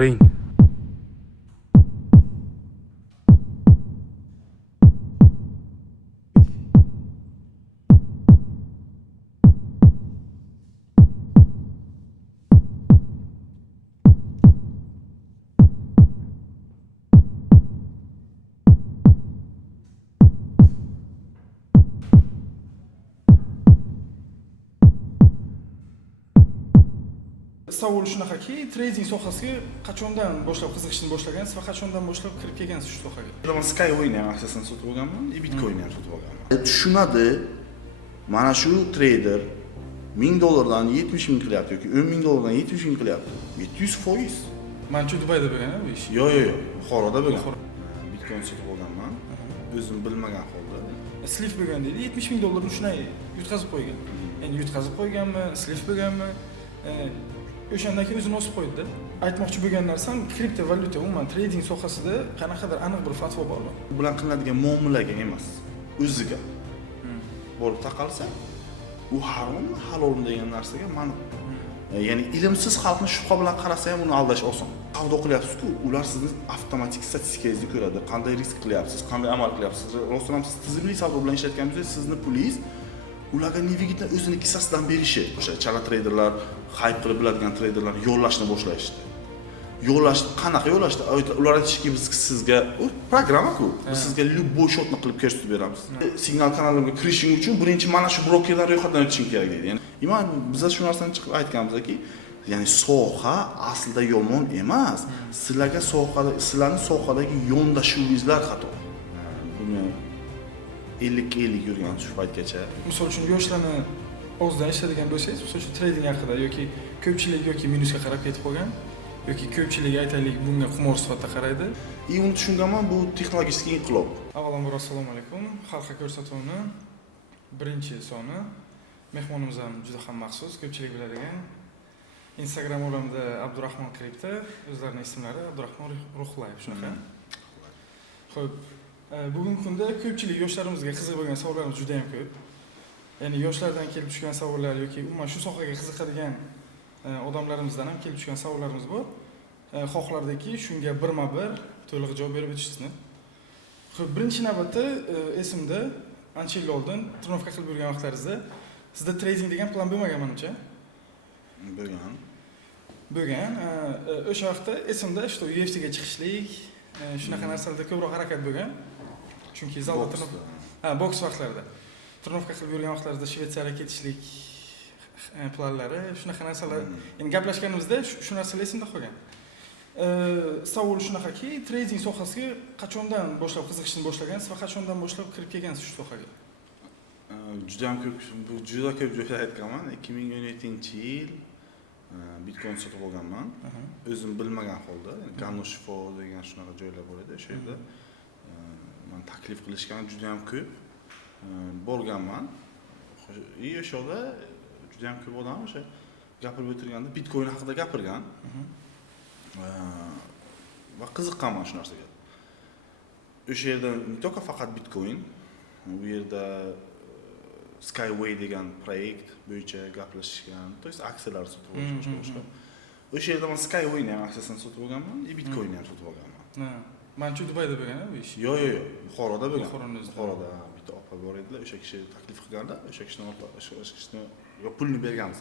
kiring. Savol shunaqaki, trading sohasiga qachondan boshlab qiziqishni boshlagansiz va qachondan boshlab kirib kelgansiz shu sohaga? Men Skycoin ham asosan sotib olganman, Bitcoin ham sotib olganman. Tushunadi. Mana shu trader $1000 dan 70 ming qilyapti yoki 10 ming dollardan 70 ming qilyapti. 700%. Manchu Dubayda bo'lgan bu ish. Yo'q, Buxoroda bo'lgan. Bitcoin sotib olganman. O'zim bilmagan holda. Slif bo'lgan deydi, 70 ming dollarni shunday yutqazib qo'ygan. Endi yutqazib qo'yganmi, slif bo'lganmi? O'shandan keyin o'zini o'sib qo'ydi. Aytmoqchi bo'lgan narsam, kriptovalyuta umuman trading sohasida qanaqadir aniq bir fatvo bormi? Bu bilan qilinadigan muomalaga emas, o'ziga. Borib taqalsa, u harommi, halolmi degan narsaga ma'lum. Ya'ni ilmsiz xalqni shubha bilan qarasa ham uni aldash oson. Savdo qilyapsiz-ku, ular sizni avtomatik statistikangizni ko'radi. Qanday risk qilyapsiz, qanday amal qilyapsiz. Rostdan ham siz tizimli savdo bilan ishlatganingizda sizni pulingiz ularga nevigidan o'zini kissasidan berishi. O'sha chala treyderlar, hype qilib biladigan treyderlar yo'llashni boshlashdi. Qanaqa yo'llashdi? Ular aytishki, biz sizga programma-ku. Biz sizga любой shotni qilib ko'rsatib beramiz. Signal kanalimga kirishing uchun birinchi mana shu brokerlar ro'yxatidan o'tishing kerak deydi. Ya'ni biz shuna narsani chiqib aytganmizki, ya'ni soha aslida yomon emas. Sizlarning sohadagi yondashuvingizlar xato. Buni 50 yurgan shu paytgacha. Misol uchun yoshlarni o'zidan ishladigan bo'lsangiz, misol uchun trading haqida yoki ko'pchilik yoki minusga qarab ketib qolgan yoki ko'pchilik aytaylik bunga qimor sifatida qaraydi. Uni tushunganman, bu texnologik inqilob. Avvalambor assalomu alaykum. Xalqqa ko'rsatuvni birinchi soni. Mehmonimiz ham juda ham maxsus, ko'pchilik biladigan. Instagram olamida Abdurahmon Kripto, o'zlarining ismlari Abdurahmon Ruhlayev shunaqa. Xo'p, bugungi kunda ko'pchilik yoshlarimizga qiziq bo'lgan savollarimiz juda ham ko'p. Ya'ni yoshlardan kelib tushgan savollar yoki umuman shu sohaga qiziqadigan odamlarimizdan ham kelib tushgan savollarimiz bor. Xohlardiki, shunga birma-bir to'liq javob berib o'tishingizni. Xo'p, birinchi navbatda esimda ancha yil oldin trenirovka qilib yurgan vaqtlaringizda sizda trading degan plan bo'lmagan menimcha. Bo'lgan. O'sha vaqtda esimda işte UFC'ga chiqishlik, shunaqa narsalarda ko'proq harakat bo'lgan. Chunki zalda boks vaqtlarida trenirovka qilib yurgan vaqtlarimizda Shvetsiyaga ketishlik planlari, shunaqa narsalar. Endi gaplashganimizda shu narsalar esimda qolgan. Savol shunaqaki, trading sohasiga qachondan boshlab qiziqishni boshlagansiz va qachondan boshlab kirib kelgansiz shu sohaga? Juda ko'p joyda aytganman. 2017-yil Bitcoin sotib olganman. O'zim bilmagan holda, Ganoshfo degan shunaqa joylar bor edi. O'sha yerda men taklif qilishgan juda ham ko'p borganman. O'sha yerda juda ham ko'p odam o'sha gapirib o'tirganda Bitcoin haqida gapirgan. Va qiziqqanman shu narsaga. O'sha yerda to'ka faqat Bitcoin, u yerda Skyway degan proyekt bo'yicha gaplashishgan, to есть aksiyalar sotib olish boshqa. O'sha yerda men Skyway ham aksiyasini sotib olganman, Bitcoin ham sotib olganman. Manchu Dubayda bo'lgan bu ish. Yo'q, Buxoroda bo'lgan. Buxoroda bitta opa bor edilar, o'sha kishi taklif qilganda, o'sha kishini pulni berganmiz.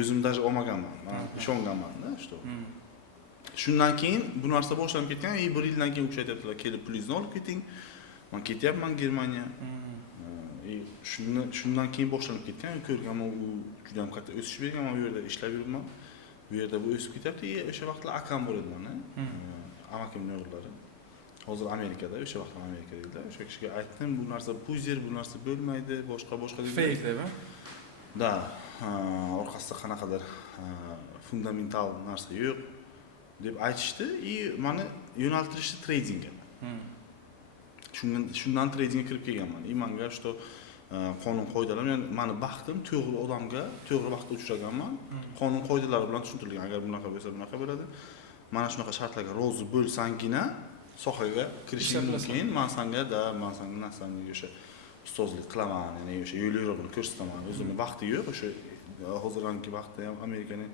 O'zim даже olmaganman. Men ishonganman-da, что. Shundan keyin bu narsa boshlanib ketgan, 1 yildan keyin o'sha aytibdilar, kelib pulingizni olib keting. Men ketyapman Germaniya. Shundan keyin boshlanib ketgan, ko'rganman u juda ham katta o'sish bergan, men u yerda ishlab yuribman. Bu yerda bu o'sib ketyapti. O'sha vaqtlar akam bor edi meni. Amakimning o'g'illari. Hozir Amerikada, o'sha vaqt Amerikada edilar. O'sha kishiga aytdim, bu narsa puzer, bu narsa bo'lmaydi, boshqa dedi. Fake deb, Da, orqasida qanaqadir fundamental narsa yo'q deb aytishdi. Meni yo'naltirishdi tradingga. Shundan tradingga kirib kelganman. Menga что qonun qoidalar, meni baxtim to'g'ri odamga to'g'ri vaqtda uchraganman. Qonun qoidalari bilan tushuntirilgan. Agar bunaqa bo'lsa, bunaqa bo'ladi. Mana shunaqa shartlarga rozi bo'lsangina sohaga kirishing mumkin. Men senga o'sha ustozlik qilaman, ya'ni o'sha yo'l yo'rig'ini ko'rsataman. O'zimning vaqti yo'q, o'sha hozirgi vaqtda ham Amerikaning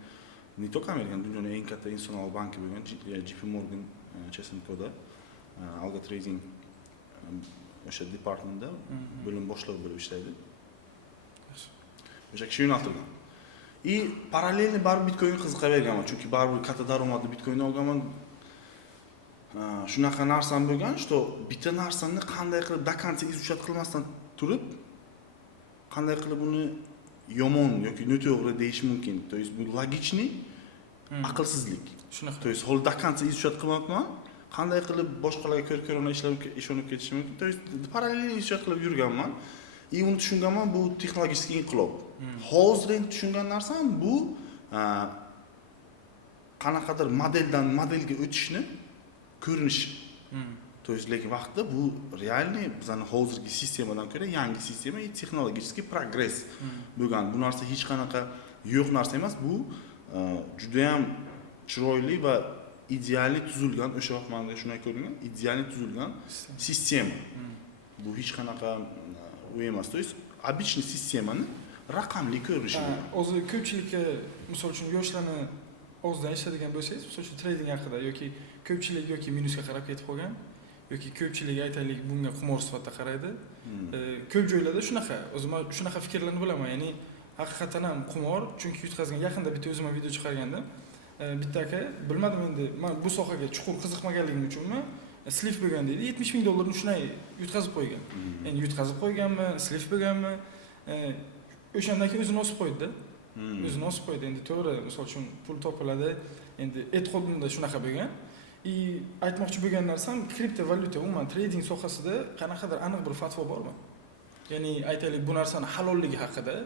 не только Amerikan, dunyoning eng katta inson banki bo'lgan JP Morgan Chesinko'da algo trading o'sha departamentda bo'lim boshlig'i bo'lib ishlaydi. O'sha kishi yo'naltirgan. И parallelni baribir Bitcoinga qiziqaverganman, chunki baribir katta daromadli Bitcoinni olganman. Shunaqa narsam bo'lgan, что bitta narsani qanday qilib до конца изучать qilmasdan turib, qanday qilib uni yomon yoki noto'g'ri deyish mumkin. То есть bu logichniy aqlsizlik. Shunaqa. То есть hol до конца изучать qilmoqman. Qanday qilib boshqalarga ko'rona ishonib ketish mumkin. То есть parallel изучать qilib yurganman. И uni tushunganman, bu texnologik inqilob. Hozir endi tushungan narsam bu qanaqadir modeldan modelga o'tishni ko'rinishi. То есть lekin vaqtda bu realniy bizning hozirgi sistemadan ko'ra yangi sistema и texnologik progress bo'lgan. Bu narsa hech qanaqa yo'q narsa emas. Bu juda ham chiroyli va idealli tuzilgan, o'sha vaqt menga shunday ko'ringan, idealli tuzilgan sistema. Bu hech qanaqa u emas. То есть обычный sistemani raqamli ko'rinishi. O'zi ko'pchilikka, misol uchun yoshlarni o'zidan eshitadigan bo'lsangiz, misol uchun trading haqida yoki ko'pchilik yoki minusga qarab ketib qolgan yoki ko'pchilik aytaylik bunga qimor sifatida qaraydi. Ko'p joylarda shunaqa, o'zim shunaqa fikrlarni bilaman. Ya'ni haqiqatan ham qimor, chunki yutqazgan yaqinda bitta o'zim video chiqargandim. Bitta aka, bilmadim endi, men bu sohaga chuqur qiziqmaganligim uchunmi, slif bo'lgan deydi, $70,000 shunday yutqazib qo'ygan. Endi yutqazib qo'yganmi, slif bo'lganmi? O'shandan keyin o'zini osib qo'ydi-da. O'zini osib qo'ydi. Endi to'g'ri, misol uchun pul topiladi. Endi e'tiqodimda shunaqa bo'lgan. Aytmoqchi bo'lgan narsam, kriptovalyuta, umuman trading sohasida qanaqadir aniq bir fatvo bormi? Ya'ni aytaylik, bu narsani halolligi haqida.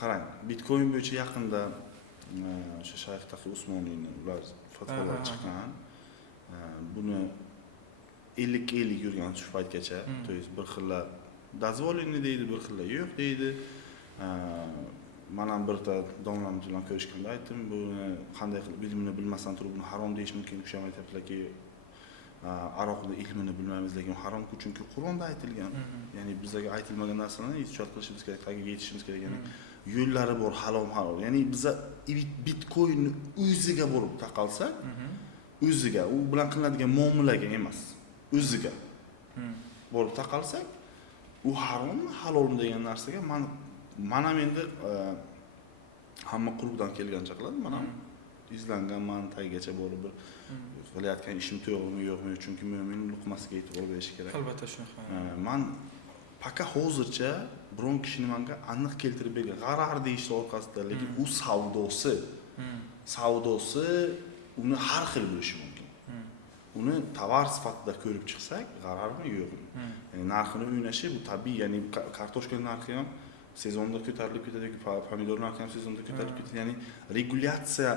Qarang, Bitcoin bo'yicha yaqinda o'sha Shayx Taqi Usmoniyning ular fatvolar chiqqan. Buni 50-50 yurgan shu paytgacha, to есть bir xilla dozvolenniy deydi, bir xilla yo'q deydi. Men ham birta domlam bilan ko'rishganda aytdim, buni qanday qilib ilmini bilmasdan turib buni harom deyish mumkin. O'sha aytibdilarki, aroqni ilmini bilmaymiz, lekin harom-ku, chunki Qur'onda aytilgan. Ya'ni bizga aytilmagan narsalarni isbot qilishimiz kerak, tagiga yetishimiz kerak. Ya'ni yo'llari bor, halol. Ya'ni biza Bitcoinni o'ziga borib taqalsa, o'ziga, u bilan qilinadigan muomalaga emas, o'ziga borib taqalsak, u harommi, halolmi degan narsaga men ham endi hamma qurbdan kelgancha qiladi. Men ham izlanganman, tagigacha borib bir qilayotgan ishim to'g'rimi, yo'qmi, chunki mo'min luqmasiga yetib olib kerak. Albatta shunaqa. Men paka hozircha biron kishini menga aniq keltirib bergan g'arar deyish orqasida, lekin u savdosi uni har xil bo'lishi mumkin. Uni tovar sifatida ko'rib chiqsak, g'ararmi, yo'qmi? Ya'ni narxini o'ynashi bu tabiiy, ya'ni kartoshka narxi ham sezonda ko'tarilib ketadi, pomidor narxi ham sezonda ko'tarilib ketadi. Ya'ni regulyatsiya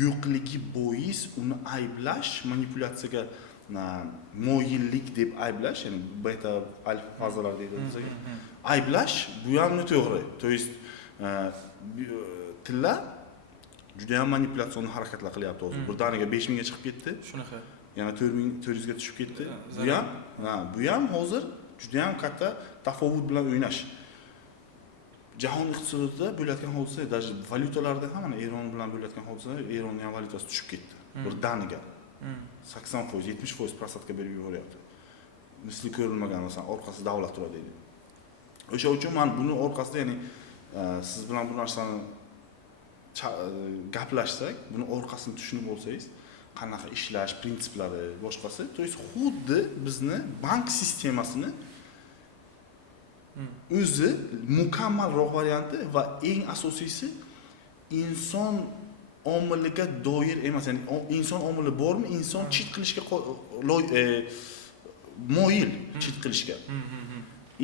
yo'qligi bois uni ayblash, manipulyatsiyaga moyillik deb ayblash, ya'ni beta alfa fazalar deydi bizga. Ayblash bu ham noto'g'ri. To есть tillar juda ham manipulyatsion harakatlar qilyapti hozir. Birdaniga 5000 ga chiqib ketdi. Shunaqa. Yana 4400 ga tushib ketdi. Bu ham hozir juda ham katta tafovut bilan o'ynash. Jahon iqtisodiyotida bo'layotgan hodisa, даже valyutalarda ham mana Eron bilan bo'layotgan hodisa, Eronning ham valyutasi tushib ketdi. Birdaniga 80%, 70% prosatka berib yuboryapti. Misli ko'rilmagan, masalan, orqasida davlat turadi deydi. O'sha uchun men buni orqasida, ya'ni siz bilan bu narsani gaplashsak, buni orqasini tushunib olsangiz, qanaqa ishlash prinsiplari, boshqasi, to есть xuddi bizni bank sistemasini o'zi mukammalroq varianti va eng asosiysi inson omiliga doir emas. Ya'ni inson omili bormi? Inson cheat qilishga moyil cheat qilishga.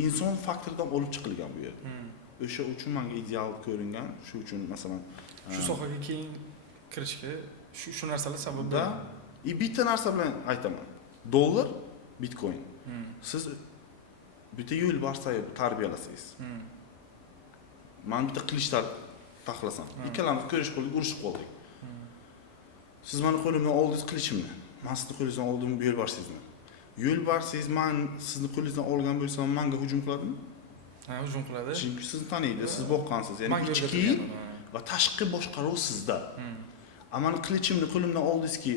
Inson faktoridan olib chiqilgan bu yer. O'sha uchun menga ideal ko'ringan. Shu uchun masalan shu sohaga keyin kirishga shu narsalar sababda bitta narsa bilan aytaman. Dollar, Bitcoin. Siz bitta yo'l barsayib tarbiyalasangiz. Men bitta qilichlar taxlasam, ikkalamiz ko'rish qildik, urushib qoldik. Siz meni qo'limdan oldingiz qilichimni, men sizni qo'lingizdan oldim yo'l barsangizmi? Yo'l barsangiz, men sizni qo'lingizdan olgan bo'lsam, menga hujum qiladimi? Ha, hujum qiladi. Chunki sizni taniydi, siz boqqansiz. Ya'ni va tashqi boshqaruv sizda. Ammo qilichimni qo'limdan oldingizki,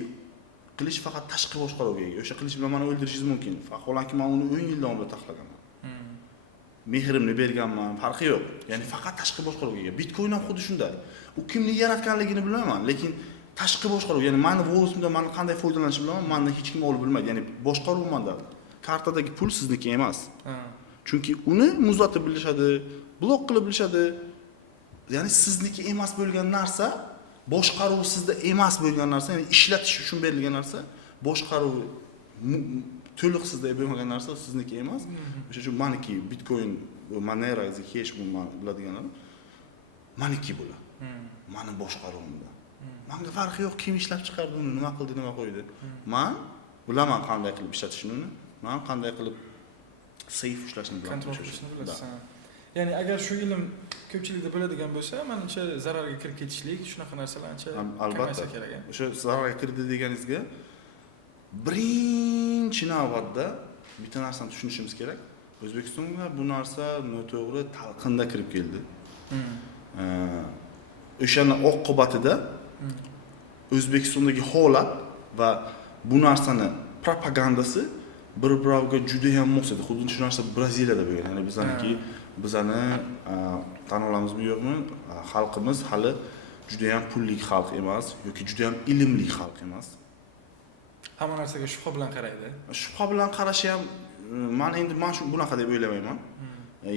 qilich faqat tashqi boshqaruvga ega. O'sha qilich bilan meni o'ldirishingiz mumkin. Vaholanki men uni 10 yildan oldin taxlaganman. Mehrimni berganman, farqi yo'q. Ya'ni faqat tashqi boshqaruvga ega. Bitcoin ham xuddi shunday. U kimni yaratganligini bilmayman, lekin tashqi boshqaruv, ya'ni meni volusimdan meni qanday foydalanishni bilaman, mendan hech kim olib bilmaydi. Ya'ni boshqaruv menda. Kartadagi pul sizniki emas. Chunki uni muzlatib bilishadi, blok qilib bilishadi. Ya'ni sizniki emas bo'lgan narsa, boshqaruv sizda emas bo'lgan narsa, ya'ni ishlatish uchun berilgan narsa, boshqaruv to'liq sizda bo'lmagan narsa sizniki emas. O'sha uchun meniki Bitcoin, Monero, Zcash bu biladiganlar meniki bo'ladi. Meni boshqaruvimda. Menga farqi yo'q kim ishlab chiqardi uni, nima qildi, nima qo'ydi. Men bilaman qanday qilib ishlatishni uni, men qanday qilib safe ushlashni bilaman. Kontrol qilishni bilasan. Ya'ni agar shu ilm ko'pchilikda bo'ladigan bo'lsa, menimcha zararga kirib ketishlik, shunaqa narsalar ancha albatta kerak. O'sha zararga kirdi deganingizga birinchi navbatda bitta narsani tushunishimiz kerak. O'zbekistonga bu narsa noto'g'ri talqinda kirib keldi. O'shaning oqibatida O'zbekistondagi holat va bu narsani propagandasi bir-biriga juda ham mos edi. Xuddi shu narsa Braziliyada bo'lgan. Ya'ni bizani tan olamizmi yo'qmi? Xalqimiz hali juda ham pullik xalq emas yoki juda ham ilmli xalq emas. Hamma narsaga shubha bilan qaraydi. Shubha bilan qarashi ham men shu bunaqa deb o'ylamayman.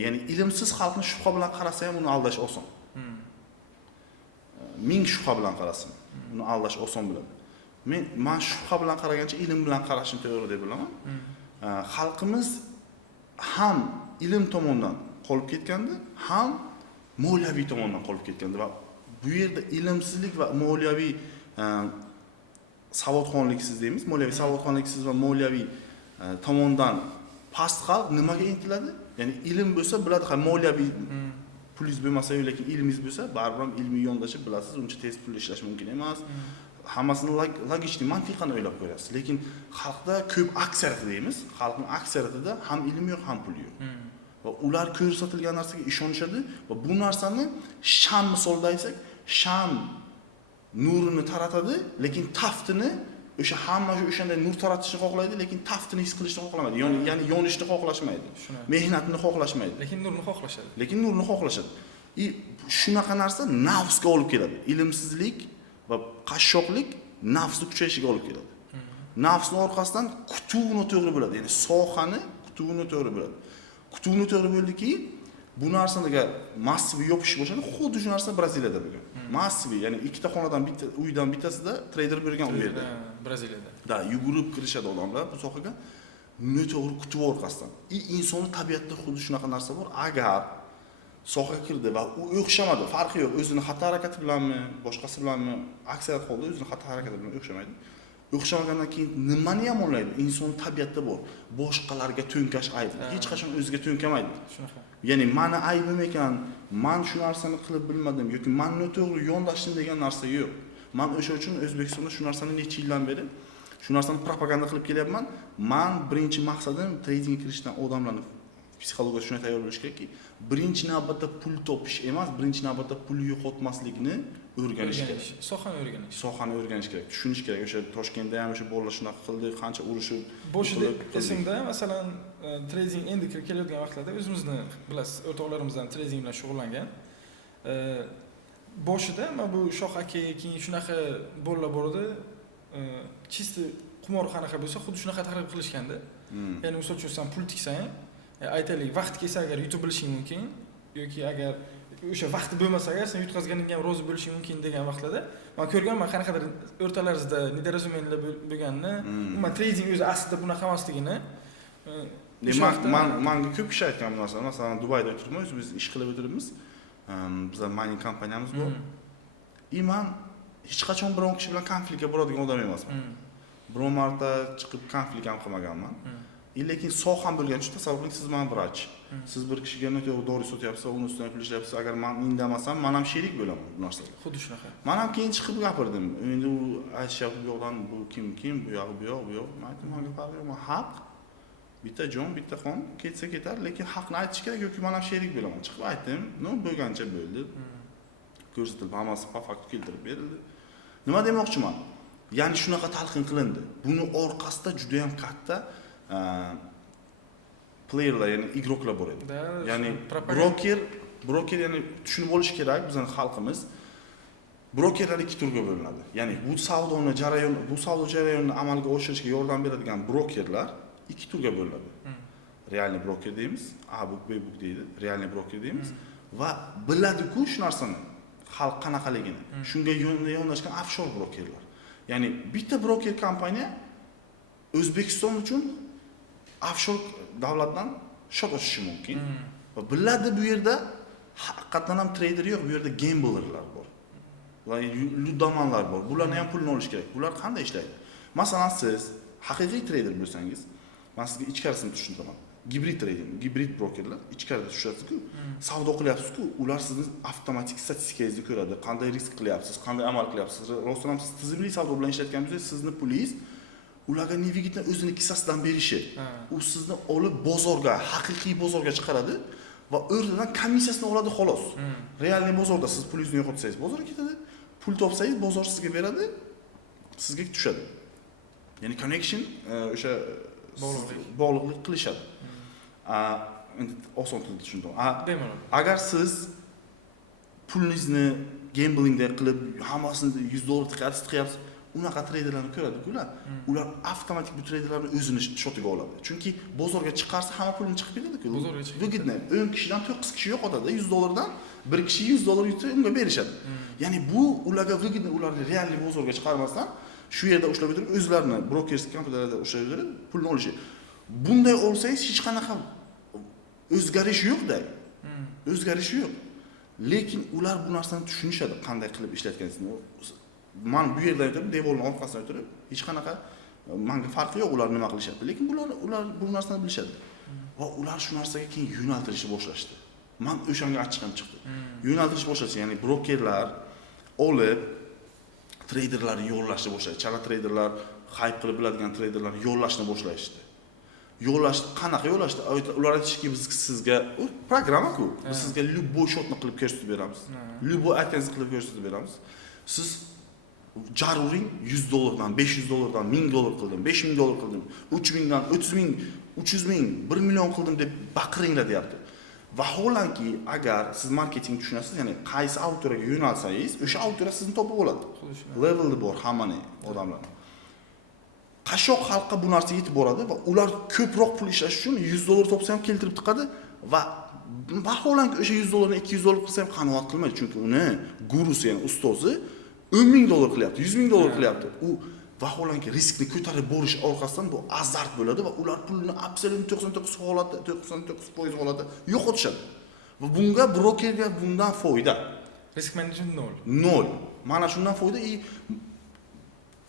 Ya'ni ilmsiz xalqni shubha bilan qarasa ham uni aldash oson. Ming shubha bilan qarasin, uni aldash oson bo'ladi. Men shubha bilan qaragancha ilm bilan qarashni to'g'ri deb bilaman. Xalqimiz ham ilm tomondan qolib ketgandi, ham moliyaviy tomondan qolib ketgandi va bu yerda ilmsizlik va moliyaviy savodxonliksiz deymiz, moliyaviy savodxonliksiz va moliyaviy tomondan past xalq nimaga intiladi? Ya'ni ilm bo'lsa biladi, moliyaviy pulingiz bo'lmasa, lekin ilmingiz bo'lsa, baribir ham ilmiy yondashib bilasiz, uncha tez pul ishlash mumkin emas. Hammasini logik, mantiqan o'ylab ko'rasiz. Lekin xalqda ko'p aksariyati deymiz, xalqning aksariyatida ham ilm yo'q, ham pul yo'q. Va ular ko'rsatilgan narsaga ishonishadi va bu narsani sham misolida aytsak, sham nurini taratadi, lekin taftini o'sha hamma o'shanday nur taratishni xohlaydi, lekin taftini his qilishni xohlamaydi. Ya'ni yonishni xohlashmaydi. Mehnatni xohlashmaydi. Lekin nurni xohlashadi. Lekin nurni xohlashadi. Shunaqa narsa nafsga olib keladi. Ilmsizlik va qashshoqlik nafsni kuchayishiga olib keladi. Nafsning orqasidan kutuvni to'g'ri bo'ladi. Ya'ni sohani kutuvni to'g'ri bo'ladi. Kutuvni to'g'ri bo'ldiki, bu narsaga massiv yopish boshladi. Xuddi shu narsa Braziliyada bo'lgan. Massiv, ya'ni ikkita xonadan bitta uydan bittasida trader bo'lgan u yerda. Braziliyada. Da, yugurib kirishadi odamlar bu sohaga. Noto'g'ri kutuv orqasidan. Insonning tabiatida xuddi shunaqa narsa bor. Agar sohaga kirdi va u o'xshamadi, farqi yo'q, o'zining xatti harakati bilanmi, boshqasi bilanmi, aksariyat holda o'zining xatti harakati bilan o'xshamaydi. O'xshamagandan keyin nimani yomonlaydi? Inson tabiatida bor. Boshqalarga to'nkash ayb. Hech qachon o'ziga to'nkamaydi. Shunaqa. Ya'ni meni aybim ekan, men shu narsani qilib bilmadim yoki men noto'g'ri yondashdim degan narsa yo'q. Men o'sha uchun O'zbekistonda shu narsani necha yildan beri shu narsani propaganda qilib kelyapman. Men birinchi maqsadim tradingga kirishdan odamlarni psixologiyasi shunday tayyor bo'lish kerakki, birinchi navbatda pul topish emas, birinchi navbatda pul yo'qotmaslikni o'rganish kerak. Sohani o'rganish. Sohani o'rganish kerak, tushunish kerak. O'sha Toshkentda ham o'sha bolalar shunaqa qildi, qancha urushib. Boshida esimda, masalan, trading endi kirib kelayotgan vaqtlarda o'zimizni bilasiz, o'rtoqlarimizdan trading bilan shug'ullangan. Boshida men bu Shoh aka keyin shunaqa bolalar bor edi, chisti qumor qanaqa bo'lsa, xuddi shunaqa targ'ib qilishganda. Ya'ni misol uchun sen pul tiksang, aytaylik, vaqt kelsa agar yutib bilishing mumkin yoki agar o'sha vaqti bo'lmasa agar sen yutqazganingga ham rozi bo'lishing mumkin degan vaqtlarda men ko'rganman qanaqadir o'rtalaringizda недоразумениялар bo'lganini, umuman trading o'zi aslida bunaqa emasligini. Menga ko'p kishi aytgan bu narsani. Masalan, Dubayda o'tiribmiz, biz ish qilib o'tiribmiz. Bizning mining kompaniyamiz bor. Men hech qachon biron kishi bilan konfliktga boradigan odam emasman. Biror marta chiqib konflikt ham qilmaganman. Lekin soham bo'lgan uchun tasavvur qiling, siz men vrach. Siz bir kishiga noto'g'ri dori sotyapsiz, uni ustidan pul ishlayapsiz. Agar men indamasam, men ham sherik bo'laman bu narsaga. Xuddi shunaqa. Men ham keyin chiqib gapirdim. Endi u aytishyapti, bu yoqdan bu kim, bu yog'i bu yoq, bu yoq. Men aytdim, menga farqi yo'q, men haq. Bitta jon, bitta qon ketsa ketar, lekin haqni aytish kerak yoki men ham sherik bo'laman. Chiqib aytdim, bo'lgancha bo'ldi. ko'rsatilib, hammasi po faktu keltirib berildi. Nima demoqchiman? Ya'ni shunaqa talqin qilindi. Buni orqasida juda ham katta playerlar, ya'ni igroklar bor edi. Ya'ni broker ya'ni tushunib olish kerak bizning xalqimiz. Brokerlar ikki turga bo'linadi. Ya'ni bu savdo jarayonini amalga oshirishga yordam beradigan brokerlar ikki turga bo'linadi. Realniy broker deymiz, A-book, B-book deydi. Realniy broker deymiz va biladi-ku shu narsani, xalq qanaqaligini. Shunga yondashgan offshore brokerlar. Ya'ni bitta broker kompaniya O'zbekiston uchun offshore davlatdan shot ochishi mumkin. Va biladi bu yerda haqiqatan ham trader yo'q, bu yerda gamblerlar bor. Va ludomanlar bor. Bularni ham pulni olish kerak. Bular qanday ishlaydi? Masalan, siz haqiqiy trader bo'lsangiz, men sizga ichkarisini tushuntiraman. Gibrid trading, gibrid brokerlar ichkarida tushasiz-ku, savdo qilyapsiz-ku, ular sizni avtomatik statistikaingizni ko'radi, qanday risk qilyapsiz, qanday amal qilyapsiz. Rostdan ham siz tizimli savdo bilan ishlayotgan bo'lsangiz, sizni pulingiz ularga nevigitni o'zini kissasidan berishi, u sizni olib bozorga, haqiqiy bozorga chiqaradi va o'rtadan komissiyasini oladi xolos. Realniy bozorda siz pulingizni yo'qotsangiz, bozorga ketadi. Pul topsangiz, bozor sizga beradi, sizga tushadi. Ya'ni connection o'sha bog'liqlik qilishadi. Endi oson tilda tushundim. Agar siz pulingizni gamblingda qilib, hammasini $100 tiqyapsiz, unaqa traderlarni ko'radi-ku ular avtomatik bu traderlarni o'zini shotiga oladi. Chunki bozorga chiqarsa hamma pulini chiqib ketadi-ku. Bozorga chiqib. Выгодно. 10 kishidan 9 kishi yo'qotadi. $100 dan bir kishi $100 yutib unga berishadi. Ya'ni bu ularga выгодно, ularni realniy bozorga chiqarmasdan shu yerda ushlab o'tirib, o'zlarini brokerskiy kompaniyalarda ushlab o'tirib, pulni olishi. Bunday olsangiz hech qanaqa o'zgarish yo'q-da. O'zgarish yo'q. Lekin ular bu narsani tushunishadi, qanday qilib ishlatganini. Men bu yerda o'tirib, devorning orqasida o'tirib, hech qanaqa menga farqi yo'q ular nima qilishyapti. Lekin ular bu narsani bilishadi. Va ular shu narsaga keyin yo'naltirishni boshlashdi. Men o'shanga achchiqim chiqdi. Yo'naltirish boshlashdi, ya'ni brokerlar olib traderlarni yo'llashni boshladi. Chala traderlar, hype qilib biladigan traderlarni yo'llashni boshlashdi. Yo'llash qanaqa yo'llashdi? Ular aytishki, biz sizga programma-ku. Biz sizga любой shotni qilib ko'rsatib beramiz. Любой aytganingizni qilib ko'rsatib beramiz. Siz jar uring $100 dan, $500 dan, $1000 qildim, $5000 qildim, $3000 dan, $30000, $300,000, $1 million qildim deb baqiringlar deyapti. Vaholanki agar siz marketing tushunasiz, ya'ni qaysi auditoriyaga yo'nalsangiz, o'sha auditoriya sizni topib oladi. Levelda bor hammaning odamlar. Qashshoq xalqqa bu narsa yetib boradi va ular ko'proq pul ishlash uchun $100 topsa ham keltirib tiqadi va vaholanki o'sha $100 dan $200 qilsa ham qanoat qilmaydi, chunki uni gurusi, ya'ni ustozi $10,000 qilyapti, $100,000 qilyapti. U vaholanki riskni ko'tarib borish orqasidan bu azart bo'ladi va ular pulni absolyut 99% holatda yo'qotishadi. Va bunga brokerga bundan foyda. Risk management nol. Mana shundan foyda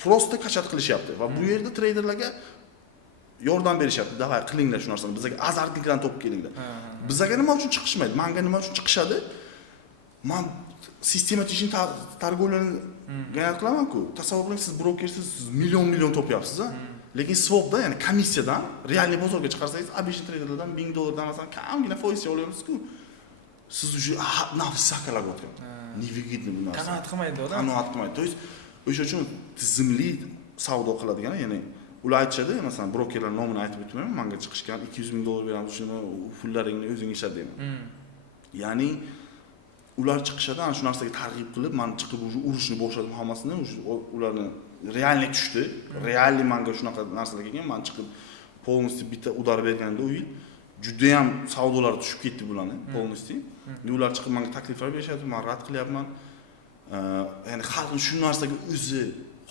prosta kachat qilishyapti va bu yerda traderlarga yordam berishyapti. Davay qilinglar shu narsani, bizga azartliklarni topib kelinglar. Bizga nima uchun chiqishmaydi? Menga nima uchun chiqishadi? Men sistematik targovlarni g'ayrat qilaman-ku. Tasavvur qiling, siz brokersiz, siz million topyapsiz-a? Lekin swapda, ya'ni komissiyadan realniy bozorga chiqarsangiz, obычный traderlardan $1000 dan masalan kamgina foiz olyapsiz-ku. Siz уже nafs sakalab o'tgan. Невыгодно bu narsa. Qanoat qilmaydi odam. Qanoat qilmaydi. То есть o'sha uchun tizimli savdo qiladigan, ya'ni ular aytishadi, masalan, brokerlar nomini aytib o'tmayman, menga chiqishgan $200,000 beramiz, shuni pullaringni o'zing ishlat deyman. Ya'ni ular chiqishadi, ana shu narsaga targ'ib qilib, men chiqib urushni boshladim hammasini, ularni realniy tushdi. Realniy menga shunaqa narsalar kelgan, men chiqib polностью bitta udar berganda u yil juda ham savdolar tushib ketdi bularni, polностью. Ular chiqib menga takliflar berishadi, men rad qilyapman. Ya'ni xalq shu narsaga o'zi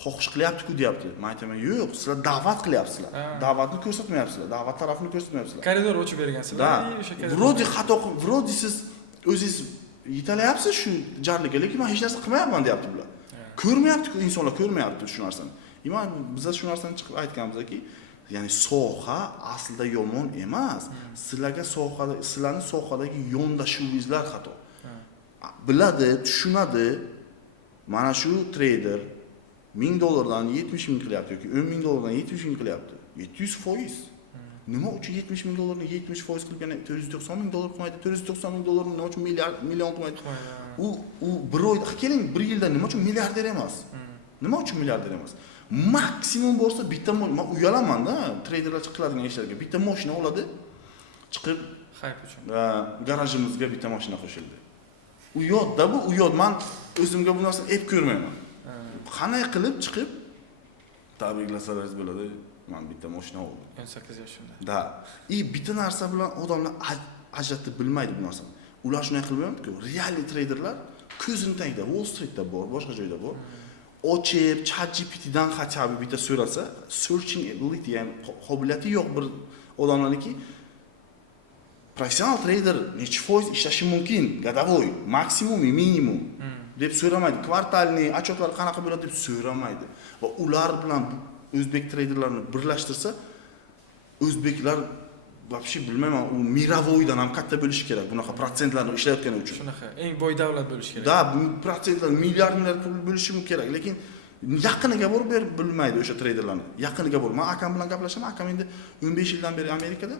xohish qilyapti-ku deyapti. Men aytaman, yo'q, sizlar da'vat qilyapsizlar. Da'vatni ko'rsatmayapsizlar, da'vat tarafini ko'rsatmayapsizlar. Koridor ochib bergansizlar, o'sha koridor. Vrodi xato, vrodi siz o'zingiz yetalayapsiz shu jarlikka, lekin men hech narsa qilmayapman deyapti bular. Ko'rmayapti-ku, insonlar ko'rmayapti shu narsani. Biz shu narsani chiqib aytganmizki, ya'ni soha aslida yomon emas. Sizlarning sohadagi yondashuvingizlar xato. Biladi, tushunadi. Mana shu trader $1000 dan $70,000 qilyapti yoki $10,000 dan $70,000 qilyapti. 700%. Nima uchun $70,000 ni 70% qilib yana $490,000 qilmaydi? $490,000 nima uchun million qilmaydi? u bir oyda keling, bir yilda nima uchun milliarder emas? Nima uchun milliarder emas? Maksimum bo'lsa bitta men uyalaman-da, treyderlar qiladigan ishlarga. Bitta mashina oladi, chiqib Hype uchun. garajimizga bitta mashina qo'shildi. U yodda bu, u yod. Men o'zimga bu narsani ep ko'rmayman. Qanday qilib chiqib tabriklasangiz bo'ladi. Men bitta mashina oldim. 18 yoshimda. Da. Bitta narsa bilan odamlar ajratib bilmaydi bu narsani. Ular shunday qilmayapti-ku. Real treyderlar ko'zini tagida, Wall Streetda bor, boshqa joyda bor. Ochib, ChatGPTdan xachabi bitta so'rasa, searching ability, ya'ni qobiliyati yo'q bir odamlarniki professional trader necha foiz ishlashi mumkin, godovoy, maksimum, minimum deb so'ramaydi. Kvartalniy отчёtlar qanaqa bo'ladi deb so'ramaydi. Va ular bilan o'zbek treyderlarini birlashtirsa, o'zbeklar вообще bilmayman, u mirovoydan ham katta bo'lishi kerak bunaqa protsentlarni ishlayotgani uchun. Shunaqa eng boy davlat bo'lishi kerak. Da, protsentlar milliard pul bo'lishi kerak, lekin yaqiniga borib bilmaydi o'sha treyderlarni. Yaqiniga borib. Men akam bilan gaplashaman, akam endi 15 yildan beri Amerikada.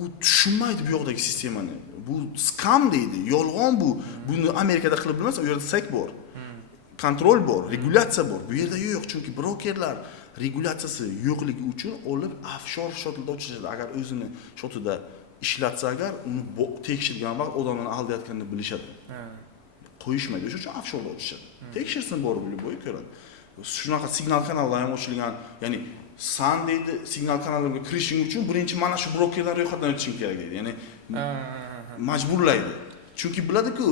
U tushunmaydi bu yoqdagi sistemani. Bu skam deydi, yolg'on bu. Buni Amerikada qilib bilmasa, u yerda SEC bor. Kontrol bor, regulyatsiya bor. Bu yerda yo'q, chunki brokerlar regulyatsiyasi yo'qligi uchun olib offshore shotlarda o'tkazadi. Agar o'zini shotida ishlatsa, agar uni tekshirgan vaqt odamlarni aldayotganini bilishadi. Qo'yishmaydi, o'sha uchun offshore o'tkazadi. Tekshirsin borib bo'yi ko'radi. Shunaqa signal kanallar ham ochilgan, ya'ni san deydi, signal kanallarga kirishing uchun birinchi mana shu brokerlar ro'yxatdan o'tishing kerak deydi. Ya'ni majburlaydi. Chunki biladi-ku,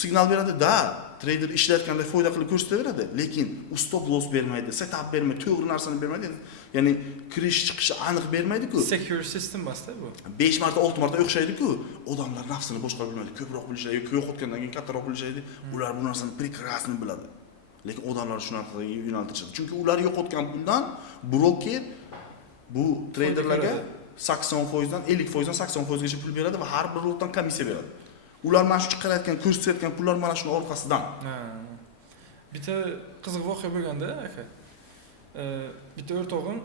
signal beradi, da, trader ishlayotganda foyda qilib ko'rsataveradi, lekin u stop loss bermaydi, setup bermaydi, to'g'ri narsani bermaydi. Ya'ni kirish chiqishi aniq bermaydi-ku. Secure system basta bu. 5 marta, 6 marta o'xshaydi-ku. Odamlar nafsini boshqara bilmaydi. Ko'proq bilishadi yoki yo'qotgandan keyin kattaroq bilishadi. Ular bu narsani prekrasni biladi. Lekin odamlar shunaqa yo'naltirishadi. Chunki ular yo'qotgan puldan broker bu treyderlarga 80% dan 50% dan 80% gacha pul beradi va har bir lotdan komissiya beradi. Ular mana shu chiqarayotgan, ko'rsatayotgan pullar mana shu orqasidan. Bitta qiziq voqea bo'lganda, aka. Bitta o'rtog'im,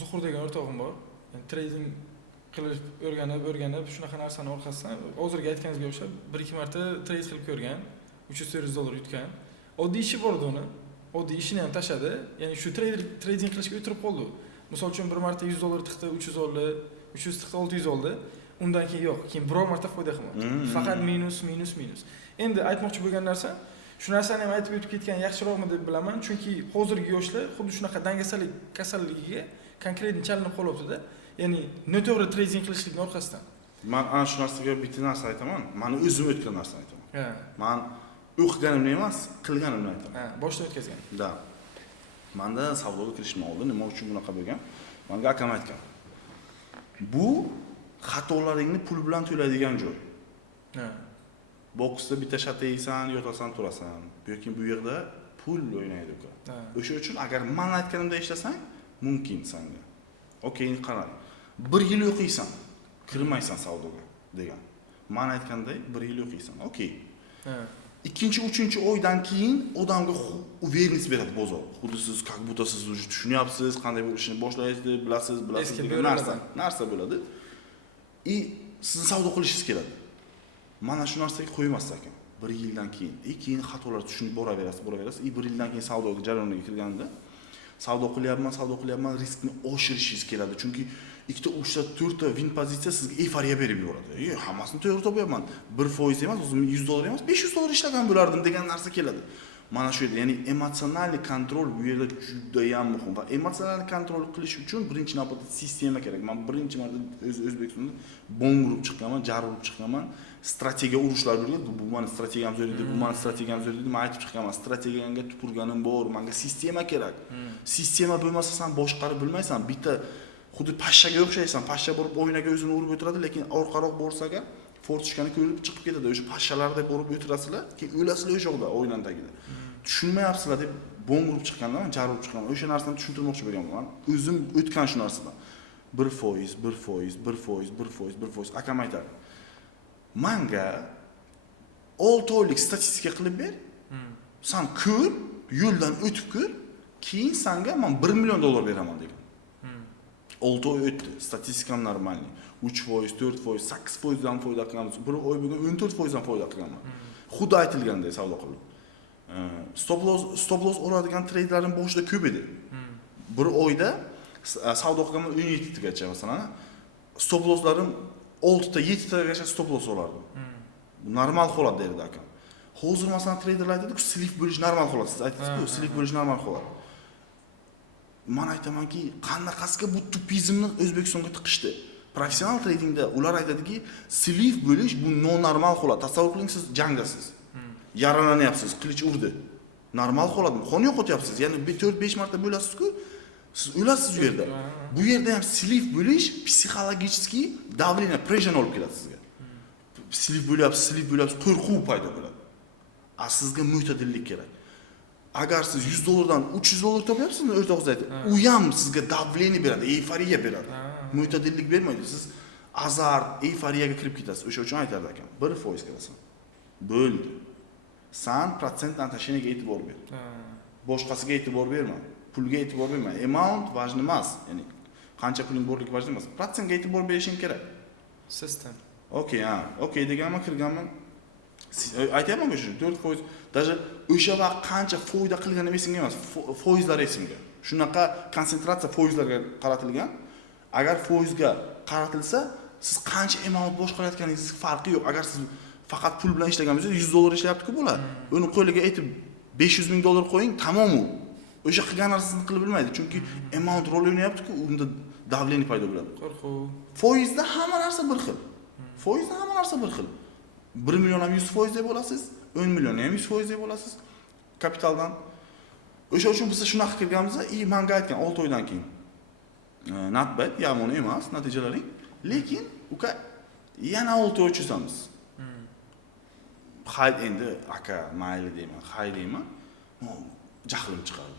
Zuhur degan o'rtog'im bor. Yani trading qilib o'rganib shunaqa narsani orqasidan hozirgi aytganingizga o'xshab 1-2 marta trade qilib ko'rgan, $300 yutgan. Oddiy ishi bor edi uni. Oddiy ishini ham tashadi. Ya'ni shu trading qilishga o'tirib qoldi. Misol uchun bir marta $100 tiqdi, 300 oldi, 300 tiqdi, 600 oldi. Undan keyin yo'q, keyin biror marta foyda qilmadi. Faqat minus. Endi aytmoqchi bo'lgan narsa, shu narsani ham aytib o'tib ketgan yaxshiroqmi deb bilaman, chunki hozirgi yoshlar xuddi shunaqa dangasalik kasalligiga konkretni chalinib qolyapti-da. Ya'ni noto'g'ri trading qilishlikning orqasidan. Men ana shu narsaga bitta narsa aytaman. Meni o'zim o'tgan narsani aytaman. Ha. Men o'qiganimni emas, qilganimni aytaman. Ha, boshdan o'tkazgan. Da. Menda savdoga kirishim oldi, nima uchun bunaqa bo'lgan? Menga akam aytgan. Bu xatolaringni pul bilan to'laydigan joy. Ha. Boksda bitta shata yeysan, yotasan, turasan. Yoki bu yerda pul o'ynaydi uka. O'sha uchun agar men aytganimda ishlasang, mumkin senga. Okey, qarang. 1 yil o'qiysan, kirmaysan savdoga degan. Men aytganday 1 yil o'qiysan. Okey. Ha. Ikkinchi, uchinchi oydan keyin odamga uverенность beradi bozor. Xuddi siz как будто siz уже tushunyapsiz, qanday bo'lishini boshlaysiz, bilasiz degan narsa bo'ladi. Sizni savdo qilishingiz keladi. Mana shu narsaga qo'ymassiz ekan. 1 yildan keyin, keyin xatolar tushunib boraverasiz. 1 yildan keyin savdoga jarayoniga kirganda savdo qilyapman, riskni oshirishingiz keladi. Chunki 2 3 4 ta win pozitsiya sizga euforiya berib yuboradi. Hammasini to'g'ri topyapman. 1% emas, o'zim $100 emas, $500 ishlagan bo'lardim degan narsa keladi. Mana shu yerda, ya'ni emotsional kontrol bu yerda juda ham muhim. Va emotsional kontrol qilish uchun birinchi navbatda sistema kerak. Men birinchi marta O'zbekistonda bomb urib chiqqanman, jar urib chiqqanman. Strategiya urushlar bo'lgan. Bu meni strategiyam zo'r edi, bu meni strategiyam zo'r edi. Men aytib chiqqanman, strategiyanga tupurganim bor, menga sistema kerak. Sistema bo'lmasa sen boshqarib bilmaysan. Bitta xuddi pashshaga o'xshaysan. Pashsha borib o'yinaga o'zini urib o'tiradi, lekin orqaroq borsa-ga fortishkani ko'rib chiqib ketadi. O'sha pashshalarda borib o'tirasizlar, keyin o'lasizlar o'sha yoqda, o'yindan tagida. Tushunmayapsizlar deb bomb urib chiqqanman, jar urib chiqqanman. O'sha narsani tushuntirmoqchi bo'lganman. O'zim o'tgan shu narsadan. 1%. Akam aytadi. Menga 6 oylik statistika qilib ber. Sen ko'r, yo'ldan o'tib ko'r, keyin senga men $1 million beraman degan. 6 oy o'tdi, statistikam normalniy. 3%, 4%, 8% dan foyda qilganman. Bir oy bo'lgan 14% dan foyda qilganman. xuddi aytilganday savdo qilib. Stop loss oladigan treyderlarning boshida ko'p edi. Bir oyda savdo qilganman 17 tagacha masalan. Stop losslarim 6 ta 7 tagacha stop loss olardim. Bu normal holat derdi akam. Hozir masalan treyderlar aytadi-ku, slip bo'lish normal holat. Siz aytdingiz-ku, slip bo'lish normal holat. Men aytamanki, qanaqasiga bu tupizmni O'zbekistonga tiqishdi. Professional tradingda ular aytadiki, slip bo'lish bu normal holat. Tasavvur qiling, siz jangdasiz. Yaralanyapsiz, qilich urdi. Normal holatmi? Qon yo'qotyapsiz. Ya'ni 4-5 marta bo'lasiz-ku, siz o'lasiz bu yerda. Bu yerda ham slip bo'lish psixologический давление, pressure olib keladi sizga. Slip bo'lyapsiz, qo'rquv paydo bo'ladi. Sizga mo'tadillik kerak. Agar siz $100 dan $300 topyapsizmi, o'rtog'ingiz aytdi. U ham sizga давление beradi, euforiya beradi. Mo'tadillik bermaydi. Siz azart, euforiyaga kirib ketasiz. O'sha uchun aytardi akam, 1% kirasan. Bo'ldi. San protsentdan tashinaga e'tibor ber. Boshqasiga e'tibor berma. Pulga e'tibor berma. Amount важно emas. Ya'ni qancha puling borligi важно emas. Protsentga e'tibor berishing kerak. System. Okey deganman, kirganman. Aytayapman shu 4%, даже o'sha vaqt qancha foyda qilganim esimga emas, foizlar esimga. Shunaqa konsentratsiya foizlarga qaratilgan. Agar foizga qaratilsa, siz qancha amount boshqarayotganingiz farqi yo'q. Agar siz faqat pul bilan ishlagan bo'lsangiz $100 ishlayapti-ku bo'ladi. Uni qo'liga aytib $500,000 qo'ying, tamom u. O'sha qilgan narsasini qilib bilmaydi, chunki amount rol o'ynayapti-ku, unda давление paydo bo'ladi. Qo'rquv. Foizda hamma narsa bir xil. 1 million ham 100% deb bo'lasiz, 10 million ham 100% deb bo'lasiz kapitaldan. O'sha uchun biz shunaqa qilganmiz, menga aytgan 6 oydan keyin. Not bad, yomon emas natijalaring, lekin uka yana 6 oy chizamiz. Hayt endi aka mayli deyman, hay deyman. Jahlim chiqadi.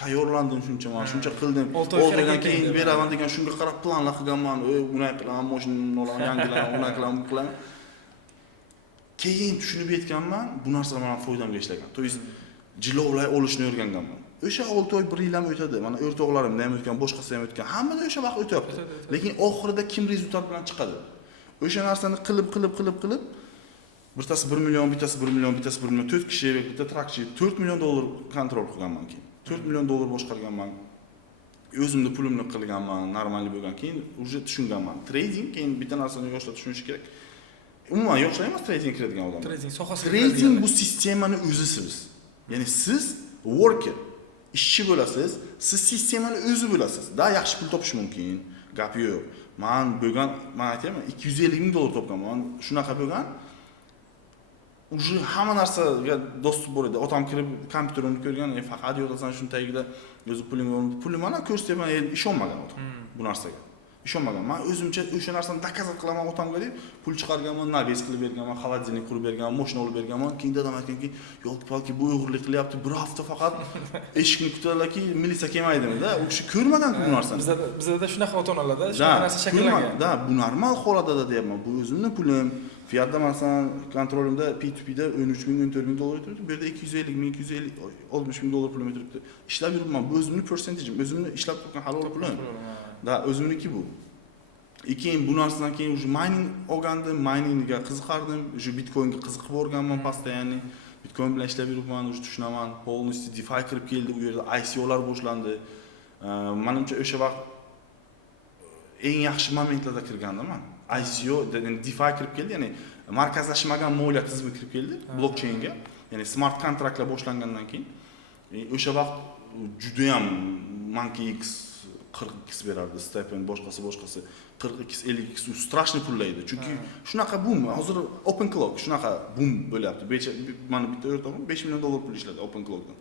Tayyorlandim shuncha, men shuncha qildim. 6 oydan keyin beraman degan shunga qarab planlar qilganman. Unay qilaman, mashinani olaman, yangilaman, unay qilaman. Keyin tushunib yetganman, bu narsalar meni foydamga ishlagan. To есть jilovlay olishni o'rganganman. O'sha 6 oy 1 yil ham o'tadi. Mana o'rtoqlarimda ham o'tgan, boshqasi ham o'tgan. Hammada o'sha vaqt o'tyapti. Lekin oxirida kim rezultat bilan chiqadi? O'sha narsani qilib bittasi 1 million, bittasi 1 million, 4 kishi, bitta trakchi $4 million kontrol qilganman keyin. $4 million boshqarganman. O'zimni pulimni qilganman, normal bo'lgan keyin уже tushunganman. Trading keyin bitta narsani yoshlar tushunishi kerak. Umuman yoshlar emas trading kiradigan odamlar. Trading sohasi. Trading bu sistemani o'zisiz. Ya'ni siz worker, ishchi bo'lasiz, siz sistemani o'zi bo'lasiz. Da yaxshi pul topish mumkin. Gap yo'q. Men aytayman, $250,000 topganman. Shunaqa bo'lgan. Уже hamma narsaga dostуп bor edi. Otam kirib kompyuterimni ko'rgan, faqat yo'qsan shuni tagida o'zi pulim mana ko'rsatyapman, ishonmagan otam bu narsaga. Ishonmagan. Men o'zimcha o'sha narsani dokazat qilaman otamga deb pul chiqarganman, nabez qilib berganman, xolodilnik qurib berganman, mashina olib berganman. Keyin dadam aytganki, "Yo'q-palki bu o'g'irlik qilyapti, bir hafta faqat eshikni kutadilarki, militsiya kelmaydimi-da." U kishi ko'rmagan-ku bu narsani. Bizda shunaqa ota-onalarda shunaqa narsa shakllangan. Da, bu normal holatda deyapman. Bu o'zimning pulim. Fiyatda masalan kontrolimda P2P'da $13,000-14,000 turibdi. Bu yerda $250,000, $60,000 pulim turibdi. Ishlab yuribman. Bu o'zimning percentage'im, o'zimning ishlab turgan halol pulim. Da, o'zimniki bu. Keyin bu narsadan keyin уже mining olgandim, miningga qiziqardim, уже bitcoinga qiziqib o'rganman постоянно. Bitcoin bilan ishlab yuribman, уже tushunaman. Полностью DeFi kirib keldi, u yerda ICO'lar boshlandi. Menimcha o'sha vaqt eng yaxshi momentlarda kirgandim. ICO, ya'ni DeFi kirib keldi, ya'ni markazlashmagan moliya tizimi kirib keldi blockchainga. Ya'ni smart kontraktlar boshlangandan keyin o'sha vaqt juda ham MonkeyX 40x berardi, Stephen boshqasi 40x, 50x u strashniy pullaydi. Chunki shunaqa boom, hozir open clock shunaqa boom bo'lyapti. Mana bitta o'rtog'im $5 million pul ishladi open clockdan.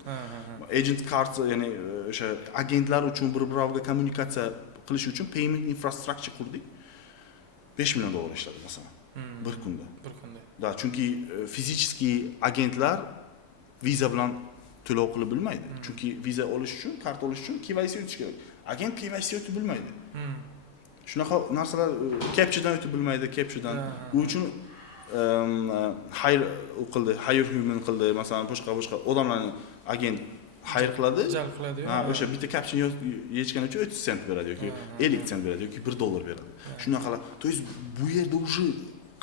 Agent card, ya'ni o'sha agentlar uchun bir-birovga kommunikatsiya qilish uchun payment infrastructure qurdik. $5 million ishladi masalan. Bir kunda. Da, chunki fizический agentlar viza bilan to'lov qilib bilmaydi. Chunki viza olish uchun, kart olish uchun KYC o'tish kerak. Agent KYC o'tib bilmaydi. Shunaqa narsalar captchadan o'tib bilmaydi, captchadan. U uchun hire human qildi, masalan, boshqa odamlarni agent hire qiladi. Jalb qiladi. O'sha bitta captchani yechgan uchun 30 sent beradi yoki $50 beradi yoki $1 beradi. Shunaqalar. То есть bu yerda уже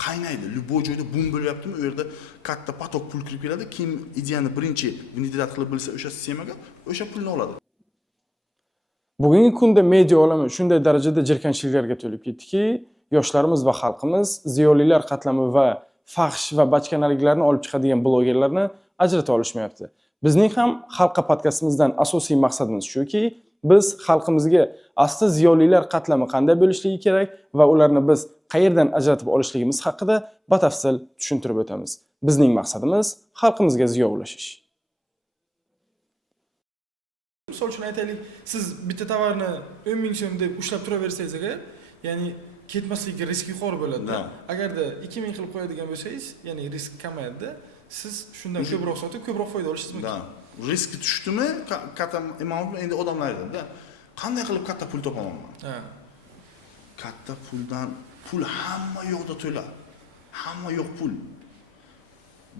qaynaydi. Любой joyda bum bo'lyaptimi, u yerda katta potok pul kirib keladi. Kim ideyani birinchi vnidat qilib bilsa o'sha sistemaga, o'sha pulni oladi. Bugungi kunda media olami shunday darajada jirkanchliklarga to'lib ketdiki, yoshlarimiz va xalqimiz ziyolilar qatlami va fahsh va bachkanaliklarni olib chiqadigan blogerlarni ajrata olishmayapti. Bizning ham Xalqqa podkastimizdan asosiy maqsadimiz shuki, biz xalqimizga asli ziyolilar qatlami qanday bo'lishligi kerak va ularni biz qayerdan ajratib olishligimiz haqida batafsil tushuntirib o'tamiz. Bizning maqsadimiz xalqimizga ziyo ulashish. Misol uchun aytaylik, siz bitta tovarni 10 ming so'm deb ushlab turaversangiz agar, ya'ni ketmasligiga risk yuqori bo'ladi. Agarda 2 ming qilib qo'yadigan bo'lsangiz, ya'ni risk kamayadi. Siz shundan ko'proq sotib, ko'proq foyda olishingiz mumkin. Risk tushdimi, katta amountni endi odamlar aytadi. Qanday qilib katta pul topaman? Katta puldan pul hamma yoqda to'la. Hamma yoq pul.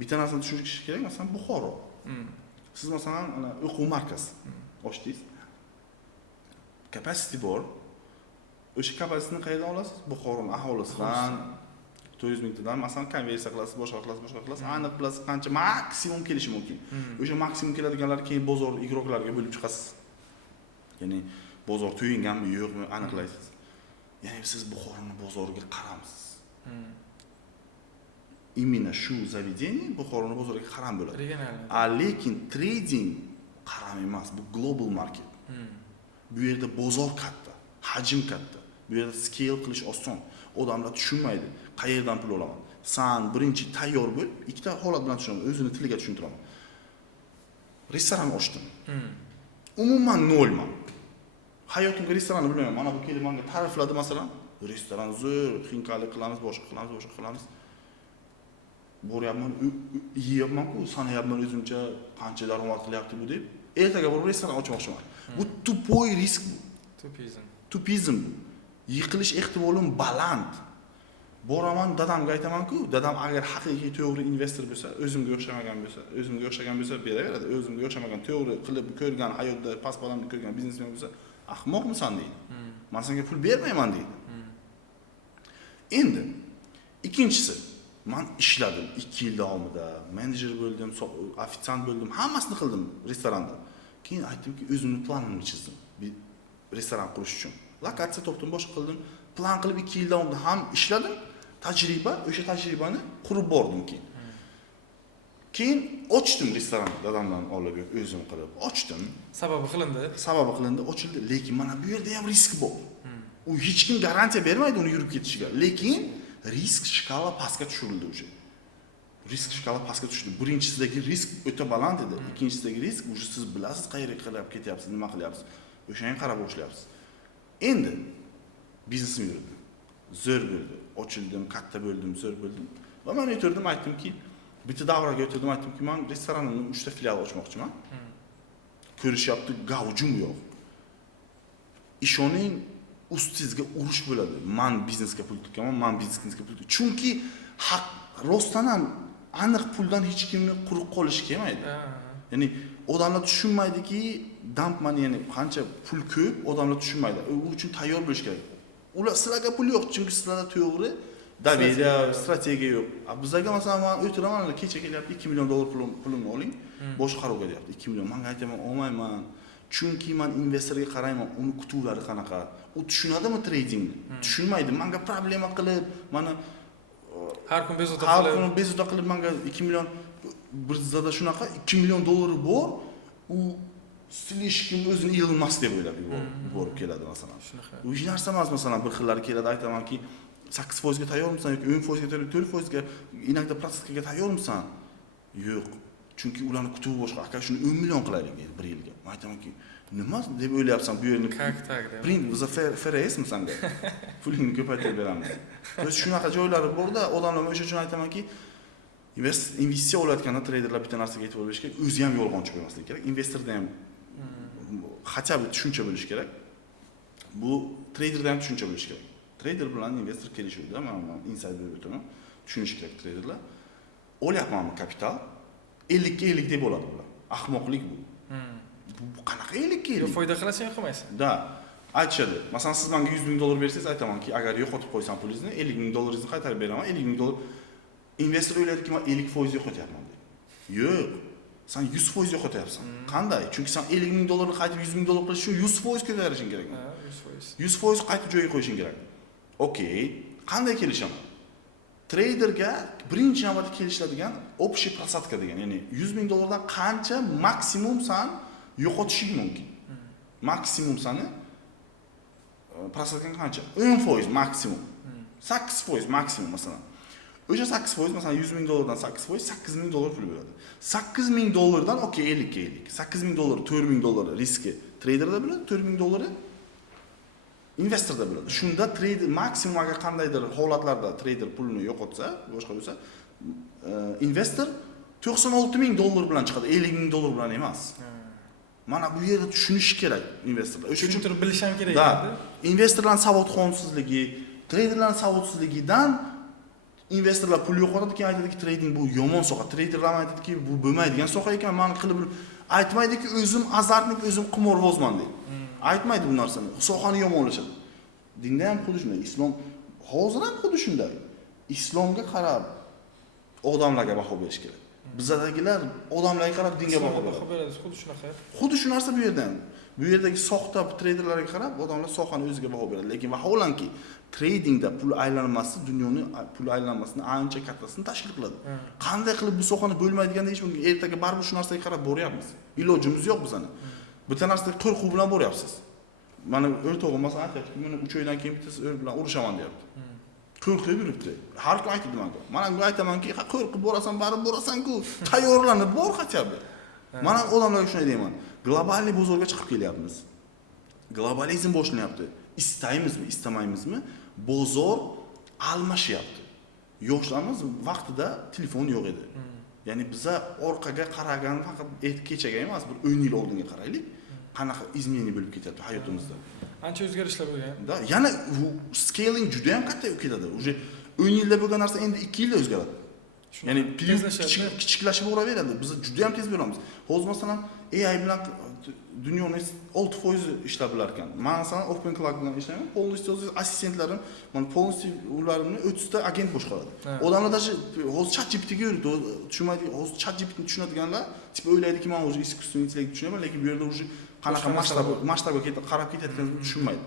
Bitta narsani tushunish kerak, masalan, Buxoro. Siz masalan, o'quv markaz ochdingiz. Capacity bor. O'sha capacity-ni qayerdan olasiz? Buxoroning aholisidan, 400 mingtadan masalan konversiya qilasiz, boshqa qilasiz, aniq bilasiz qancha maksimum kelishi mumkin. O'sha maksimum keladiganlar keyin bozor igroklariga bo'lib chiqasiz. Ya'ni bozor to'yinganmi, yo'qmi aniqlaysiz. Ya'ni siz Buxoroning bozoriga qaramsiz. Именно shu заведение Buxoroning bozoriga qaram bo'ladi. Lekin trading qaram emas, bu global market. Bu yerda bozor katta, hajm katta. Bu yerda scale qilish oson. Odamlar tushunmaydi. Qayerdan pul olaman? San birinchi tayyor bo'l, ikkita holat bilan tushunaman, o'zini tiliga tushuntiraman. Restoran ochdim. Umuman nolman. Hayotimda restoranni bilmayman. Mana bu kelib menga ta'rifladi masalan, restoran zo'r, xinkalik qilamiz, boshqa qilamiz. Boryapman, yeyapman-ku, sanayapman o'zimcha qancha daromad qilyapti bu deb. Ertaga borib restoran ochmoqchiman. Bu tupoy risk bu. Tupizm. Yiqilish ehtimolim baland. Boraman dadamga aytaman-ku, dadam agar haqiqiy to'g'ri investor bo'lsa, o'zimga o'xshagan bo'lsa beraveradi. O'zimga o'xshamagan to'g'ri qilib ko'rgan, hayotda past-balandni ko'rgan biznesmen bo'lsa, ahmoqmisan deydi. Men senga pul bermayman deydi. Endi ikkinchisi, men ishladim 2 yil davomida, menejer bo'ldim, ofitsiant bo'ldim, hammasini qildim restoranda. Keyin aytdimki, o'zimning planimni chizdim. Bir restoran qurish uchun. Lokatsiya topdim, boshqa qildim. Plan qilib 2 yil davomida ham ishladim. O'sha tajribani qurib bordim keyin. Keyin ochdim restoranni dadamdan olib, o'zim qilib ochdim. Sababi qilindi, ochildi. Lekin mana bu yerda ham risk bor. U hech kim garantiya bermaydi uni yurib ketishiga. Lekin risk shkala pastga tushirildi o'sha. Risk shkala pastga tushdi. Birinchisidagi risk o'ta baland edi. Ikkinchisidagi risk o'sha siz bilasiz qayerga qarab ketyapsiz, nima qilyapsiz. O'shanga qarab boshlayapsiz. Endi biznesim yurdi. Zo'r bo'ldi. Ochildim, katta bo'ldim, zo'r bo'ldim. Va men o'tirdim, aytdimki, bitta davraga o'tirdim, aytdimki, men restoranimni 3 ta filial ochmoqchiman. Ko'rishyapti, gavjum yo'q. Ishoning ustingizga urush bo'ladi. Men biznesga pul tikaman, Chunki haq rostdan ham aniq puldan hech kimni quruq qolish kelmaydi. Ya'ni odamlar tushunmaydiki, dump money, ya'ni qancha pul ko'p, odamlar tushunmaydi. U uchun tayyor bo'lish kerak. Ular sizlarga pul yo'q, chunki sizlarda to'g'ri davriya, strategiya yo'q. Bizlarga masalan men o'tiraman, kecha kelyapti, $2 million pulimni oling, boshqaruvga deyapti. 2 million. Men aytaman, olmayman. Chunki men investorga qarayman, uni kutuvlari qanaqa. U tushunadimi tradingni? Tushunmaydi. Menga problema qilib, mana har kun bezovta qilib menga 2 million bir zada shunaqa $2 million bor, u silishkim o'zini Elon Musk deb o'ylab yuborib keladi masalan. U hech narsa emas, masalan, bir xillari keladi, aytamanki, 8% ga tayyormisan yoki 10% ga, 4% ga, inakda protsentga tayyormisan? Yo'q. Chunki ularni kutuvi boshqa. Aka shuni 10 million qilaylik bir yilga. Men aytamanki, nima deb o'ylayapsan bu yerni? Print biza FRSmi sanga? Pulingni ko'paytirib beramiz. Biz shunaqa joylari borda, odamlar o'sha uchun aytamanki, investitsiya olayotganda treyderlar bitta narsaga e'tibor berish kerak, o'zi ham yolg'onchi bo'lmasligi kerak. Investorda ham хотя бы tushuncha bo'lish kerak. Bu treyderda ham tushuncha bo'lish kerak. Treyder bilan investor kelishuvda, men inside bo'lib o'taman. Tushunish kerak treyderlar. Olyapmanmi kapital? 50 ga 50 deb bo'ladi bular. Ahmoqlik bu. Bu qanaqa 50 ga 50? Yo foyda qilasan, yo qilmaysan. Da. aytishadi. Masalan, siz menga 100 ming dollar bersangiz, aytamanki, agar yo'qotib qo'ysam pulingizni, 50 ming dollaringizni qaytarib beraman. 50 ming dollar investor o'ylaydiki, men 50% yo'qotyapman deydi. Yo'q. Sen 100% yo'qotyapsan. Qanday? Chunki sen 50 ming dollarni qaytib 100 ming dollar qilish uchun 100% ko'tarishing kerak. Ha, 100%. 100% qaytib joyiga qo'yishing kerak. Okey. Qanday kelishaman? Traderga birinchi navbatda kelishadigan общий просадка degan, ya'ni 100 ming dollardan qancha maksimum san yo'qotishing mumkin. Maksimum sani просадкаң qancha? 10% maksimum. 8% maksimum masalan. O'sha 8% masalan 100 ming dollardan 8% 8 ming dollar pul beradi. 8 ming dollardan okey 50 ga 50. 8 ming dollar, 4 ming dollar riski traderda bo'ladi, 4 ming dollari investorda bo'ladi. Shunda trader maksimum agar qandaydir holatlarda trader pulini yo'qotsa, boshqa bo'lsa, investor 96 ming dollar bilan chiqadi, 50 ming dollar bilan emas. Mana bu yerda tushunish kerak investorlar. O'sha uchun Tushuntirib bilish ham kerak da, endi. investorlarning savodxonsizligi, traderlarning savodsizligidan investorlar pul yo'qotadi, keyin aytadiki, trading bu yomon soha. Traderlar aytadiki, bu bo'lmaydigan soha ekan, meni qilib aytmaydiki, o'zim azartnik, o'zim qimorbozman deydi. Aytmaydi bu narsani. Sohani yomonlashadi. Dinda ham xuddi shunday. Islom hozir ham xuddi shunday. Islomga qarab odamlarga baho berish kerak. Bizadagilar odamlarga qarab dinga baho beradi. Xuddi shunaqa. Xuddi shu narsa bu yerdan. Bu yerdagi soxta traderlarga qarab odamlar sohani o'ziga baho beradi. Lekin vaholanki tradingda pul aylanmasi dunyoni pul aylanmasini ancha kattasini tashkil qiladi. Qanday qilib bu sohani bo'lmaydiganda hech mumkin. Ertaga baribir shu narsaga qarab boryapmiz. Ilojimiz yo'q bizani. Bitta narsaga qo'rquv bilan boryapsiz. Mana o'rtog'im masalan aytayapti, meni 3 oydan keyin bittasi o'r bilan urushaman deyapti. Qo'rqib yuribdi. Har kun aytadi menga. Mana bunga aytamanki, qo'rqib borasan, baribir borasan-ku, tayyorlanib bor qachondir. Mana odamlarga shunday deyman. Globalniy bozorga chiqib kelyapmiz. Globalizm boshlanyapti. Istaymizmi, istamaymizmi? Bozor almashyapti. Yoshlarimiz vaqtida telefon yo'q edi. Ya'ni biza orqaga qaragan faqat kechaga emas, bir 10 yil oldinga qaraylik. Qanaqa izmeniy bo'lib ketyapti hayotimizda. Ancha o'zgarishlar bo'lgan. Da, yana scaling juda ham katta ketadi. Uje 10 yilda bo'lgan narsa endi 2 yilda o'zgaradi. Ya'ni kichiklashib boraveradi. Biz juda ham tez bo'lamiz. Hozir masalan AI bilan dunyoni 6% ishlab bilar ekan. Men masalan Open Cloud bilan ishlayman. Polностью assistentlarim, men polностью ularni 30 ta agent boshqaradi. Odamlar даже hozir ChatGPT ga yurdi. Tushunmaydi, hozir ChatGPT ni tushunadiganlar, tip o'ylaydiki, men o'zi искусственный интеллект tushunaman, lekin bu yerda уже qanaqa masshtabga qarab ketayotganini tushunmaydi.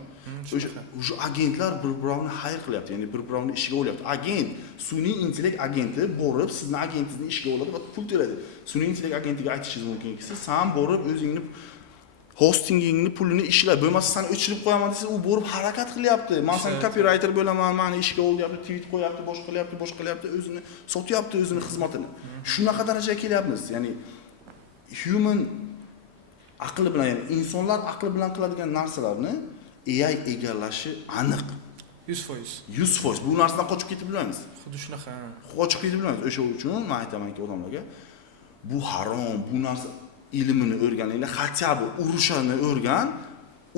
O'sha agentlar bir-birini hayr qilyapti, ya'ni bir-birini ishiga olyapti. Agent, sun'iy intellekt agenti borib sizni agentingizni ishiga oladi va pul to'laydi. Sun'iy intellekt agentiga aytishingiz mumkinki, siz ham borib o'zingni hostingingni pulini ishlab, bo'lmasa seni o'chirib qo'yaman desa, u borib harakat qilyapti. Men sen copywriter bo'laman, meni ishga olyapti, tweet qo'yapti, boshqa qilyapti, o'zini sotyapti, o'zini xizmatini. Shunaqa darajaga kelyapmiz. Ya'ni human aqli bilan, ya'ni insonlar aqli bilan qiladigan narsalarni AI egallashi aniq. 100%. 100%. Bu narsadan qochib ketib bilmaymiz. Xuddi shunaqa. Qochib ketib bilmaymiz. O'sha uchun men aytamanki odamlarga, bu harom, bu narsa ilmini o'rganinglar, hatto urushni o'rgan.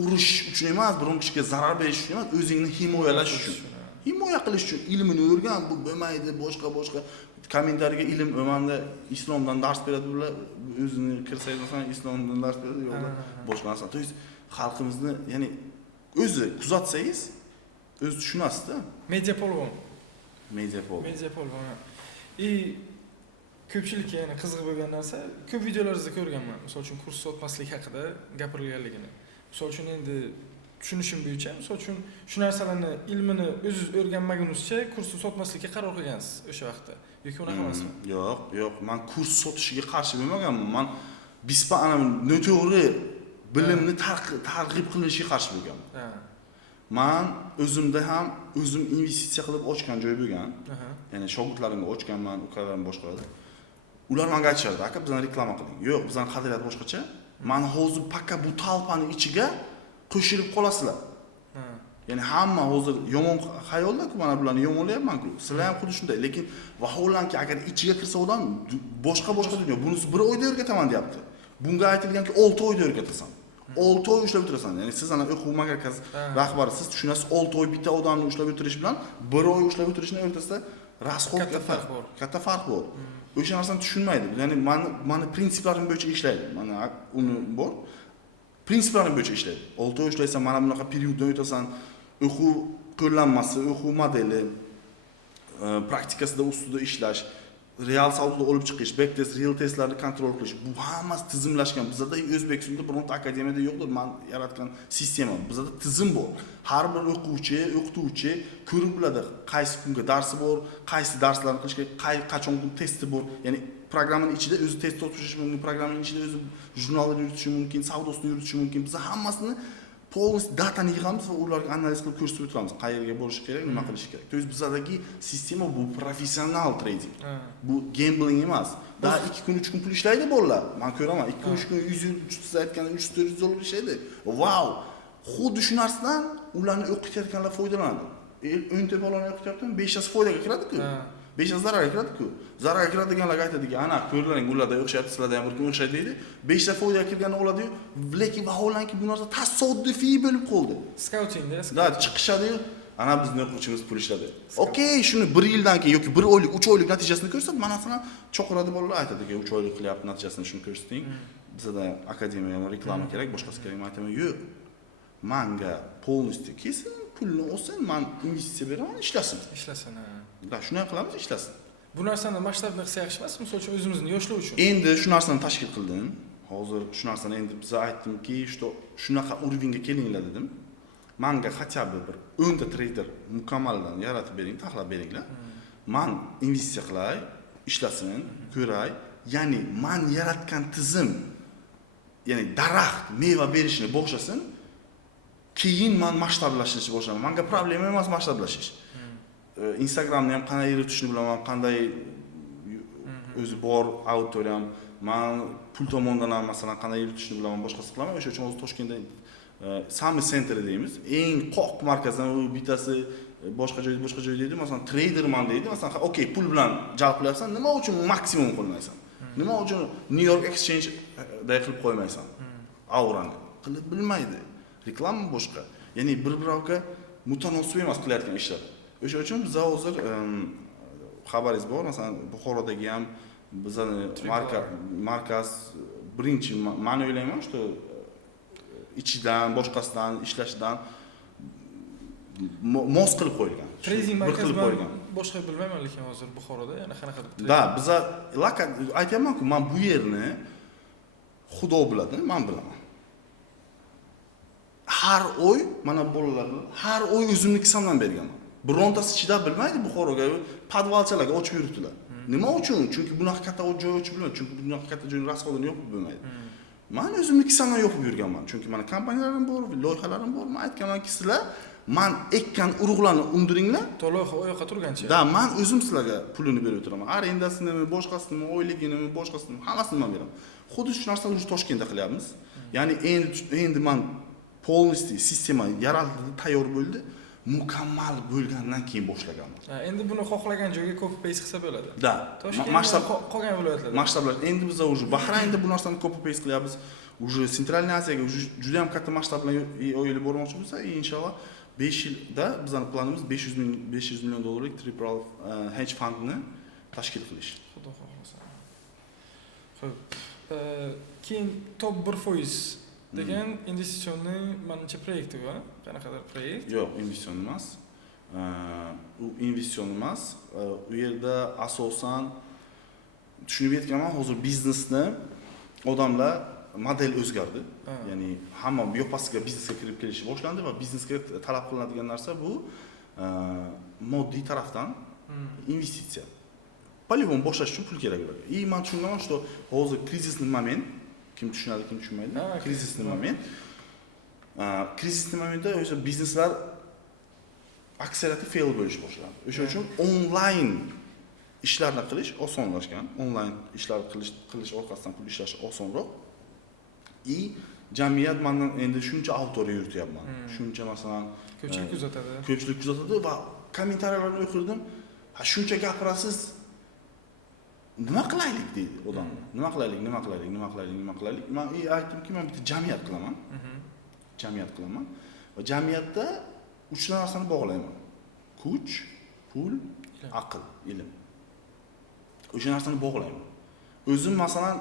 Urush uchun emas, biron kishiga zarar berish uchun emas, o'zingni himoyalash uchun. Himoya qilish uchun ilmini o'rgan, bu bo'lmaydi, boshqa kommentariyaga ilm o'manda islomdan dars beradi bular, o'zini kirsangiz masalan islomdan dars beradi yo'qmi? Boshqa narsa. To есть xalqimizni, ya'ni o'zi kuzatsangiz, o'zi tushunasiz-da. Media polvon. Media polvon. Ko'pchilikka yana qiziq bo'lgan narsa, ko'p videolaringizda ko'rganman. Misol uchun kurs sotmaslik haqida gapirilganligini. Misol uchun endi tushunishim bo'yicha, misol uchun shu narsalarni ilmini o'zingiz o'rganmagunizcha kursni sotmaslikka qaror qilgansiz o'sha vaqtda. Yoki unaqa emasmi? Yo'q, men kurs sotishiga qarshi bo'lmaganman. Men bispa ana noto'g'ri bilimni targ'ib qilinishiga qarshi bo'lganman. Men o'zimda ham o'zim investitsiya qilib ochgan joy bo'lgan. Ya'ni shogirdlarimga ochganman, ukalarim boshqalar. Ular menga aytishardi, aka bizani reklama qiling. Yo'q, bizning qadriyat boshqacha. Men hozir pakka bu talpani ichiga qo'shilib qolasizlar. Ya'ni hamma hozir yomon xayolda-ku, mana bularni yomonlayapman-ku. Sizlar ham xuddi shunday, lekin vaholanki agar ichiga kirsa odam boshqa dunyo, bunisi 1 oyda o'rgataman deyapti. Bunga aytilganki 6 oyda o'rgatasan. 6 oy ushlab o'tirasan. Ya'ni siz ana o'quv markazi rahbarisiz, tushunasiz, 6 oy bitta odamni ushlab o'tirish bilan 1 oy ushlab o'tirishning o'rtasida rasxod katta farq bor. O'sha narsani tushunmaydi. Ya'ni meni prinsiplarim bo'yicha ishlaydi. Mana uni bor. prinsiplari bo'yicha ishlaydi. 6 oy ishlaysan, mana bunaqa perioddan o'tasan, o'quv qo'llanmasi, o'quv modeli, praktikasida ustida ishlash, real savdoda olib chiqish, back test, real testlarni kontrol qilish. Bu hammasi tizimlashgan. Bizda O'zbekistonda bironta akademiyada yo'qdir men yaratgan sistema. Bizda tizim bor. Har bir o'quvchi, o'qituvchi ko'rib biladi, qaysi kunga darsi bor, qaysi darslarni qilishga, qachon testi bor. Ya'ni programmaning ichida o'zi test o'tkazish mumkin, programmaning ichida o'zi jurnalni yuritishi mumkin, savdosini yuritishi mumkin. Biz hammasini полностью datani yig'amiz va ularga analiz qilib ko'rsatib o'tamiz. Qayerga borish kerak, nima qilish kerak. То есть bizdagi sistema bu professional trading. Bu gambling emas. Da 2 kun 3 kun pul ishlaydi bolalar. Men ko'raman, 2 kun 3 kun 100 300 aytganda 300 400 dollar ishlaydi. Wow! Xuddi shu narsadan ularni o'qitayotganlar foydalanadi. 10 ta bolani o'qityaptimi? 5tasi foydaga kiradi-ku. 5tasi zararga kiradi-ku. Zararga kiradiganlarga aytadiki, ana ko'rlaring, ularda o'xshayapti, sizlarda ham bir kun o'xshaydi deydi. 5ta foydaga kirgani oladi-yu, lekin vaholanki bu narsa tasodifiy bo'lib qoldi. Scoutingda, Da chiqishadi-yu, ana bizning o'quvchimiz pul ishladi. Okey, shuni 1 yildan keyin yoki 1 oylik, 3 oylik natijasini ko'rsat, mana masalan cho'qiradi bolalar aytadiki, 3 oylik qilyapti, natijasini shuni ko'rsating. Bizda akademiya reklama kerak, boshqasi kerak. Men aytaman, yo'q. Menga полностью kesin pulni olsin, men investitsiya beraman, ishlasin. Ishlasin. Da shuni qilamiz, ishlasin. Bu narsani masshtabni qilsa yaxshi emasmi? Misol uchun o'zimizni yoshlar uchun. Endi shu narsani tashkil qildim. Hozir shu narsani endi biz aytdimki, shunaqa urovingga kelinglar dedim. Menga хотя бы bir 10 ta trader mukammaldan yaratib bering, taxlab beringlar. Men investitsiya qilay, ishlasin, ko'ray. Ya'ni men yaratgan tizim, ya'ni daraxt meva berishni boshlasin. Keyin men masshtablashishni boshlaman. Menga problema emas masshtablashish. Instagramni ham qanday yuritishni bilaman, qanday o'zi bor auditoriyam, men pul tomondan ham masalan qanday yuritishni bilaman, boshqasi qilaman. O'sha uchun hozir Toshkentda Summit Center deymiz. Eng qoq markazdan u bittasi boshqa joy deydi. Masalan, traderman deydi. Masalan, okey, pul bilan jalb qilyapsan, nima uchun maksimum qo'ymaysan? Nima uchun New York Exchange da qilib qo'ymaysan? Aurani qilib bilmaydi. Reklama boshqa. Ya'ni bir-birovga mutanosib emas qilayotgan ishlar. O'sha uchun biz hozir xabaringiz bor, masalan, Buxorodagi ham bizning markaz birinchi men o'ylayman, shu ichidan, boshqasidan, ishlashdan mos qilib qo'yilgan. Trading markazi boshqa bilmayman, lekin hozir Buxoroda yana qanaqa deb. Da, biza aytayapman-ku, men bu yerni Xudo biladi, men bilaman. Har oy mana bolalarni har oy o'zimniki hisobdan berganman. Birontasi chidab bilmaydi Buxoroga, podvalchalarga ochib yuribdilar. Nima uchun? Chunki bunaqa katta joy ochib bilmaydi, chunki bunaqa katta joyni rasxodini yopib bilmaydi. Men o'zimniki hisobdan yopib yurganman. Chunki mana kompaniyalarim bor, loyihalarim bor. Men aytganmanki, sizlar men ekkan urug'larni undiringlar. To'loq oyoqqa turgancha. Da, men o'zim sizlarga pulini berib o'tiraman. Arendasini, boshqasini, oyligini, boshqasini, hammasini men beraman. Xuddi shu narsani o'zi Toshkentda qilyapmiz. Ya'ni endi men полностью sistema yaraldi, tayyor bo'ldi. Mukammal bo'lgandan keyin boshlaganman. Endi buni xohlagan joyga copy paste qilsa bo'ladi. Da, masshtab qolgan viloyatlarda. Masshtablar endi biz уже Bahraynda bu narsani copy paste qilyapmiz. Уже Centralniy Asiyaga juda ham katta masshtab bilan o'ylab bormoqchi bo'lsa, inshaalloh 5 yilda bizning planimiz 500 million dollarlik triple hedge fundni tashkil qilish. Xudo xohlasa. Xo'p. Keyin top 1% degan investitsionniy menimcha proyekti bor. Qanaqadir proyekt? Yo'q, investitsion emas. U investitsion emas. U yerda asosan tushunib yetganman, hozir biznesni odamlar model o'zgardi. Ya'ni hamma yoppasiga biznesga kirib kelish boshlandi va biznesga talab qilinadigan narsa bu moddiy tarafdan investitsiya. По-любому boshlash uchun pul kerak ularga. И men tushungaman, что hozir krizisniy moment, kim tushunadi, kim tushunmaydi. Krizisniy moment. Krizisniy momentda o'sha bizneslar aksariyati fail bo'lish boshladi. O'sha uchun onlayn ishlarni qilish osonlashgan. Onlayn ishlar qilish orqasidan pul ishlash osonroq. И jamiyat mendan endi shuncha auditoriya yurityapman. Shuncha masalan ko'pchilik kuzatadi va kommentariyalarni o'qirdim. Ha, shuncha gapirasiz. Nima qilaylik deydi odamlar. Nima qilaylik? Men aytdimki, men bitta jamiyat qilaman. Jamiyat qilaman va jamiyatda 3 narsani bog'layman. Kuch, pul, aql, ilm. O'sha narsani bog'layman. O'zim masalan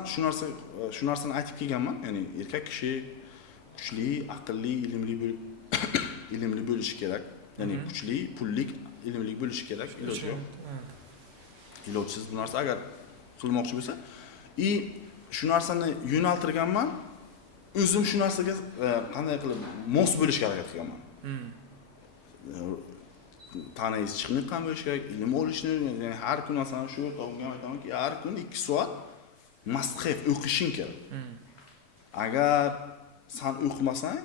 shu narsani aytib kelganman, ya'ni erkak kishi kuchli, aqlli, ilmli bo'lishi kerak. Ya'ni kuchli, pullik, ilmli bo'lishi kerak. Iloji yo'q. Ilojsiz bu narsa agar qilmoqchi bo'lsa, shu narsani yo'naltirganman, o'zim shu narsaga qanday qilib mos bo'lishga harakat qilganman. Tanangiz chiqniqqan bo'lishi kerak, ilm olishni, ya'ni har kun masalan shu to'g'riga aytamanki, har kun 2 soat must have o'qishing kerak. Agar sen o'qimasang,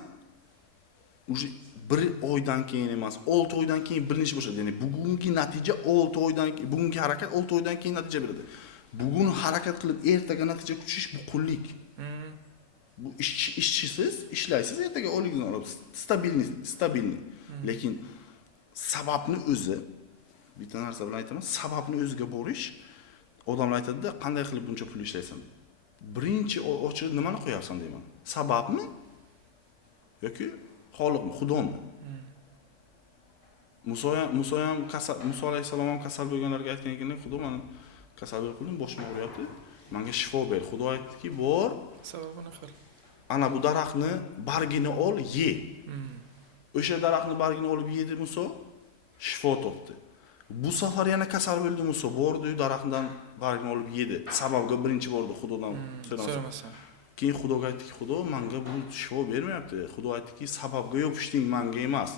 уже 1 oydan keyin emas, 6 oydan keyin bir necha bo'ladi. Ya'ni bugungi natija 6 oydan keyin, bugungi harakat 6 oydan keyin natija beradi. Bugun harakat qilib ertaga natija kutish bu qullik. Bu ishchisiz, ishlaysiz, ertaga oyligini olasiz. Stabilni. Lekin sababni o'zi, bitta narsa bilan aytaman, sababni o'ziga borish, odamlar aytadi-da, qanday qilib buncha pul ishlaysan? Birinchi ochib nimani qo'yapsan deyman. Sababmi? Yoki Xoliqmi, Xudomi? Muso alayhisalom ham kasal bo'lganlarga aytgan ekanlar, Xudo meni kasal qildim, boshim og'riyapti. Menga shifo ber. Xudo aytdiki, bor, sababini qil. Ana bu daraxtni bargini ol, ye. O'sha daraxtni bargini olib yedi Muso, shifo topdi. Bu safar yana kasal bo'ldi Muso, bordi, daraxtdan bargini olib yedi. Sababga birinchi bordi Xudodan so'ramasa. Keyin Xudoga aytdiki, Xudo menga bu shifo bermayapti. Xudo aytdiki, sababga yopishding, menga emas.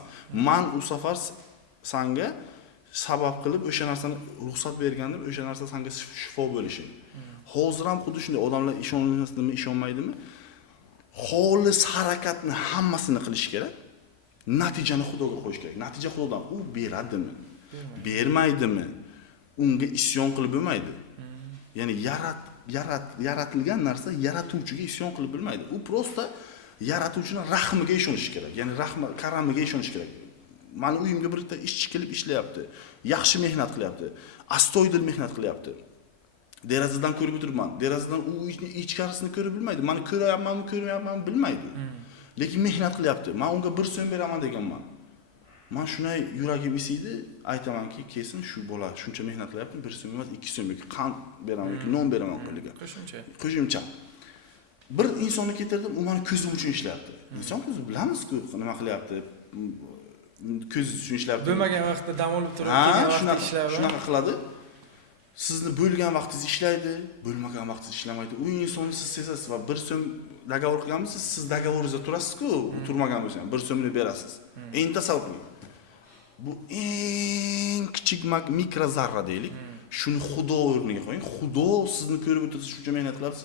Men u safar senga sabab qilib o'sha narsani ruxsat bergandim, o'sha narsa senga shifo bo'lishi. Hozir ham xuddi shunday odamlar ishonmasdimi, ishonmaydimi? Xolis harakatni hammasini qilish kerak. Natijani Xudoga qo'yish kerak. Natija Xudodan. U beradimi? Bermaydimi? Unga isyon qilib bo'lmaydi. Ya'ni yaratilgan narsa yaratuvchiga isyon qilib bo'lmaydi. U prosta yaratuvchining rahmiga ishonish kerak. Ya'ni karamiga ishonish kerak. Meni uyimga birta ishchi kelib ishlayapti. Yaxshi mehnat qilyapti. Astoydil mehnat qilyapti. Derazadan ko'rib o'tiribman. Derazadan u ichkarisini ko'rib bilmaydi. Meni ko'ryapmanmi, ko'rmayapmanmi bilmaydi. Lekin mehnat qilyapti. Men unga 1 so'm beraman deganman. Men shunday yuragim isiydi, aytamanki, kesin shu bola shuncha mehnat qilyapti, 1 so'm emas, 2 so'm yoki qand beraman yoki non beraman qo'liga. Qo'shimcha. Bir insonni ketirdim, u meni ko'zim uchun ishlayapti. Inson ko'zi bilamiz-ku, nima qilyapti. Ko'z uchun ishlayapti. Bo'lmagan vaqtda dam olib turib, shunaqa qiladi. Sizni bo'lgan vaqtingiz ishlaydi, bo'lmagan vaqtingiz ishlamaydi. U insonni siz sezasiz va 1 so'm dogovor qilganmisiz, siz dogovoringizda turasiz-ku, turmagan bo'lsa ham 1 so'mni berasiz. Endi tasavvur qiling. Bu eng kichik mikro zarra deylik. Shuni Xudo o'rniga qo'ying. Xudo sizni ko'rib o'tasiz, shuncha mehnat qilyapsiz.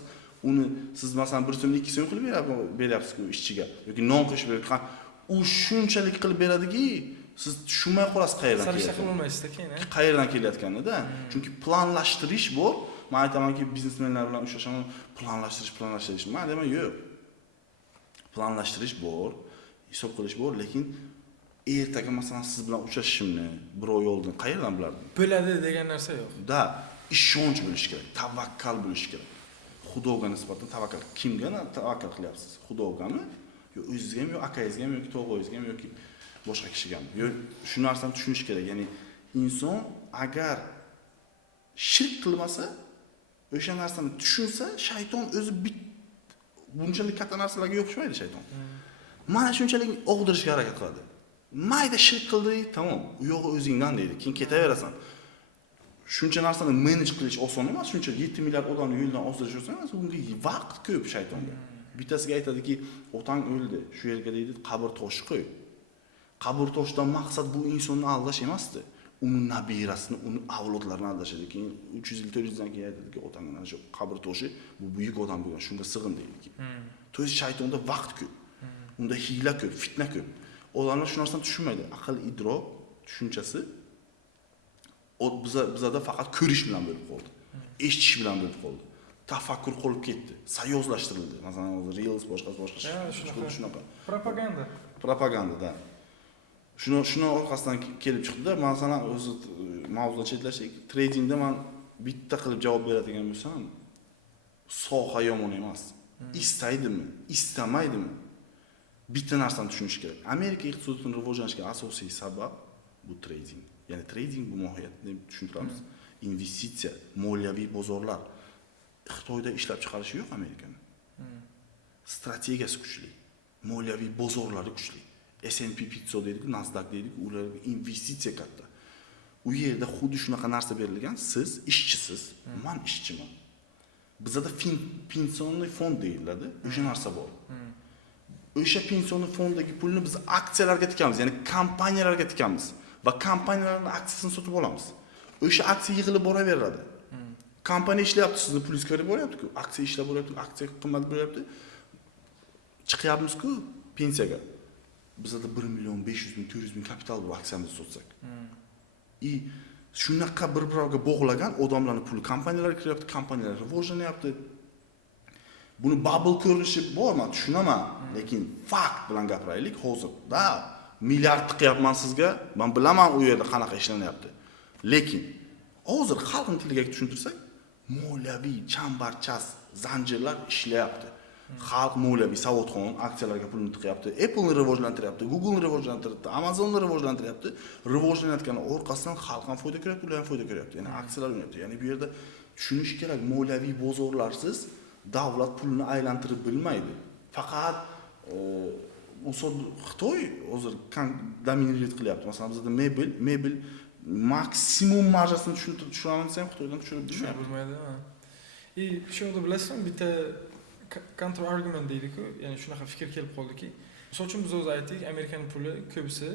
Uni siz masalan 1 so'mni 2 so'm qilib beryapsiz-ku ishchiga yoki non qo'shib bergan. U shunchalik qilib beradiki, siz tushunmay qolasiz qayerdan kelayotganini. Sarishta qilolmaysiz-da keyin. Qayerdan kelayotganini-da. Chunki planlashtirish bor. Men aytamanki, biznesmenlar bilan uchrashaman, planlashtirish. Men deyman, yo'q. Planlashtirish bor, hisob qilish bor, lekin ertaga masalan siz bilan uchrashishimni 1 oy oldin qayerdan bilardim? Bo'ladi degan narsa yo'q. Da, ishonch bo'lish kerak, tavakkal bo'lish kerak. Xudoga nisbatan tavakkal. Kimga tavakkal qilyapsiz? Xudogami? Yo o'zingizga, yo akangizga, yoki tog'oyingizga, yoki boshqa kishigami? Yo shu narsani tushunish kerak. Ya'ni inson agar shirk qilmasa, o'sha narsani tushunsa, shayton o'zi bunchalik katta narsalarga yo'qishmaydi shayton. Mana shunchalik og'dirishga harakat qiladi. Mayda shirk qilding, tamom, u yog'i o'zingdan deydi. Keyin ketaverasan. Shuncha narsani manage qilish oson emas. Shuncha 7 milliard odamni yo'ldan ozdirish oson emas. Unga vaqt ko'p shaytonga. Bittasiga aytadiki, otang o'ldi, shu yerga deydi, qabr toshi qo'y. Qabr toshdan maqsad bu insonni aldash emasdi. Uni nabirasini, uni avlodlarini aldashadi. Keyin 300 yil, 400 yildan keyin aytadiki, otang ana shu qabr toshi bu buyuk odam bo'lgan, shunga sig'in deydi. To есть shaytonda vaqt ko'p. Unda hiyla ko'p, fitna ko'p. Odamlar shu narsani tushunmaydi. Aql, idrok tushunchasi bizada faqat ko'rish bilan bo'lib qoldi. Eshitish bilan bo'lib qoldi. Tafakkur qolib ketdi. Sayozlashtirildi. Masalan, hozir Reels boshqa shunaqa. Propaganda. Shuni orqasidan kelib chiqdi-da, masalan, o'zi mavzudan chetlashik, tradingda men bitta qilib javob beradigan bo'lsam, soha yomon emas. Istaydimi, istamaydimi? Bitta narsani tushunish kerak. Amerika iqtisodiyotining rivojlanishiga asosiy sabab bu trading. Ya'ni trading bu mohiyatni tushuntiramiz. Investitsiya, moliyaviy bozorlar. Xitoyda ishlab chiqarishi yo'q Amerikaning. Strategiyasi kuchli. moliyaviy bozorlari kuchli. S&P 500 deydik, Nasdaq deydik, ularga investitsiya katta. U yerda xuddi shunaqa narsa berilgan, siz ishchisiz, men ishchiman. Bizda pensioniy fond deyiladi, o'sha narsa bor. O'sha pensioniy fonddagi pulni biz aksiyalarga tikamiz, ya'ni kompaniyalarga tikamiz va kompaniyalarning aksiyasini sotib olamiz. O'sha aksiya yig'ilib boraveradi. Kompaniya ishlayapti, sizni pulingiz kirib boryapti-ku, aksiya ishlab boryapti, aksiya qimmat bo'lyapti. Chiqyapmiz-ku pensiyaga. Bizda 1 million 500 ming 400 ming kapital bor aksiyamizni sotsak. Shunaqa bir-biriga bog'lagan odamlarning puli kompaniyalarga kiryapti, kompaniyalar rivojlanyapti. Buni bubble ko'rinishi bormi? Tushunaman, lekin fakt bilan gapiraylik hozir. Da milliard tiqyapman sizga, men bilaman u yerda qanaqa ishlanyapti. Lekin hozir xalqning tiliga tushuntirsak, moliyaviy chambarchas zanjirlar ishlayapti. Xalq moliyaviy savodxon aksiyalarga pulni tiqyapti, Apple'ni rivojlantiryapti, Google'ni rivojlantiryapti, Amazon'ni rivojlantiryapti. Rivojlanayotgan orqasidan xalq ham foyda ko'ryapti, ular ham foyda ko'ryapti. Ya'ni aksiyalar o'ynayapti. Ya'ni bu yerda tushunish kerak, moliyaviy bozorlarsiz davlat pulini aylantirib bilmaydi. Faqat Xitoy hozir dominировать qilyapti. Masalan, bizda mebel maksimum marjasini tushiraman desam, Xitoydan tushirib bilmaydi. Shu yerda bilasizmi, bitta counter argument deydi-ku, ya'ni shunaqa fikr kelib qoldiki, misol uchun biz o'zi aytdik, Amerikaning puli ko'pisi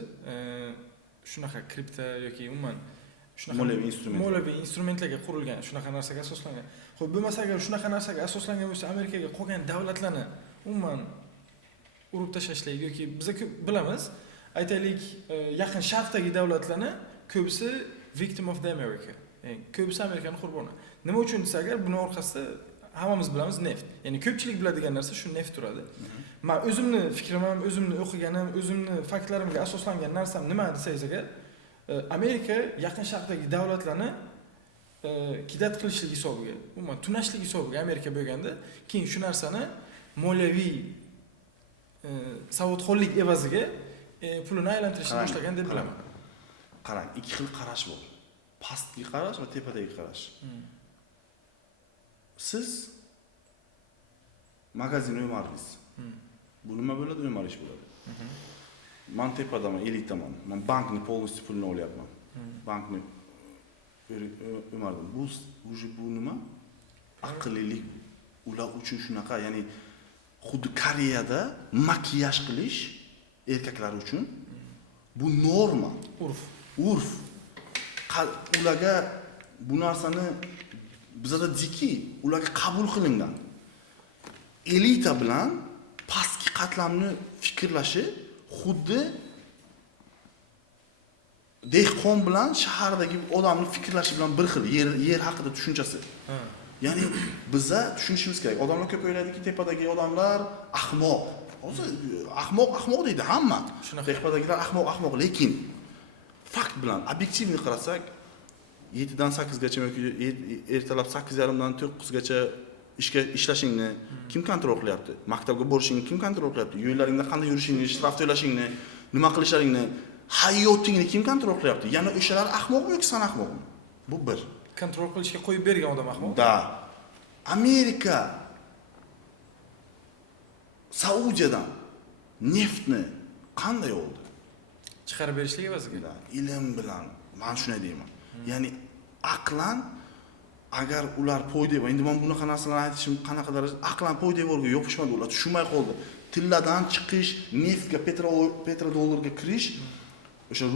shunaqa kripto yoki umuman shunaqa moliyaviy instrumentlarga qurilgan, shunaqa narsaga asoslangan. Xo'p, bo'lmasa agar shunaqa narsaga asoslangan bo'lsa, Amerikaga qolgan davlatlarni umuman urib tashlashlik yoki biz ko'p bilamiz, aytaylik, yaqin sharqdagi davlatlarni ko'pisi victim of the America. Ya'ni ko'pisi Amerikaning qurboni. Nima uchun desa agar, buning orqasida hammamiz bilamiz neft. Ya'ni ko'pchilik biladigan narsa shu neft turadi. Men o'zimni fikrim ham, o'zimni o'qiganim, o'zimni faktlarimga asoslangan narsam nima desangiz agar, Amerika yaqin sharqdagi davlatlarni kidat qilishlik hisobiga, umuman tunashlik hisobiga Amerika bo'lganda, keyin shu narsani moliyaviy savodxonlik evaziga pulini aylantirishni boshlagan deb bilaman. Qarang, ikki xil qarash bor. Pastki qarash va tepadagi qarash. Siz magazin o'marsiz. Bu nima bo'ladi? O'marish bo'ladi. Men tepadaman, elitaman. Men bankni полностью pulini olyapman. Bankni o'mardim. Bu nima? Aqllilik. Ular uchun shunaqa, ya'ni xuddi Koreyada makiyaj qilish erkaklar uchun bu norma, urf. Ularga bu narsani bizda diki, ularga qabul qilingan. Elita bilan pastki qatlamni fikrlashi xuddi dehqon bilan shahardagi odamning fikrlashi bilan bir xil, yer haqida tushunchasi. Ya'ni bizda tushunishimiz kerak. Odamlar ko'p o'ylaydiki, tepadagi odamlar ahmoq. Hozir ahmoq deydi hamma. Tepadagilar ahmoq, lekin fakt bilan obyektivni qarasak, 7 dan 8 gacha yoki ertalab 8:30 dan 9 gacha ishlashingni kim kontrol qilyapti? Maktabga borishingni kim kontrol qilyapti? Yo'llaringda qanday yurishingni, shtraf to'lashingni, nima qilishlaringni, hayotingni kim kontrol qilyapti? Yana o'shalar ahmoqmi yoki san ahmoqmi? Bu bir. Kontrol qilishga qo'yib bergan odam ahmoq. Da. Amerika Saudiyadan neftni qanday oldi? Chiqarib berishlik evaziga. Ilm bilan, men shunday deyman. Ya'ni aqlan agar ular poydevor, endi men bunaqa narsalarni aytishim qanaqa darajada aqlan poydevorga yopishmadi, ular tushunmay qoldi. Tilladan chiqish, neftga, petrodollarga kirish, o'sha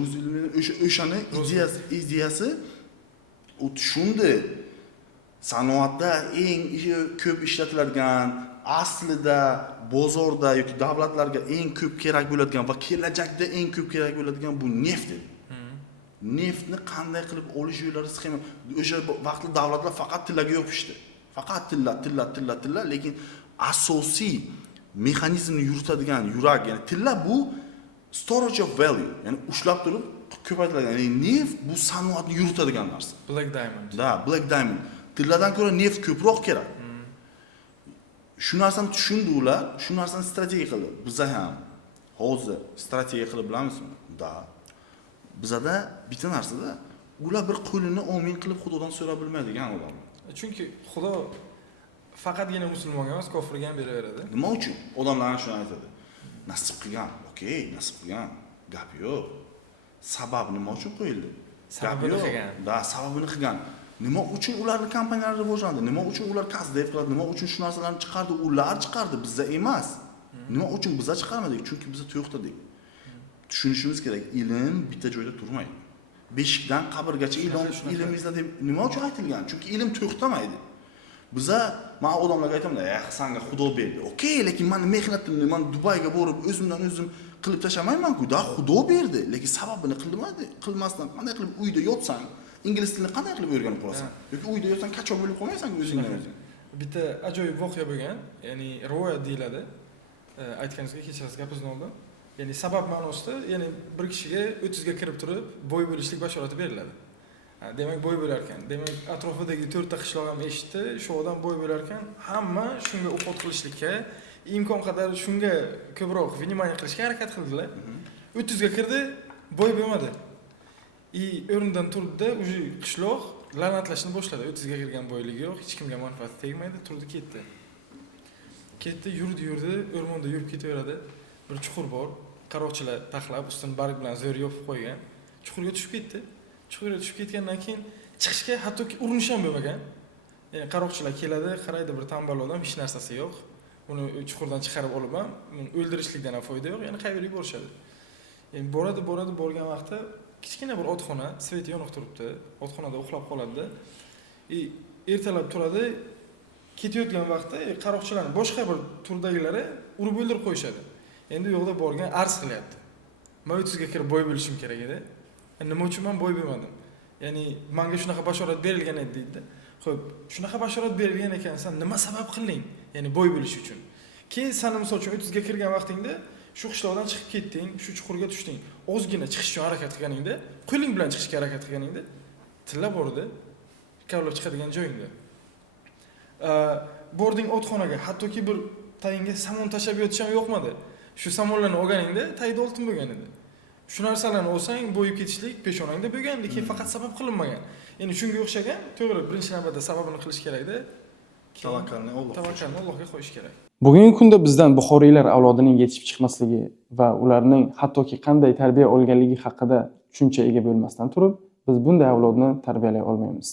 o'shani ideyasi u tushundi. Sanoatda eng ko'p ishlatiladigan, aslida bozorda yoki davlatlarga eng ko'p kerak bo'ladigan va kelajakda eng ko'p kerak bo'ladigan bu neft edi. Neftni qanday qilib olish yo'llari sxema. O'sha vaqtda davlatlar faqat tillaga yopishdi. Faqat tilla, lekin asosiy mexanizmni yuritadigan yurak, ya'ni tilla bu storage of value, ya'ni ushlab turib ko'paytirilgan. Ya'ni neft bu sanoatni yuritadigan narsa. Black diamond. Da, black diamond. Tilladan ko'ra neft ko'proq kerak. Shu narsani tushundi ular, shu narsani strategiya qildi. Biz ham hozir strategiya qilib bilamizmi? Da. Bizda bitta narsada ular bir qo'lini omin qilib Xudodan so'rab bilmaydigan odam. Chunki Xudo faqatgina musulmonga emas, kofirga ham beraveradi. Nima uchun? Odamlar shuni aytadi. nasib qilgan. Okey, nasib qilgan. Gap yo'q. Sabab nima uchun qo'yildi? Sababini qilgan. Da, sababini qilgan. Nima uchun ularning kompaniyalari rivojlandi? Nima uchun ular kasb qiladi? Nima uchun shu narsalarni chiqardi? Ular chiqardi, bizda emas. Nima uchun bizlar chiqarmadik? Chunki biz to'xtadik. Tushunishimiz kerak, ilm bitta joyda turmaydi. Beshikdan qabrgacha ilm izla deb nima uchun aytilgan? Chunki ilm to'xtamaydi. Biza men odamlarga aytaman, senga Xudo berdi. Okey, lekin men mehnatimni men Dubayga borib o'zimdan o'zim qilib tashamayman-ku. Da Xudo berdi, lekin sababini qilmasdan qanday qilib uyda yotsang, ingliz tilini qanday qilib o'rganib qolasan? Yoki uyda yotsang kachoq bo'lib qolmaysan-ku o'zingdan o'zing. Bitta ajoyib voqea bo'lgan, ya'ni rivoyat deyiladi. Aytganingizga kechirasiz gapingizni oldim. Ya'ni sabab ma'nosida, ya'ni bir kishiga 30 ga kirib turib, bo'y bo'lishlik bashorat beriladi. Demak, bo'y bo'lar ekan. Demak, atrofidagi 4 ta qishloq ham eshitdi, shu odam bo'y bo'lar ekan, hamma shunga o'qot qilishlikka, imkon qadar shunga ko'proq vнимание qilishga harakat qildilar. 30 ga kirdi, bo'y bo'lmadi. O'rnidan turdi-da, o'sha qishloq la'natlashni boshladi. 30 ga kirgan bo'yligi yo'q, hech kimga manfaati tegmaydi, turdi ketdi. Yurdi, o'rmonda yurib ketaveradi. Bir chuqur bor, qaroqchilar taxlab, ustini barg bilan zo'r yopib qo'ygan. Chuqurga tushib ketdi. Chuqurga tushib ketgandan keyin chiqishga hattoki urinish ham bo'lmagan. Ya'ni qaroqchilar keladi, qaraydi, bir tambal odam, hech narsasi yo'q. Uni chuqurdan chiqarib olib ham, uni o'ldirishlikdan ham foyda yo'q, ya'ni qayerga yuborishadi. Ya'ni borgan vaqtda kichkina bir otxona, svet yoniq turibdi. Otxonada uxlab qoladi-da. Ertalab turadi, ketayotgan vaqtda qaroqchilarning boshqa bir turdagilari urib o'ldirib qo'yishadi. Endi u yoqda borgan arz qilyapti. Men 30 ga kirib bo'y bo'lishim kerak edi. Nima uchun men bo'y bo'lmadim? Ya'ni menga shunaqa bashorat berilgan edi deydi. Xo'p, shunaqa bashorat berilgan ekan, sen nima sabab qilding? Ya'ni bo'y bo'lish uchun. Keyin sen misol uchun 30 ga kirgan vaqtingda shu qishloqdan chiqib ketding, shu chuqurga tushding. Ozgina chiqish uchun harakat qilganingda, qo'ling bilan chiqishga harakat qilganingda tilla bordi. Kavlab chiqadigan joyingda. Bording otxonaga, hattoki bir tayinga samon tashab yotish ham yo'qmadi. Shu samonlarni olganingda tayda oltin bo'lgan edi. Shu narsalarni olsang, bo'yib ketishlik peshonangda bo'lgan, lekin faqat sabab qilinmagan. Ya'ni shunga o'xshagan, to'g'ri, birinchi navbatda sababini qilish kerak-da. Tavakkalni Allohga qo'yish kerak. Bugungi kunda bizdan Buxoriylar avlodining yetishib chiqmasligi va ularning hattoki qanday tarbiya olganligi haqida tushuncha ega bo'lmasdan turib, biz bunday avlodni tarbiyalay olmaymiz.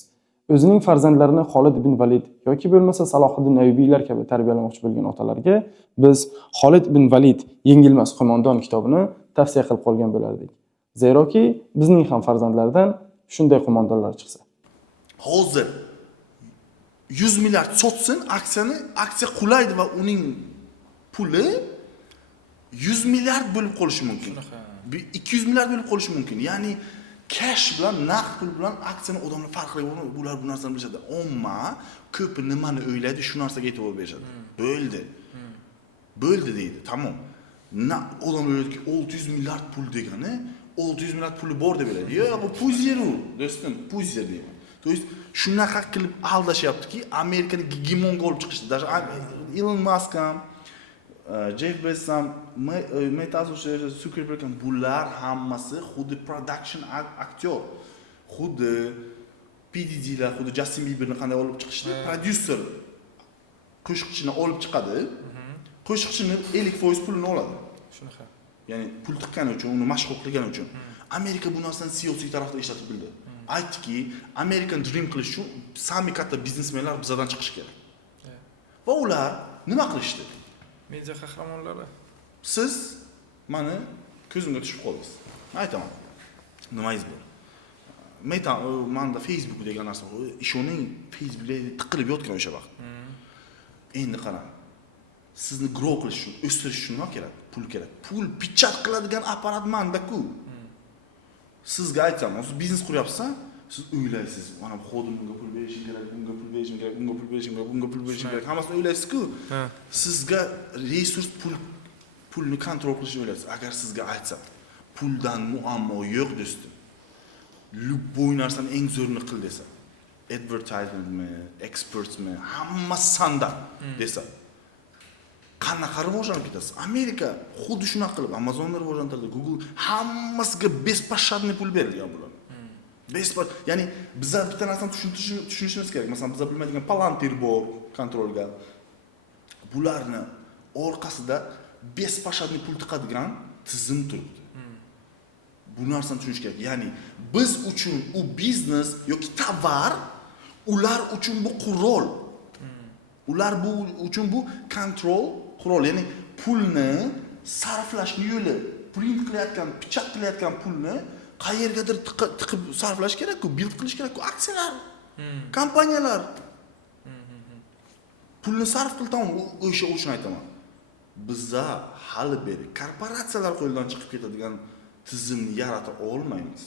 O'zining farzandlarini Xolid ibn Valid yoki bo'lmasa Salohiddin Ayyubiylar kabi tarbiyalamoqchi bo'lgan otalarga biz Xolid ibn Valid Yengilmas qo'mondon kitobini tavsiya qilib qolgan bo'lardik. Zeroki bizning ham farzandlardan shunday qo'mondonlar chiqsa. Hozir 100 milliard sotsin aksiya qulaydi va uning puli 100 milliard bo'lib qolishi mumkin. 200 milliard bo'lib qolishi mumkin. Ya'ni cash bilan, naqd pul bilan aksiyani odamlar farq qilib, bular bu narsani bilishadi. Omma ko'pi nimani o'ylaydi, shu narsaga e'tibor berishadi. Bo'ldi deydi. Tamom. Odamlar o'ylaydi, 600 milliard pul degani 600 milliard puli bor deb o'ylaydi. Yo'q, bu puzeru, do'stim, puzer deydi. То есть shunaqa qilib aldashyaptiki, Amerikani gegemonga olib chiqishdi. Даже Elon Musk ham, Jeff Bezos ham, Meta Zuckerberg ham, bular hammasi xuddi production aktyor. Xuddi PDD'lar, xuddi Justin Bieberni qanday olib chiqishdi, producer qo'shiqchini olib chiqadi. Qo'shiqchini 50% pulini oladi. Shunaqa. Ya'ni pul tiqqani uchun, uni mashhur qilgani uchun. Amerika bu narsani siyosiy tarafda ishlatib bildi. Aytdiki, American Dream qilish uchun sami katta biznesmenlar bizdan chiqish kerak. Va ular nima qilishdi? Media qahramonlari. Siz meni ko'zimga tushib qoldingiz. Aytaman. Nimangiz bor? Menda Facebook degan narsa bor. Ishoning Facebookda tiqilib yotgan o'sha vaqt. Endi qarang. Sizni grow qilish uchun, o'stirish uchun nima kerak? Pul kerak. Pul pichat qiladigan apparat menda-ku. Sizga aytsam, siz biznes quryapsiz, siz o'ylaysiz, mana bu xodimga pul berishim kerak, bunga pul berishim kerak, bunga pul berishim kerak, bunga pul berishim kerak. Hammasini o'ylaysiz-ku. Sizga resurs pulni kontrol qilishni o'ylaysiz. Agar sizga aytsam, puldan muammo yo'q do'stim. Любой narsani eng zo'rini qil desa. Advertisementmi, expertsmi, hamma sanda desa. Qanaqa rivojlanib ketasiz? Amerika xuddi shunaqa qilib Amazonni rivojlantirdi, Google hammasiga bespashadniy pul berilgan bular. Ya'ni bizlar bitta narsani tushunishimiz kerak. Masalan, bizlar bilmaydigan Palantir bor kontrolga. Bularni orqasida bespashadniy pul tiqadigan tizim turibdi. Bu narsani tushunish kerak. Ya'ni biz uchun u biznes yoki tovar, ular uchun bu qurol. Ular bu uchun bu kontrol qurol, ya'ni pulni sarflashni yo'li, print qilayotgan, pichoq qilayotgan pulni qayergadir tiqib sarflash kerak-ku, build qilish kerak-ku, aksiyalar, kompaniyalar. Pulni sarf qil tamom, o'sha uchun aytaman. Bizda hali beri korporatsiyalar qo'ldan chiqib ketadigan tizimni yarata olmaymiz.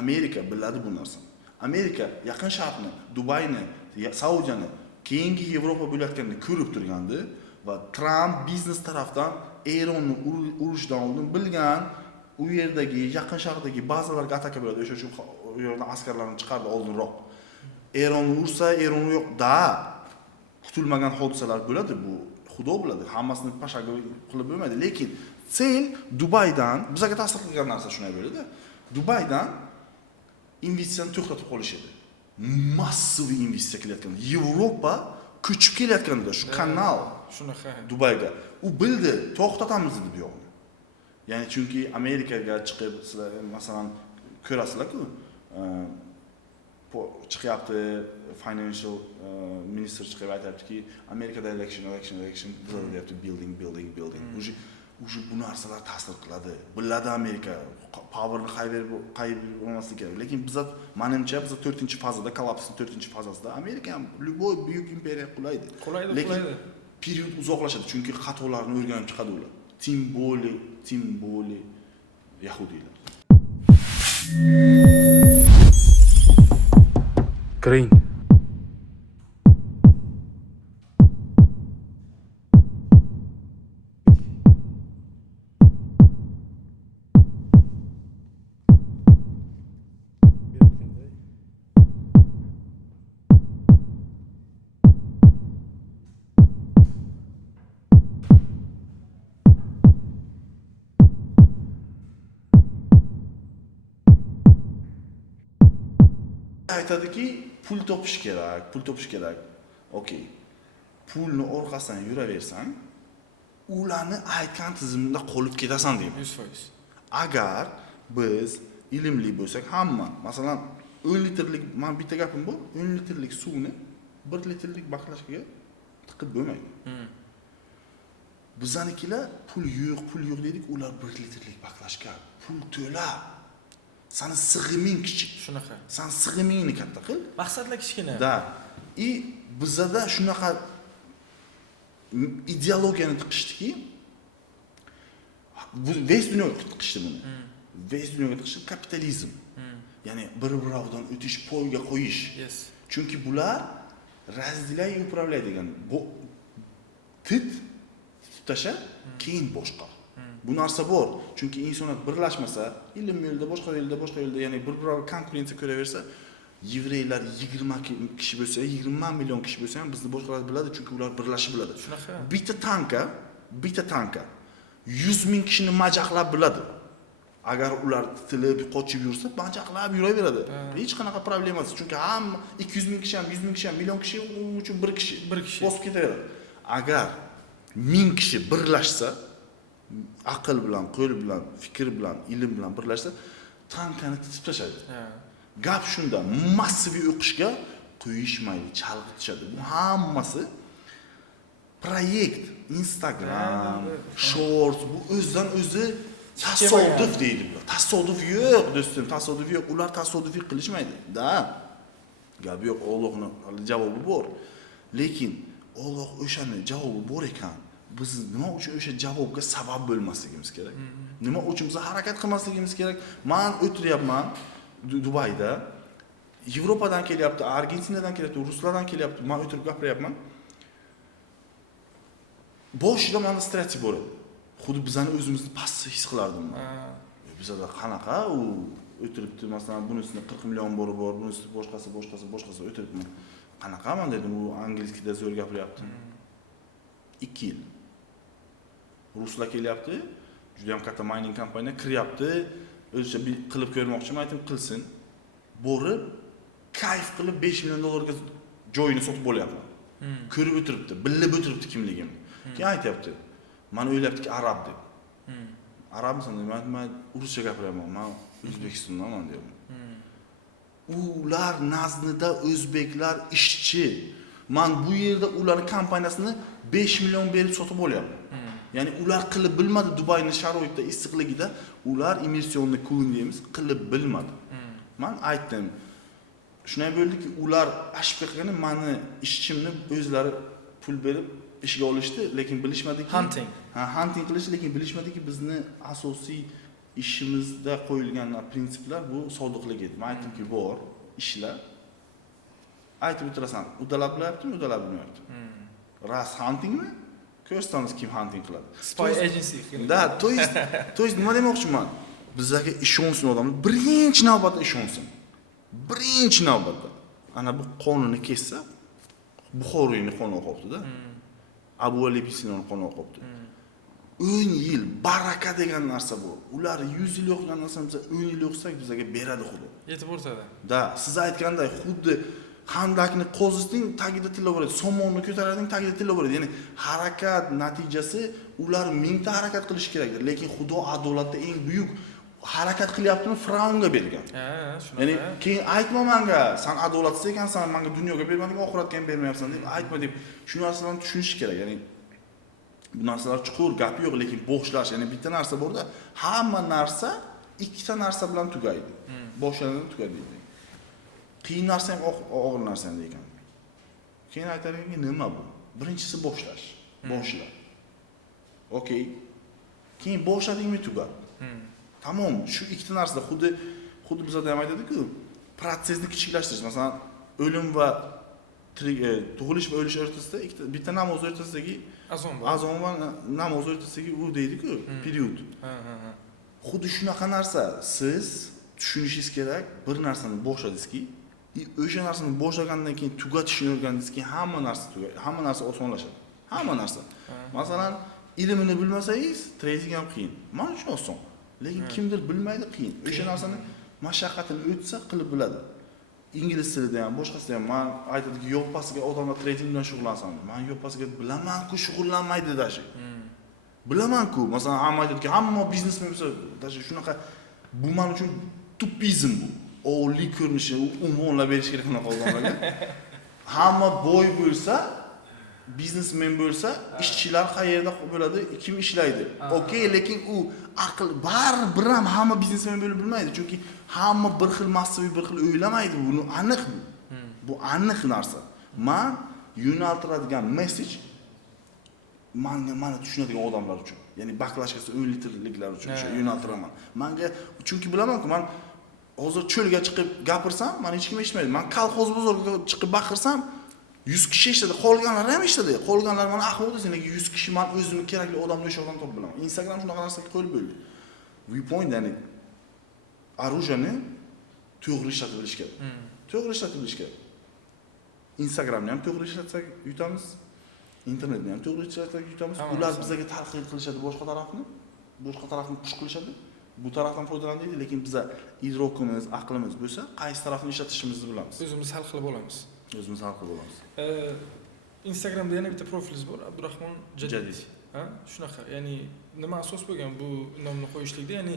Amerika biladi bu narsani. Amerika Yaqin Sharqni, Dubayni, Saudiyani, keyingi Yevropa bo'layotganini ko'rib turgandi va Trump biznes tarafdan Eronni urushdan oldin bilgan, u yerdagi Yaqin Sharqdagi bazalarga ataka bo'ladi, o'sha uchun u yerdan askarlarni chiqardi oldinroq. Eronni ursa, Eron yo'qda kutilmagan hodisalar bo'ladi, bu xudo biladi, hammasini pashaga qilib bo'lmaydi, lekin sel Dubaydan bizga ta'sir qilgan narsa shunday bo'ladi. Dubaydan investitsiyani to'xtatib qolish edi. Massiv investitsiya qilayotgan. Yevropa ko'chib kelayotganda shu kanal Shunaqa. Dubayga u bildi, to'xtatamiz dedi bu yo'qni. Ya'ni chunki Amerikaga chiqib sizlar masalan ko'rasizlar-ku, chiqyapti financial minister chiqib aytayaptiki, Amerikada election deyapti, building. Уже bu narsalar ta'sir qiladi. Biladi Amerika powerni qayerib olmasligi kerak. Lekin biz menimcha biz 4-fazada, kollapsning 4-fazasida Amerika ham любой buyuk imperiya qulaydi. Lekin period uzoqlashadi, chunki xatolarni o'rganib chiqadi ular. Tim bolli yahudiylar. Green. Aytadiki, pul topish kerak. Okey. Pulni orqasidan yuraversang, ularni aytgan tizimda qolib ketasan deyman. 100%. Agar biz ilmli bo'lsak, hamma, masalan, 10 litrlik, men bitta gapim bor, 10 litrlik suvni 1 litrlik baklashkaga tiqib bo'lmaydi. Bizanikilar pul yo'q dedik, ular 1 litrlik baklashka pul to'lab. Sani sig'iming kichik. Shunaqa. Sen sig'imingni katta qil. Maqsadlar kichkina. Da. Bizda shunaqa ideologiyani tiqishdiki, bu vez dunyoga tiqishdi buni. Vez dunyoga tiqishdi kapitalizm. Ya'ni bir-biridan o'tish, poyga qo'yish. Yes. Chunki bular razdelay upravlaydigan. Bu tutasha, keyin boshqa. Bu narsa bor. Chunki insoniyat birlashmasa, ilm yo'lida, boshqa yo'lda, ya'ni bir-biriga konkurensiya ko'raversa, yevreylar 20 kishi bo'lsa, 20 million kishi bo'lsa ham bizni boshqalar biladi, chunki ular birlashib biladi. Shunaqa. Bitta tanka 100 ming kishini majaqlab biladi. Agar ular tilib qochib yursa, majaqlab yuraveradi. Hech qanaqa problemasi, chunki hamma 200 ming kishi ham, 100 ming kishi ham, million kishi uchun bir kishi bosib ketaveradi. Agar 1000 kishi birlashsa, aql bilan, qo'l bilan, fikr bilan, ilm bilan birlashsa, tankani titib tashlaydi. Gap shunda, massiviy o'qishga qo'yishmaydi, chalg'itishadi. Bu hammasi proyekt, Instagram, Shorts, bu o'zidan o'zi tasodif deydi bular. Tasodif yo'q, do'stim, tasodif yo'q. Ular tasodifiy qilishmaydi. Gap yo'q, Allohning javobi bor. Lekin Alloh o'shani javobi bor ekan. Biz nima uchun o'sha javobga sabab bo'lmasligimiz kerak? Nima uchun biz harakat qilmasligimiz kerak? Men o'tiryapman Dubayda. Yevropadan kelyapti, Argentinadan kelyapti, ruslardan kelyapti. Men o'tirib gapiryapman. Boshida menda stress bor edi. Xuddi bizani o'zimizni past his qilardim. Bizda qanaqa u o'tiribdi, masalan, bunisini 40 million bor, bunisi boshqasi o'tiribdi. Qanaqaman dedim, u inglizda zo'r gapiryapti. 2 yil. Ruslar kelyapti, juda ham katta mining kompaniya kiryapti, o'zicha bir qilib ko'rmoqchiman, aytdim qilsin. Borib, kayf qilib 5 million dollarga joyini sotib bo'lyapman. Ko'rib o'tiribdi, bilib o'tiribdi kimligimni. Keyin aytayapti, Mana o'ylabdiki arab deb. Arabmisan deb, men ruscha gapiryapman, men O'zbekistondanman deb. Ular nazdida o'zbeklar ishchi. Men bu yerda ularning kompaniyasini 5 million berib sotib olyapman. Ya'ni ular qilib bilmadi Dubayning sharoitida issiqligida ular immersionni kun deymiz, qilib bilmadi. Men aytdim. Shunday bo'ldiki, ular ashqa qilgani meni ishchimni o'zlari pul berib ishga olishdi, lekin bilishmadiki. Hunting. Hunting qilish, lekin bilishmadiki bizni asosiy ishimizda qo'yilgan prinsiplar bu sodiqlik edi. Men aytdimki, bor, ishlar. Aytib o'tirasan, uddalab bilyaptimi, uddalab bilmayapti. Ras huntingmi? Ko'rsatamiz kim hunting qiladi. Spy agency. Da, to есть nima demoqchiman? Bizlarga ishonsin odamlar, birinchi navbatda ishonsin. Birinchi navbatda. Ana bu qonunni kessa, Buxoriyni qonun o'qibdi-da. Abu Ali Bisinoni qonun o'qibdi. 10 yil baraka degan narsa bu. Ular 100 yil o'qigan narsamizda 10 yil o'qisak bizlarga beradi Xudo. Yetib o'rtada. Da, siz aytganday xuddi handakni qo'zisning tagida tilla bo'ladi, somonni ko'tarading tagida tilla bo'ladi. Ya'ni harakat natijasi ular mingta harakat qilish kerakdir, lekin Xudo adolatda eng buyuk harakat qilyaptimi Fir'avnga bergan. Shunaqa. Ya'ni keyin aytma menga, sen adolatsiz ekansan, menga dunyoga bermading, oxiratga ham bermayapsan deb aytma deb shu narsalarni tushunish kerak. Ya'ni bu narsalar chuqur, gap yo'q, lekin boshlash, ya'ni bitta narsa borda, hamma narsa ikkita narsa bilan tugaydi. Boshlagandan tugaydi. Qiyin narsa ham og'ir narsa ham ekan. Keyin aytadiki, nima bu? Birinchisi boshlash. Boshla. Okey. Keyin boshladingmi tugar. Tamom, shu ikkita narsada xuddi bizda ham aytadi-ku, protsessni kichiklashtirish. Masalan, o'lim va tug'ilish va o'lish o'rtasida bitta namoz o'rtasidagi azon va namoz o'rtasidagi u deydi-ku, period. Xuddi shunaqa narsa. Siz tushunishingiz kerak, bir narsani boshladingizki, o'sha narsani boshlagandan keyin tugatishni o'rgandingizki, hamma narsa tugaydi, hamma narsa osonlashadi. Hamma narsa. Masalan, ilmini bilmasangiz, trading ham qiyin. Mana shu oson. Lekin kimdir bilmaydi, qiyin. O'sha narsani mashaqqatini o'tsa qilib biladi. Ingliz tilida ham, boshqasida ham men aytadiki, yoppasiga odamlar trading bilan shug'ullansin. Men yoppasiga bilaman-ku, shug'ullanmaydi dashi. Bilaman-ku. Masalan, hamma aytadiki, hamma biznesmen bo'lsa, dashi shunaqa bu men uchun tupizm bu. Oliy ko'rinishi, unvonlar berish kerak unaqa odamlarga. Hamma boy bo'lsa, biznesmen bo'lsa, ishchilar qayerda bo'ladi, kim ishlaydi? Okey, lekin u aql bir ham hamma biznesmen bo'lib bilmaydi, chunki hamma bir xil massaviy bir xil o'ylamaydi. Buni aniq bu. Bu aniq narsa. Men yo'naltiradigan message mana tushunadigan odamlar uchun, ya'ni baklashkasi 10 litrliklar uchun o'sha yo'naltiraman. Menga chunki bilaman-ku, men hozir cho'lga chiqib gapirsam, meni hech kim eshitmaydi. Men kolxoz bozoriga chiqib baqirsam, 100 kishi eshitadi, qolganlar ham eshitadi. Qolganlar mana ahmoq desin, lekin 100 kishi men o'zimga kerakli odamni o'sha yerdan topib bilaman. Instagram shunaqa narsaga qo'yib bo'ldi. Viewpoint, ya'ni оружияni to'g'ri ishlatib bilish kerak. To'g'ri ishlatib bilish kerak. Instagramni ham to'g'ri ishlatsak yutamiz. Internetni ham to'g'ri ishlatsak yutamiz. Ular bizga talqin qilishadi boshqa tarafni push qilishadi. Bu tarafdan foydalanadi, lekin biz idrokimiz, aqlimiz bo'lsa, qaysi tarafni ishlatishimizni bilamiz. O'zimiz hal qilib olamiz. Instagramda yana bitta profilingiz bor, Abdurahmon Jadid. Shunaqa. Ya'ni nima asos bo'lgan bu nomni qo'yishlikda? Ya'ni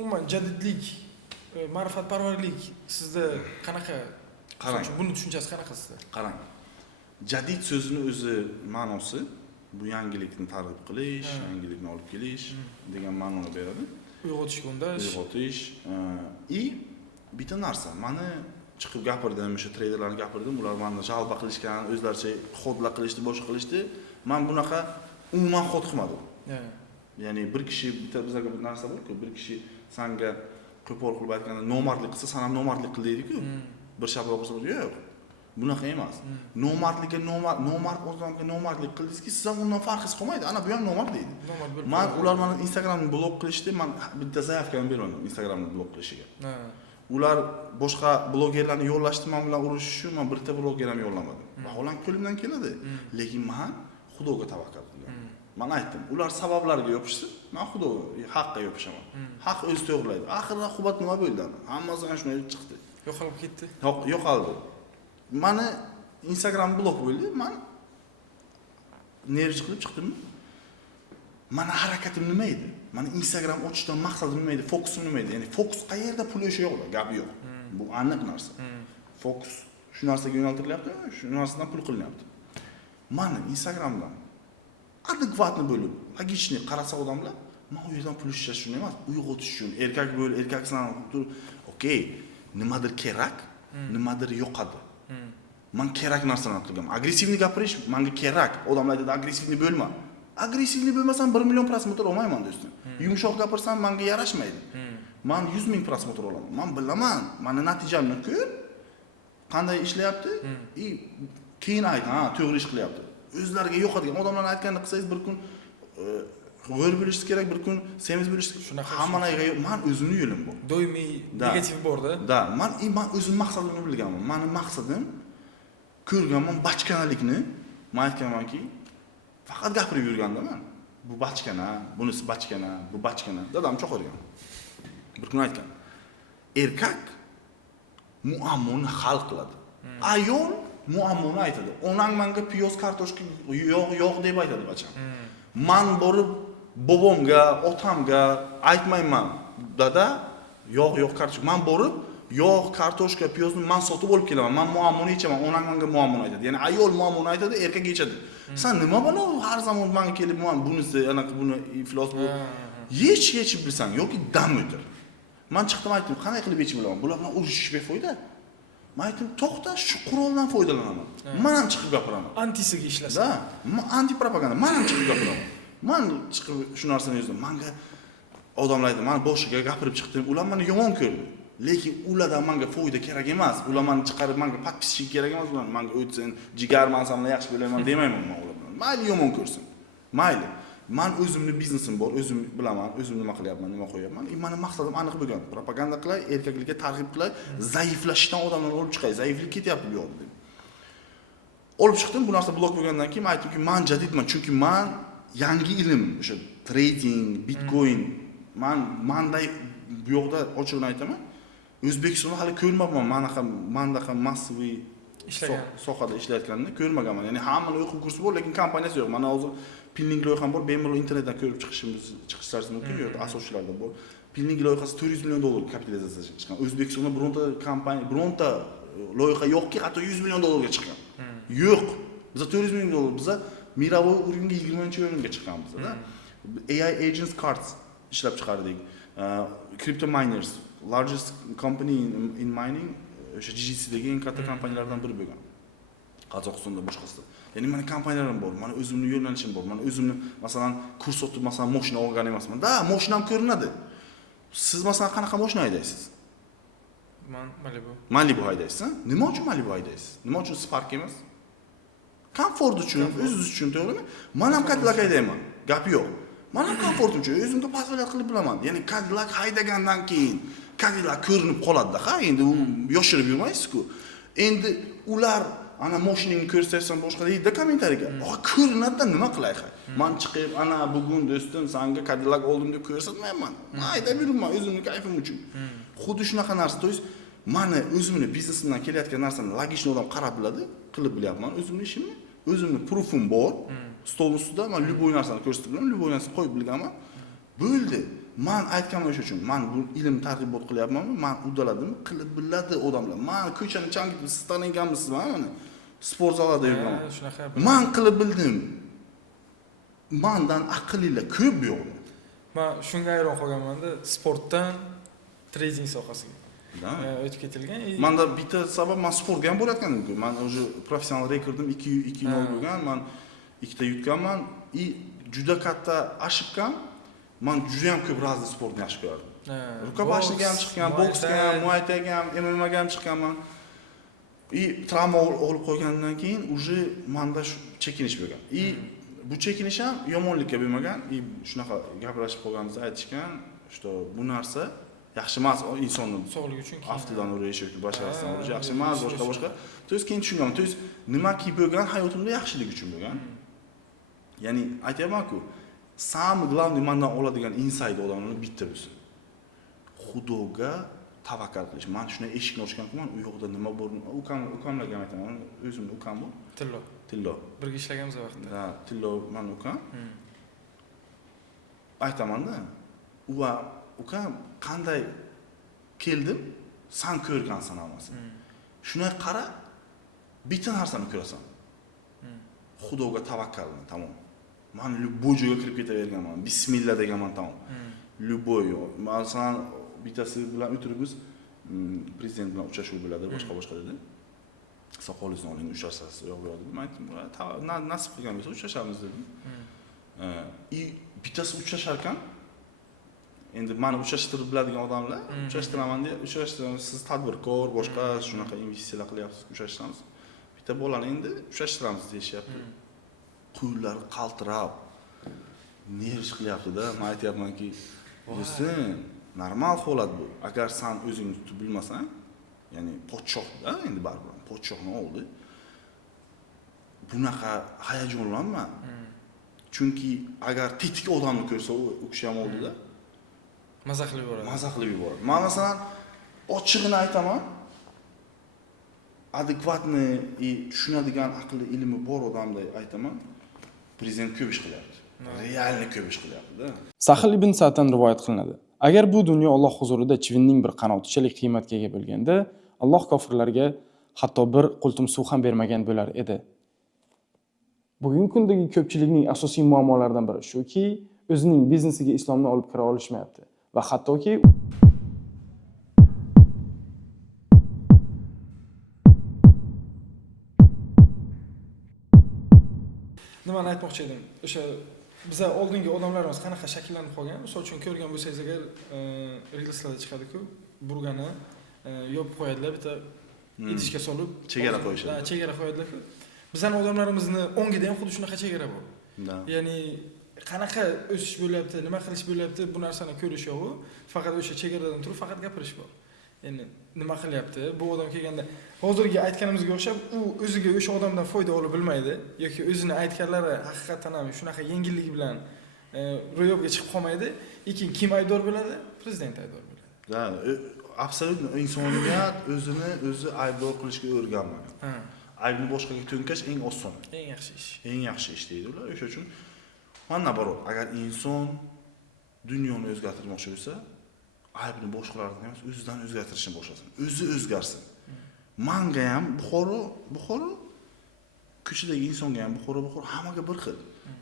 umuman jadidlik, ma'rifatparvarlik sizda qanaqa? Qarang. Buni tushunchasi qanaqa sizda? Qarang. Jadid so'zini o'zi ma'nosi bu yangilikni targ'ib qilish, yangilikni olib kelish degan ma'noni beradi. Uyg'otishga undash. Uyg'otish. Bitta narsa. Meni chiqib gapirdim, o'sha treyderlarni gapirdim, ular meni jalba qilishgan, o'zlaricha xodlar qilishdi, boshqa qilishdi. Men bunaqa umuman xod qilmadim. Ya'ni bir kishi bitta bizga bir narsa bor-ku, bir kishi senga qo'pol qilib aytganda nomardlik qilsa, sen ham nomardlik qil deydi-ku. Bir shartlar qilsa, yo'q. Bunaqa emas. Nomardlikka nomard odamga nomardlik qildingizki, siz ham undan farqingiz qolmaydi. Ana bu ham nomard deydi. Men ular meni Instagramni blok qilishdi, men bitta zaявкani bermadim Instagramni blok qilishiga. Ular boshqa blogerlarni yo'llashdi, men bilan urushishdi, men birta bloger ham yo'llamadim. Vaholanki qo'limdan keladi, lekin men Xudoga tavakkal qildim. Men aytdim, ular sabablarga yopishsin, men Xudoga, haqqa yopishaman. Haq o'zi to'g'rilaydi. Axir oqibat nima bo'ldi? Hammasi ham shunday chiqdi. Yo'qolib ketdi. Yo'qoldi. Meni Instagram blok bo'ldi. Men nerchi qilib chiqdim. Mana harakatim nima edi? Mana Instagram ochishdan maqsadim nima edi? Fokusim nima edi? Ya'ni fokus qayerda pul yo'q yo'qda, gap yo'q. Bu aniq narsa. Fokus shu narsaga yo'naltirilyapti, shu narsadan pul qilinyapti. Mana Instagramdan adekvatni bo'lib, logichniy qarasa odamlar, men u yerdan pul ishlash uchun emas, uyg'otish uchun, erkak bo'l, erkaksan, okey, nimadir kerak, nimadir yo'qadi. Men kerak narsani qilganman. Agressivni gapirish menga kerak. Odamlar aytadi, agressivni bo'lma. Agressivni bo'lmasam 1 million prosmotr olmayman do'stim. Yumshoq gapirsam menga yarashmaydi. Men 100 ming prosmotr olaman. Men bilaman, meni natijamni ko'r, qanday ishlayapti, keyin ayt, ha, to'g'ri ish qilyapti. O'zlariga yo'qadigan odamlarni aytganini qilsangiz bir kun g'o'r bo'lishingiz kerak, bir kun semiz bo'lishingiz kerak. Hammalarga men o'zimning yo'lim bor. Doimiy negativ bor-da. Da, men o'zimning maqsadimni bilganman. Mening maqsadim ko'rganman bachkanalikni. Men aytganmanki, faqat gapirib yurgandaman. Bu bachkana, bunisi bachkana, bu bachkana. Dadam chaqirgan. Bir kun aytgan. Erkak muammoni hal qiladi. Ayol muammoni aytadi. Onang menga piyoz, kartoshka yo'q deb aytadi bacham. Men borib bobomga, otamga aytmayman. Dada, yo'q kartoshka. Men borib yog', kartoshka, piyozni men sotib olib kelaman. Men muammoni yechaman. Onang menga muammoni aytadi. Ya'ni ayol muammoni aytadi, erkak yechadi. Sen nima bilan har zamon menga kelib, men bunisi, anaqa buni iflos bu. Yechib bilsang yoki dam o'tir. Men chiqdim aytdim, qanday qilib yechib bilaman? Bular bilan urushish befoyda. Men aytdim, to'xta, shu quroldan foydalanaman. Men ham chiqib gapiraman. Antisiga ishlasa. Da, anti propaganda. Men ham chiqib gapiraman. Men chiqib shu narsani yozdim. Menga odamlar aytdi, men boshiga gapirib chiqdim. Ular meni yomon ko'rdi. Lekin ulardan menga foyda kerak emas. Ular meni chiqarib menga podpischik kerak emas. Ular menga o'tsin, jigarmansan, yaxshi bo'layman demayman men ular bilan. Mayli yomon ko'rsin. Mayli. Men o'zimning biznesim bor, o'zim bilaman, o'zim nima qilyapman, nima qo'yapman. Meni maqsadim aniq bo'lgan. Propaganda qilay, erkaklikka targ'ib qilay, zaiflashishdan odamlarni olib chiqay. Zaiflik ketyapti bu yoqda deb. Olib chiqdim, bu narsa blok bo'lgandan keyin aytdimki, men jadidman, chunki men yangi ilm, o'sha trading, bitcoin, menday bu yoqda ochiqni aytaman. O'zbekistonni hali ko'rmaganman, manaqa massiviy sohada ishlayotganini ko'rmaganman. Ya'ni hammaning o'quv kursi bor, lekin kompaniyasi yo'q. Mana hozir Pilning loyiham bor, bemalol internetdan ko'rib chiqishlaringiz mumkin, yo'q, asoschilarda bor. Pilning loyihasi 400 million dollar kapitalizatsiya chiqqan. O'zbekistonda bironta loyiha yo'qki, hatto 100 million dollarga chiqqan. Yo'q. Biz 400 million dollar, biz mировой уровеньga 20-o'ringa chiqqanmiz-da. AI agents cards ishlab chiqardik. Crypto miners, largest company in mining, o'sha GGCdagi eng katta kompaniyalardan biri bo'lgan. Qozog'istonda boshqasi. Ya'ni meni kompaniyalarim bor, meni o'zimning yo'nalishim bor. Meni o'zimni masalan kurs sotib, masalan mashina olgan emasman. Da, mashinam ko'rinadi. Siz masalan qanaqa mashina haydaysiz? Men Malibu. Malibu haydaysiz, ha? Nima uchun Malibu haydaysiz? Nima uchun Spark emas? Komfort uchun, o'zingiz uchun, to'g'rimi? Men ham Cadillac haydayman. Gap yo'q. Men ham komfort uchun o'zimga pasvolat qilib bilaman. Ya'ni Cadillac haydagandan keyin Cadillac ko'rinib qoladi-da, ha? Endi u yoshirib yurmaysiz-ku. Endi ular ana mashinani ko'rsatsan boshqa deydi kommentariyaga. Ko'rinadi-da, nima qilay? Men chiqib, ana bugun do'stim, senga Cadillac oldim deb ko'rsatmayman. Haydab yuribman o'zimning kayfim uchun. Xuddi shunaqa narsa, to'g'ri, meni o'zimning biznesimdan kelayotgan narsani logichni odam qarab biladi, qilib bilyapman o'zimning ishimni. O'zimning proofim bor. Stol ustida men любой narsani ko'rsatib bilaman, любой narsani qo'yib bilganman. Bo'ldi. Men aytganim o'sha uchun. Men bu ilm targ'ibot qilyapmanmi? Men uddaladim, qilib biladi odamlar. Men ko'chani changitib, siz taniganmisiz mana? Sport zalida yurganman. Shunaqa. Men qilib bildim. Mendan aqllilar ko'p yo'q. Men shunga hayron qolganman-da, sportdan trading sohasiga. O'tib ketilgan. Menda bitta sabab, men sportga ham borayotgandim-ku. Men o'sha professional rekordim 2-0 bo'lgan. Men ikkita yutganman. Juda katta ошибкам. Men juda ham ko'p razli sportni yaxshi ko'rardim. Rukabashniga ham chiqqan, boksga ham, muay thayga ham, MMA ga ham chiqqanman. Travma olib qo'ygandan keyin уже menda shu chekinish bo'lgan. Bu chekinish ham yomonlikka bo'lmagan. Shunaqa gaplashib qolganimizda aytishgan, что bu narsa yaxshi emas insonning sog'ligi uchun aftidan urish yoki basharasidan urish yaxshi emas, boshqa. To есть keyin tushungaman. To есть nimaki bo'lgan hayotimda yaxshilik uchun bo'lgan. Ya'ni aytayapman-ku, самый главный mendan oladigan insayt odamlarning bitta bo'lsin. Xudoga tavakkal qilish. Men shunday eshikni ochganku, men u yoqda nima bor? Ukamlarga aytaman, o'zimning ukam bor. Tillo. Tillo. Birga ishlaganmiz vaqtda. Ha, Tillo men ukam. aytaman-da. Uka qanday keldim, sen ko'rgansan hammasi. Shunga qara, bitta narsani ko'rasan. Xudoga tavakkal qil, tamom. Men любой joyga kirib ketaverganman. Bismillah deganman, tamom. Любой. Masalan, bittasi bilan o'tiribmiz, prezident bilan uchrashuv bo'ladi, boshqa dedi. Soqolingizni oling, uchrashasiz, yo'q dedim. Men aytdim, nasib qilgan bo'lsa uchrashamiz dedim. Bittasi uchrashar ekan. Endi meni uchrashtirib biladigan odamlar, uchrashtiraman deb uchrashtiraman, siz tadbirkor, boshqa shunaqa investitsiyalar qilyapsiz, uchrashtiramiz. Bitta bolani endi uchrashtiramiz deyishyapti. Qo'llari qaltirab, nerv qilyapti-da. Men aytayapmanki, "Sen, normal holat bu. Agar sen o'zingni tutib bilmasang, ya'ni podshohda, endi baribir podshohni oldi. Bunaqa hayajonlanma. Chunki agar tetik odamni ko'rsa, u kishi ham oldida Maza qilib yuboradi. maza qilib yuboradi. Men masalan ochig'ini aytaman, adekvatni tushunadigan aqli ilmi bor odamday aytaman, prezident ko'p ish qilyapti. Realni ko'p ish qilyapti-da. Sahl ibn Sa'ddan rivoyat qilinadi. Agar bu dunyo Alloh huzurida chivinning bir qanotichalik qiymatga ega bo'lganda, Alloh kofirlarga hatto bir qultum suv ham bermagan bo'lar edi. Bugungi kundagi ko'pchilikning asosiy muammolaridan biri shuki, o'zining biznesiga islomni olib kira olishmayapti va hattoki Nimani aytmoqchi edim? O'sha biz oldingi odamlarimiz qanaqa shakllanib qolgan? Misol uchun ko'rgan bo'lsangiz agar reelslarda chiqadi-ku, burgani yopib qo'yadilar, bitta idishga solib Chegara qo'yishadi. Ha, chegara qo'yadilar-ku. Bizning odamlarimizni ongida ham xuddi shunaqa chegara bor. Ya'ni qanaqa o'sish bo'lyapti, nima qilish bo'lyapti, bu narsani ko'rish yo'q, faqat o'sha chegaradan turib faqat gapirish bor. Endi nima qilyapti? Bu odam kelganda hozirgi aytganimizga o'xshab, u o'ziga o'sha odamdan foyda olib bilmaydi yoki o'zini aytganlari haqiqatan ham shunaqa yengillik bilan ro'yobga chiqib qolmaydi. Lekin kim aybdor bo'ladi? Prezident aybdor bo'ladi. Da, absolut insoniyat o'zi aybdor qilishga o'rganmagan. Aybni boshqaga to'nkash eng oson. Eng yaxshi ish. Eng yaxshi ish deydi ular. O'sha uchun mana bor, agar inson dunyoni o'zgartirmoqchi bo'lsa, aybni boshqalardan emas, o'zidan o'zgartirishni boshlasin. O'zi o'zgarsin. Menga ham Buxoro ko'chadagi insonga ham Buxoro hammaga bir xil.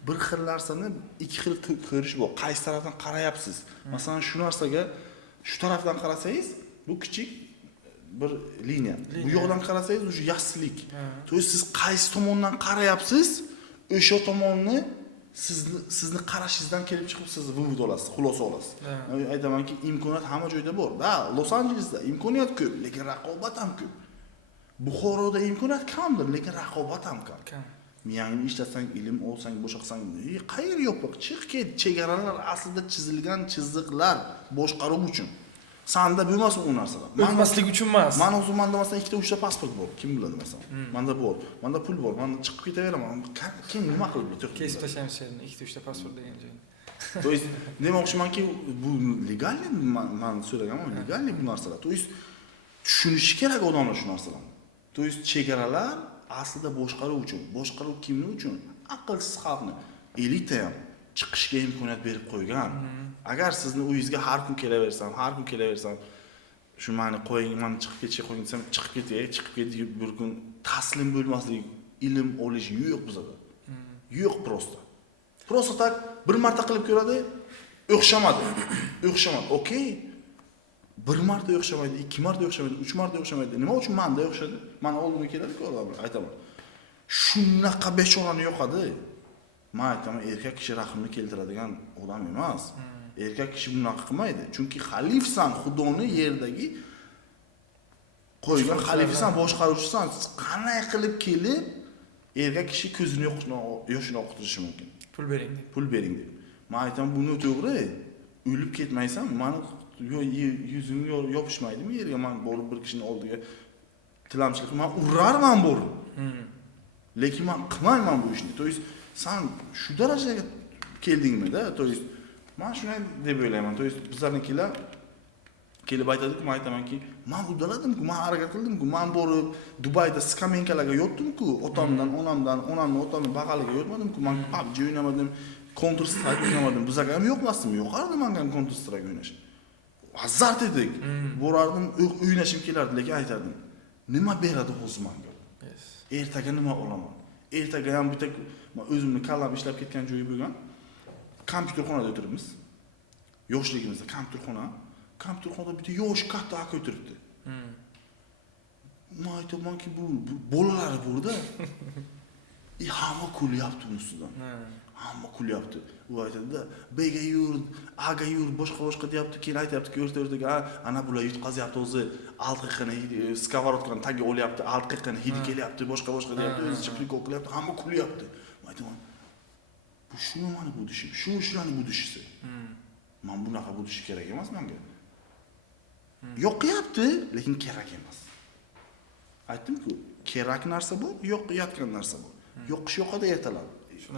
Bir xil narsani ikki xil ko'rish bor. Qaysi tarafdan qarayapsiz? Masalan, shu narsaga shu tarafdan qarasangiz, bu kichik bir liniya. Bu yoqdan qarasangiz, o'sha yassilik. To есть siz qaysi tomondan qarayapsiz, o'sha tomonni sizni qarashingizdan kelib chiqib siz vivod olasiz, xulosa olasiz. Men aytamanki, imkoniyat hamma joyda bor. Da, Los-Anjelesda imkoniyat ko'p, lekin raqobat ham ko'p. Buxoroda imkoniyat kamdir, lekin raqobat ham kam. Miyangni ishlatsang, ilm olsang, bo'shaqsang, qayerga yopiq, chiq ket. Chegaralar aslida chizilgan chiziqlar boshqaruv uchun. Sanda bo'lmasin u narsalar. O'tmaslik uchun emas. Men o'zim menda masalan 2 ta 3 ta pasport bor. Kim biladi masalan? Menda bor. Menda pul bor. Men chiqib ketaveraman. Kim nima qilib bitta? Kesib tashlaymiz seni 2 ta 3 ta pasport degan joyni. To есть demoqchimanki, bu legalni men so'raganman, legalni bu narsalar. To есть tushunishi kerak odamlar shu narsalarni. To есть chegaralar aslida boshqaruv uchun. Boshqaruv kimning uchun? Aqlsiz xalqni. Elita ham chiqishga imkoniyat berib qo'ygan. Agar sizni uyingizga har kun kelaversam, shu meni qo'ying, men chiqib ketishga qo'ying desam, chiqib ketib bir kun taslim bo'lmaslik, ilm olish yo'q bizda. Yo'q prosta. Prosta tak bir marta qilib ko'radi, o'xshamadi. Okey. Bir marta o'xshamaydi, 2 marta o'xshamaydi, 3 marta o'xshamaydi. Nima uchun menda o'xshadi? Mana oldimga keladi-ku odamlar, aytaman. Shunaqa bechorani yo'qadi. Men aytaman, erkak kishi rahmni keltiradigan odam emas. Erkak kishi bunaqa qilmaydi. Chunki xalifsan, Xudoni yerdagi qo'ygan xalifasan, boshqaruvchisan. Qanday qilib kelib erkak kishi ko'zini yoshini oqtirishi mumkin. Pul bering deb. Men aytaman, buni to'g'ri. O'lib ketmaysan, meni yuzimga yopishmaydimi yerga? Men borib bir kishining oldiga tilamchilik qilman, urarman borib. Lekin men qilmayman bu ishni. To есть sen shu darajaga keldingmi-da? To есть men shunday deb o'ylayman. To есть bizlarnikilar kelib aytadi-ku, men aytamanki, men uddaladim-ku, men harakat qildim-ku, men borib Dubayda skamenkalarga yotdim-ku, onamni bag'aliga yotmadim-ku, men PUBG o'ynamadim, Counter Strike o'ynadim. Bizga ham yo'qmasdimi? Yo'qardi menga ham Counter Strike o'ynash. Azart edik. Borardim, o'ynashim kelardi, lekin aytardim. Nima beradi o'zi menga? Yes. Ertaga nima olaman? Ertaga ham bitta men o'zimni kallam ishlab ketgan joyi bo'lgan. Kompyuterxonada o'tiribmiz. Yoshligimizda kompyuterxonada bitta yosh katta aka o'tiribdi. Men aytamanki bu bolalari borda. Hamma kulyapti uni ustidan. Hamma kulyapti. U aytadi-da, "Bega yur, aga yur, boshqa deyapti, keyin aytayapti-ki, o'rta-o'rtaga, ana bular yutqazyapti o'zi, 6 daqiqani skоворodkani tagiga olyapti, 6 daqiqani hidi kelyapti, boshqa deyapti, o'zicha prikol qilyapti, hamma kulyapti." Men aytaman, "Bu shuni mana bu dishi, shularni bu dishisi. Men bunaqa bu dishi kerak emas menga." Yo'qyapti, lekin kerak emas. Aytdim-ku, kerak narsa bor, yo'qayotgan narsa bor. Yo'qish yo'qadi ertalab.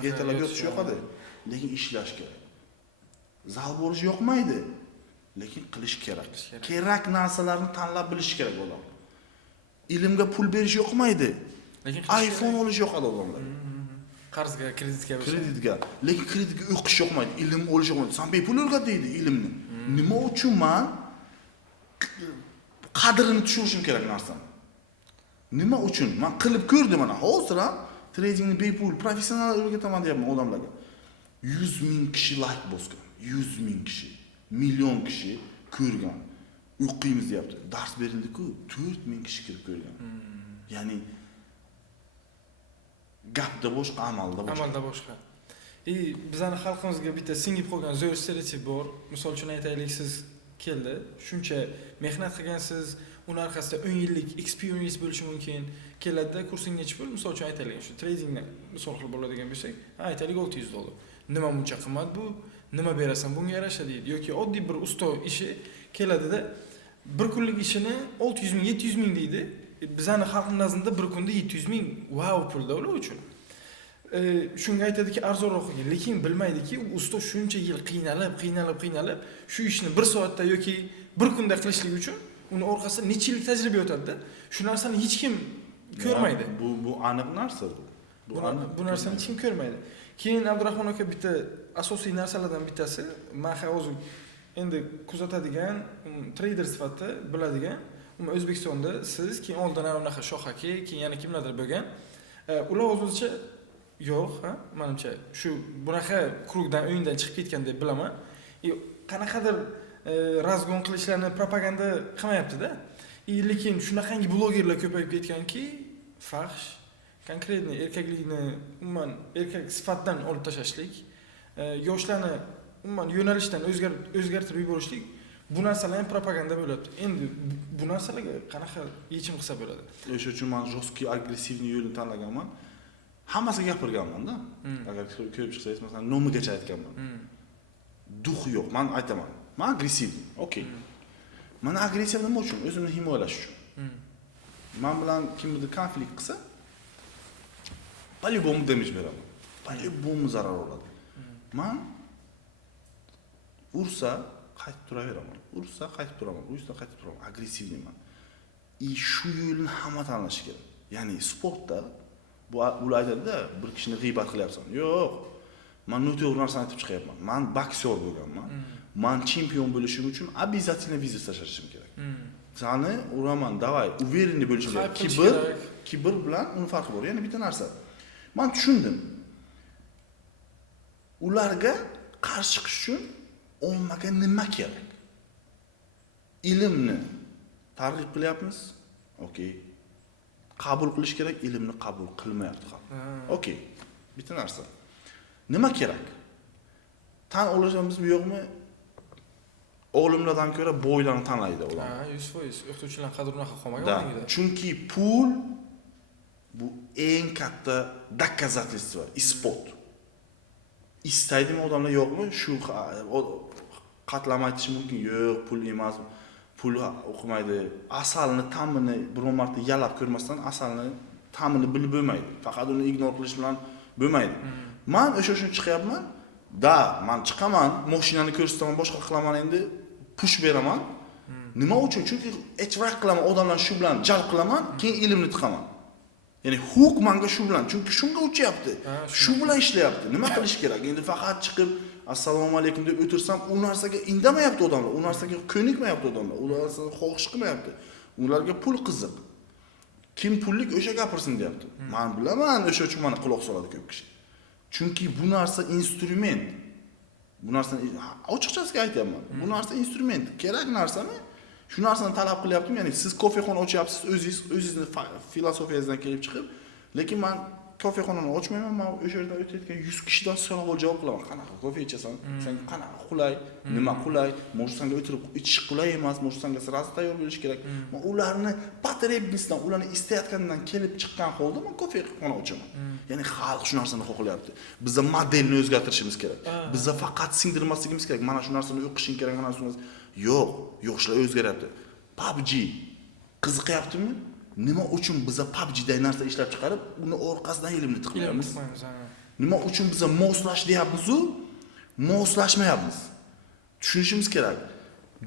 Ertalab yo'qish yo'qadi, lekin ishlash kerak. Zal bo'lish yo'qmaydi, lekin qilish kerak. Kerak narsalarni tanlab bilish kerak odam. Ilmga pul berish yo'qmaydi, lekin iPhone olish yo'qadi odamlar. Qarzga, kreditga Kreditga, lekin kreditga o'qish yo'qmaydi, ilm olish yo'qmaydi. Sen bepul o'rgat deydi ilmni. Nima uchun men qadrini tushunishim kerak narsani? Nima uchun? Men qilib ko'rdim mana. Hozir ham tradingni bepul professional o'rgataman deyapman odamlarga. 100 ming kishi like bosgan. 100 ming kishi, million kishi ko'rgan. O'qiymiz deyapti. Dars berildi-ku, 4 ming kishi kirib ko'rgan. Ya'ni gapda boshqa, amalda boshqa. Amalda boshqa. Bizning xalqimizga bitta singib qolgan zo'r stereotip bor. Misol uchun aytaylik, siz keldi, shuncha mehnat qilgansiz, uning orqasida 10 yillik experience bo'lishi mumkin. Keladi-da, kursing necha pul? Misol uchun aytaylik, shu tradingni misol qilib bo'ladigan bo'lsak, aytaylik $600. Nima buncha qimmat bu? Nima berasan bunga yarasha deydi. Yoki oddiy bir usto ishi keladi-da, bir kunlik ishini 600 ming, 700 ming deydi. Bizning xalqning nazarida bir kunda 700 ming wow pulda ular uchun. Shunga aytadiki arzonroq ekan, lekin bilmaydiki, u usto shuncha yil qiynalib shu ishni 1 soatda yoki 1 kunda qilishlik uchun uni orqasida necha yillik tajriba yotadi-da. Shu narsani hech kim ko'rmaydi. Bu aniq narsa bu. Bu narsani hech kim ko'rmaydi. Keyin Abdurahmon aka bitta asosiy narsalardan bittasi, men hozir endi kuzatadigan, trader sifatida biladigan, O'zbekistonda siz, keyin oldin anaqa Shohaki, keyin yana kimlardir bo'lgan. Ular o'zicha yo'q, menimcha shu bunaqa krugdan o'yindan chiqib ketgan deb bilaman. Qanaqadir razgon qilishlarni propaganda qilmayapti-da. Lekin shunaqangi blogerlar ko'payib ketganki, fahsh, konkretni erkaklikni umuman erkak sifatdan olib tashlashlik, yoshlarni umuman yo'nalishdan o'zgartirib yuborishlik, bu narsalar ham propaganda bo'ladi. Endi bu narsalarga qanaqa yechim qilsa bo'ladi? O'sha uchun men jostki agressivni yo'lni tanlaganman. Hammasiga gapirganman-da. Agar ko'rib chiqsangiz, masalan, nomigacha aytganman. Duh yo'q, men aytaman. Men agressiv. Okay. Men agressiv nima uchun? O'zimni himoyalash uchun. Men bilan kimdir konflikt qilsa, по-любому damage beraman. Po-любому zarar oladi. Men ursa qaytib turaveraman. Ursa qaytib turaman. Agressivman. Shu yo'lni hamma tanlashi kerak. Ya'ni sportda bu ular aytadi-da, bir kishini g'iybat qilyapsan. Yo'q. Men noto'g'ri narsani aytib chiqyapman. Men boksyor bo'lganman. Men chempion bo'lishim uchun обязательно viza tashlashim kerak. Sani uraman, davay, уверенный bo'lishim kerak. Kibr bilan uni farqi bor. Ya'ni bitta narsa. Men tushundim. Ularga qarshi chiqish uchun ommaga nima kerak? Ilmni targ'ib qilyapmiz. Okay. Qabul qilish kerak, ilmni qabul qilmayapti xalq. Okay. Bitta narsa. Nima kerak? Tan olishimizmi yo'qmi? Olimlardan ko'ra bo'ylarni tanlaydi ular. 100%. O'qituvchilar qadri unaqa qolmagan. Chunki pul bu eng katta доказательство, isbot. Istaydimi odamlar yo'qmi? Shu qatlam aytish mumkin. Yo'q, pul emas. Pul o'qimaydi. Asalni ta'mini biror marta yalab ko'rmasdan asalni ta'mini bilib bo'lmaydi. Faqat uni ignor qilish bilan bo'lmaydi. Men o'sha uchun chiqyapman. Men chiqaman, mashinani ko'rsataman, boshqa qilaman endi, push beraman. Nima uchun? Chunki e'tirof qilaman, odamlarni shu bilan jalb qilaman, keyin ilmni tiqaman. Ya'ni huquq menga shu bilan, chunki shunga o'tyapti. Ha, Shu bilan ishlayapti. Nima qilish kerak? Endi faqat chiqib assalomu alaykum deb o'tirsam, u narsaga indamayapti odamlar, u narsaga ko'nikmayapti odamlar, u narsani xohish qilmayapti. Ularga pul qiziq. Kim pullik o'sha gapirsin deyapti. Men bilaman, o'sha uchun meni quloq soladi ko'p kishi. Chunki bu narsa instrument. Bu narsani ochiqchasiga aytayapman. Bu narsa instrument, kerak narsami? Shu narsani talab qilyaptim, ya'ni siz kofexona ochyapsiz, o'zingizni filosofiyangizdan kelib chiqib, lekin men kofexonani ochmayman, men o'sha yerda o'tayotgan 100 kishidan savol javob qilaman. Qanaqa kofe ichasan? Senga qanaqa qulay? Nima qulay? Может, senga o'tirib ichish qulay emas, может, senga sразу tayyor bo'lish kerak. Men ularni потребностьdan, ularni istayotganidan kelib chiqqan holda men kofexona ochaman. Ya'ni xalq shu narsani xohlayapti. Bizga modelni o'zgartirishimiz kerak. Bizga faqat singdirmasligimiz kerak. Mana shu narsani o'qishing kerak, mana shu narsa. Yo'q, yo'qlar o'zgaryapti. PUBG qiziqyaptimi? Nima uchun biz PUBGdagi narsa ishlab chiqarib, uni orqasidan ilmni tiqmayapmiz? Nima uchun biz moslash deyapmiz-u, moslashmayapmiz? Tushunishimiz kerak.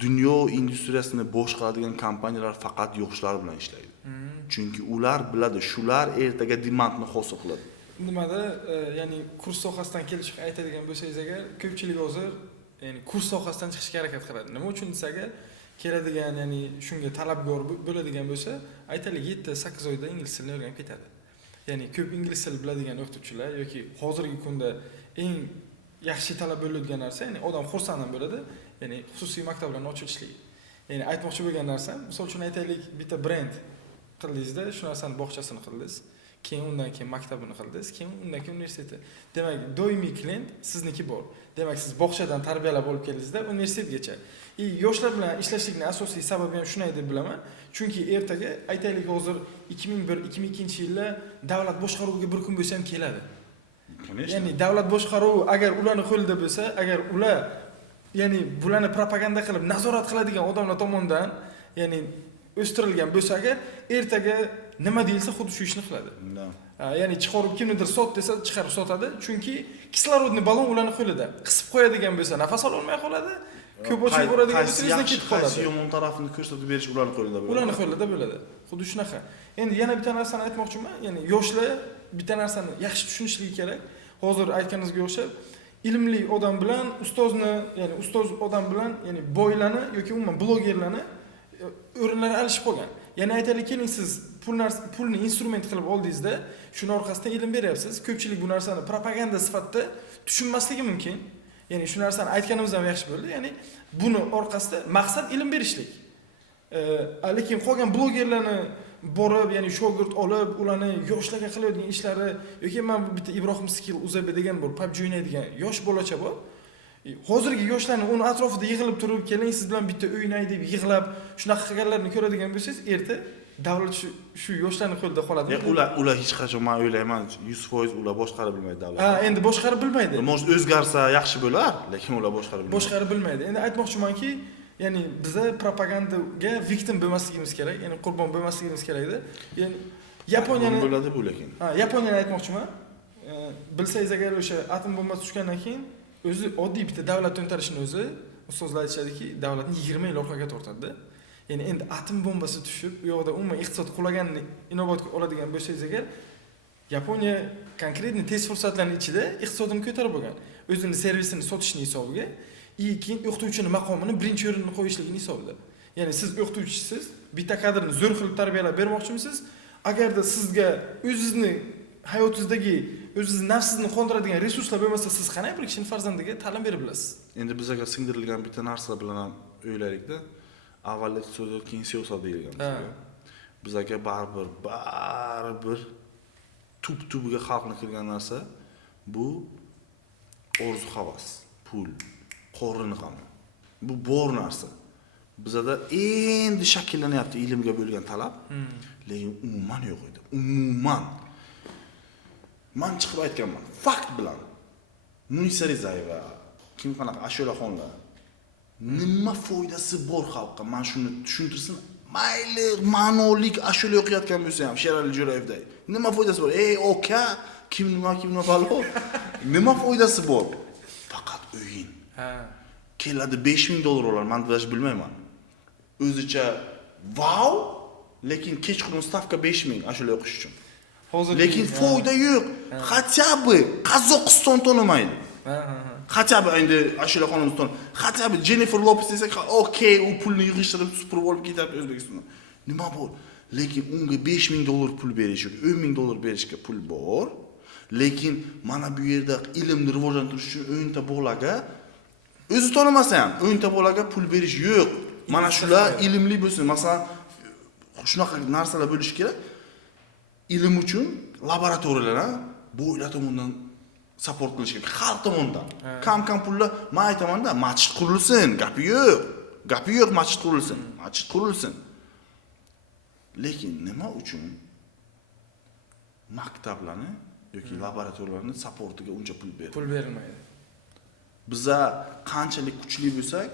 Dunyo industriyasini boshqaradigan kompaniyalar faqat yoshlar bilan ishlaydi. Chunki ular biladi, shular ertaga demandni hosil qiladi. Nimada, ya'ni kurs sohasidan kelishib aytadigan bo'lsangiz agar, ko'pchilik hozir ya'ni kurs sohasidan chiqishga harakat qiladi. Nima uchun desaga, keladigan, ya'ni shunga talabgor bo'ladigan bo'lsa, aytaylik 7-8 oyda ingliz tilini o'rganib ketadi. Ya'ni ko'p ingliz tili biladigan o'qituvchilar yoki hozirgi kunda eng yaxshi talab bo'ladigan narsa, ya'ni odam xursand ham bo'ladi, ya'ni xususiy maktablarni ochilishligi. Ya'ni aytmoqchi bo'lgan narsam, misol uchun aytaylik, bitta brend qildingizda, shu narsani bog'chasini qildingiz, keyin undan keyin maktabini qildingiz, keyin undan keyin universiteti. Demak, doimiy klient sizniki bor. Demak, siz bog'chadan tarbiyalab olib keldingizda universitetgacha. Yoshlar bilan ishlashlikning asosiy sababi ham shunday deb bilaman. Chunki ertaga aytaylik hozir 2001-2002-yilda davlat boshqaruviga bir kun bo'lsa ham keladi. Ya'ni davlat boshqaruvi agar ularning qo'lida bo'lsa, agar ular ya'ni bularni propaganda qilib nazorat qiladigan odamlar tomonidan, ya'ni o'stirilgan bo'lsa agar ertaga nima deyilsa xuddi shu ishni qiladi. Ya'ni chiqarib kimnidir sot desa chiqarib sotadi, chunki kislorodni balon ularning qo'lida. Qisib qo'yadigan bo'lsa nafas ola olmay qoladi. Ko'p ochib boradigan bo'lsa sizdan ketib qoladi. Qaysi yomon tarafini ko'rsatib berish ularning qo'lida bo'ladi. Ularning qo'lida bo'ladi. Xuddi shunaqa. Endi yana bitta narsani aytmoqchiman, ya'ni yoshlar bitta narsani yaxshi tushunishligi kerak. Hozir aytganingizga o'xshab, ilmli odam bilan ustozni, ya'ni ustoz odam bilan, ya'ni boylarni yoki umuman blogerlarni o'rinlari alishib qolgan. Ya'ni aytaylik, keling siz pulni instrument qilib oldingizda, shuni orqasidan ilm beryapsiz. Ko'pchilik bu narsani propaganda sifatida tushunmasligi mumkin. Ya'ni shu narsani aytganimiz ham yaxshi bo'ldi. Ya'ni buni orqasida maqsad ilm berishlik. Lekin qolgan blogerlarni borib, ya'ni shogird olib, ularni yoshlarga qilayotgan ishlari yoki men bitta Ibrohim Skill Uzabe degan bor, PUBG o'ynaydigan yosh bolacha bor. Hozirgi yoshlarni uni atrofida yig'ilib turib, keling siz bilan bitta o'ynay deb yig'lab, shunaqa qilganlarni ko'radigan bo'lsangiz, erta davlat shu yoshlarning qo'lida qoladi. Ular hech qachon, men o'ylayman, 100% ular boshqarib bilmaydi davlat. Endi boshqarib bilmaydi. Может, o'zgarsa yaxshi bo'lar, lekin ular boshqarib bilmaydi. Boshqarib bilmaydi. Endi aytmoqchimanki, ya'ni biza propagandaga victim bo'lmasligimiz kerak, ya'ni qurbon bo'lmasligimiz kerakda. Ya'ni Yaponiyani bo'ladi bu lekin. Yaponiyani aytmoqchiman. Bilsangiz agar o'sha atom bombasi tushgandan keyin o'zi oddiy bitta davlat to'ntarishini o'zi ustozlar aytishadiki, davlatni 20 yil orqaga tortadi. Ya'ni endi atom bombasi tushib, u yoqda umuman iqtisod qulaganini inobatga oladigan bo'lsangiz agar, Yaponiya konkretni tez fursatlarning ichida iqtisodini ko'tarib bo'lgan. O'zining servisini sotishning hisobiga, keyin o'qituvchini maqomini birinchi o'ringa qo'yishligini hisobida. Ya'ni siz o'qituvchisiz, bitta kadrni zo'r qilib tarbiyalab bermoqchimisiz? Agarda sizga o'zingizni hayotingizdagi o'zingiz nafsingizni qondiradigan resurslar bo'lmasa, siz qanday bir kishining farzandiga ta'lim berib bilasiz? Endi bizga singdirilgan bitta narsa bilan ham o'ylaylikda, avval iqtisodiyot, keyin siyosat deyilgan bizga. Bizga baribir tubiga xalqni kirgan narsa bu orzu havas, pul, qo'rin g'ami. Bu bor narsa. Bizda endi shakllanyapti ilmga bo'lgan talab, lekin umuman yo'q edi. Umuman. Men chiqib aytganman, fakt bilan. Munisa Rizayeva, kim qanaqa ashulaxonlar. Nima foydasi bor xalqqa? Men shuni tushuntirsin. Mayli ma'nolik ashula o'qiyotgan bo'lsa ham, Sherali Jo'rayevday. Nima foydasi bor? Ey oka, kim nima falo? Nima foydasi bor? Faqat o'yin. Keladi $5000 olar, men даже bilmayman. O'zicha wow, lekin kechqurun stavka 5000 ashula o'qish uchun. Hozir lekin foyda yo'q. Хотя бы Qozog'iston to'lamaydi. Ha. Хотя бы endi Ashura xonimizdan, хотя бы Jennifer Lopez desak, okey, u pulni yig'ishtirib supurib olib ketadi O'zbekistonga. Nima bor? Lekin unga $5,000 pul berish yoki $10,000 berishga pul bor. Lekin mana bu yerda ilmni rivojlantirish uchun o'nta bolaga o'zi tanimasa ham o'nta bolaga pul berish yo'q. Mana shular ilmli bo'lsin. Masalan, shunaqa narsalar bo'lishi kerak. Ilm uchun laboratoriyalar bo'ylar tomonidan support qilish kerak. Xalq tomonidan. Kam pullar men aytaman-da, masjid qurilsin, gapi yo'q. Gapi yo'q, masjid qurilsin. Masjid qurilsin. Lekin nima uchun maktablarni yoki laboratoriyalarni supportiga uncha pul beradi? Pul berilmaydi. Biza qanchalik kuchli bo'lsak,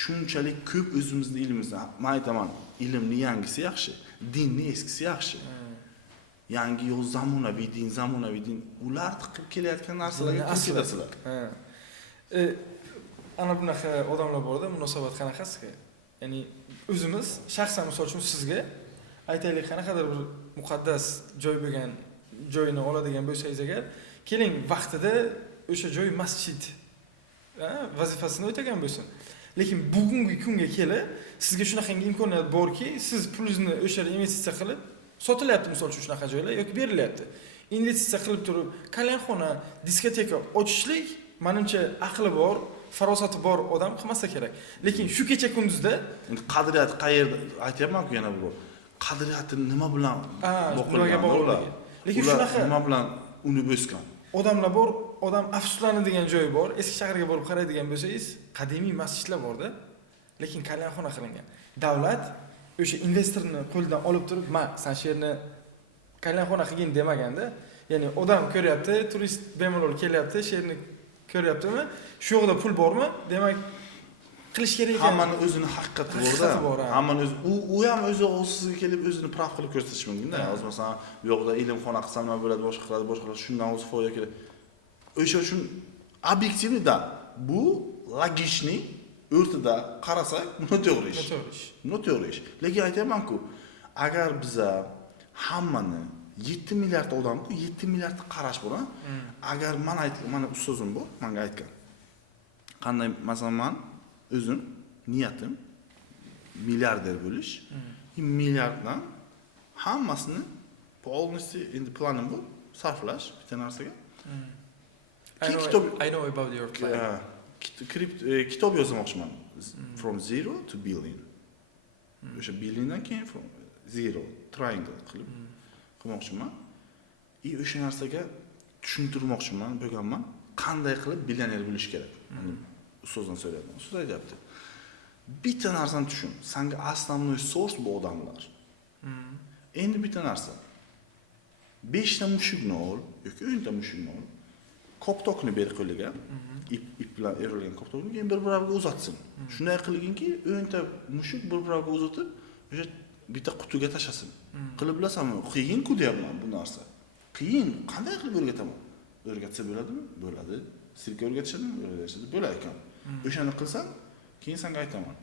shunchalik ko'p o'zimizning ilmimizdan. Men aytaman, ilmni yangisi yaxshi, dinni eskisi yaxshi. Yangi yo'l zamonaviy din, ular qilib kelayotgan narsalarga kirib ketasizlar. Ana bunaqa odamlar borda, munosabat qanaqa sizga? Ya'ni o'zimiz shaxsan misol uchun sizga aytaylik, qanaqadir bir muqaddas joy bo'lgan joyini oladigan bo'lsangiz agar, keling vaqtida o'sha joy masjid vazifasini o'tagan bo'lsin. Lekin bugungi kunga kelib, sizga shunaqangi imkoniyat borki, siz pulingizni o'sha yerga investitsiya qilib sotilyapti, misol uchun shunaqa joylar yoki berilyapti. Investitsiya qilib turib, kalyanxona, diskoteka ochishlik, menimcha aqli bor, farosati bor odam qilmasa kerak. Lekin shu kecha kunduzda endi qadriyat qayerda aytyapman-ku yana bu. Qadriyati nima bilan bog'liq? Lekin shunaqa nima bilan uni o'sgan? Odamlar bor, odam afsuslanadigan joyi bor. Eski shaharga borib qaraydigan bo'lsangiz, qadimiy masjidlar bor-da, lekin kalyanxona qilingan. Davlat o'sha investorni qo'ldan olib turib, "Men sen shu yerni kalyanxona qilgin" demaganda, ya'ni odam ko'ryapti, turist bemalol kelyapti, shu yerni ko'ryaptimi? Shu yoqda pul bormi? Demak, qilish kerak ekan. Hammani o'zini haqiqati bor-da. Hammani o'zi u ham o'zi o'ziga kelib o'zini praf qilib ko'rsatish mumkin-da. Hozir masalan, bu yoqda ilmxona qilsam nima bo'ladi, boshqa qiladi, shundan o'zi foyda kerak. O'sha uchun obyektivda bu logikni o'rtada qarasak, noto'g'ri ish. Noto'g'ri ish. Lekin aytayman-ku, agar biza hammani 7 milliard odam-ku, 7 milliardni qarash bor, agar mana ustozim bor, menga aytgan. Qanday, masalan, men o'zim niyatim milliarder bo'lish. Milliarddan hammasini polностью endi planim bor, sarflash bitta narsaga. I know about your plan. Kitob yozmoqchiman. From zero to billion. O'sha billiondan keyin from zero triangle qilib qilmoqchiman. O'sha narsaga tushuntirmoqchiman, bo'lganman. Qanday qilib millioner bo'lish kerak? Ustozdan so'radim. Ustoz aytibdi. Bitta narsani tushun. Senga основной source bu odamlar. Endi bitta narsa. 5 ta mushukni ol yoki 10 ta mushukni ol. Koptokni ber qo'liga, ip bilan erilgan koptokni keyin bir-biriga uzatsin. Shunday qilginki, 10 ta mushuk bir-biriga uzatib, o'sha bitta qutiga tashasin. Qilib bilasanmi? Qiyin-ku deyapman bu narsa. Qiyin. Qanday qilib o'rgataman? O'rgatsa bo'ladimi? Bo'ladi. Sirka o'rgatishadimi? O'rgatishadi. Bo'lar ekan. O'shani qilsam, keyin senga aytaman.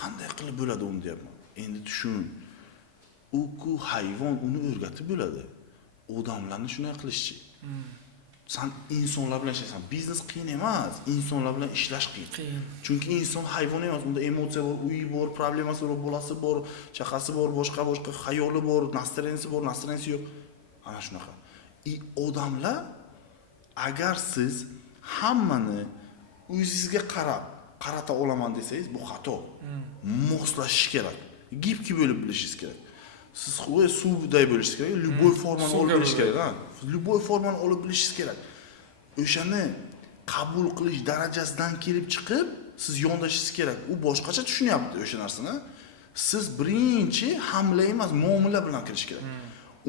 Qanday qilib bo'ladi uni deyapman. Endi tushun. U hayvon uni o'rgatib bo'ladi. Odamlarni shunday qilishchi. Sen insonlar bilan ishlaysan. Biznes qiyin emas, insonlar bilan ishlash qiyin. Chunki inson hayvon emas, unda emotsiya bor, uyi bor, problemasi bor, bolasi bor, chaqasi bor, boshqa xayoli bor, настроенияsi bor, настроенияsi yo'q. Ana shunaqa. Odamlar agar siz hammani o'zingizga qarata olaman desangiz, bu xato. Moslashish kerak. Gibki bo'lib bilishingiz kerak. Siz suvday bo'lishingiz kerak, любой formani olib bilishingiz kerak, ha? Любой formani olib bilishingiz kerak. O'shani qabul qilish darajasidan kelib chiqib, siz yondashingiz kerak. U boshqacha tushunyapti o'sha narsani. Siz birinchi hamla emas, muomala bilan kirish kerak.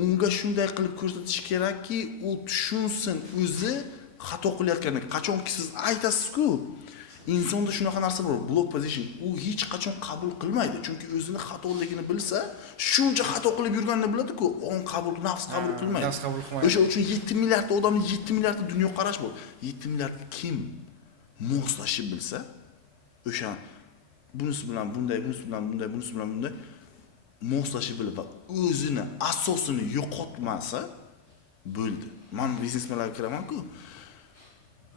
Unga shunday qilib ko'rsatish kerakki, u tushunsin o'zi xato qilayotganini. Qachonki siz aytasiz-ku, insonda shunaqa narsa bor, block position. U hech qachon qabul qilmaydi, chunki o'zini xatoligini bilsa, shuncha xato qilib yurganini biladi-ku, nafs qabul qilmaydi. O'sha uchun 7 milliard odamning 7 milliard dunyo qarash bor. 7 milliard kim moslashib bilsa, o'sha bunisi bilan bunday, bunisi bilan bunday, bunisi bilan bunday moslashib bilib va o'zini asosini yo'qotmasa, bo'ldi. Men biznesmenlarga kiraman-ku.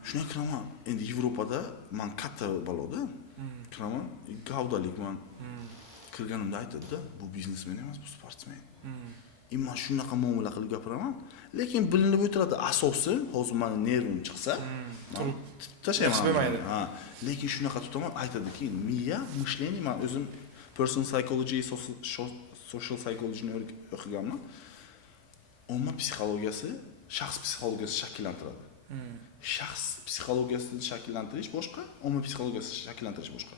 Shuna kiraman. Endi Yevropada men katta baloda kiraman, gavdalikman. Kirganimda aytadi-da, bu biznesmen emas, bu sportsmen. Men shunaqa muomala qilib gapiraman, lekin bilinib o'tiradi asosi, hozir meni nervim chiqsa, tashlayman. Ha, lekin shunaqa tutaman, aytadiki, miya, mышление, men o'zim personal psychology, social psychology ni o'qiganman. Omma psixologiyasi, shaxs psixologiyasi shakllantiradi. Shaxs psixologiyasini shakllantirish boshqa, omma psixologiyasini shakllantirish boshqa.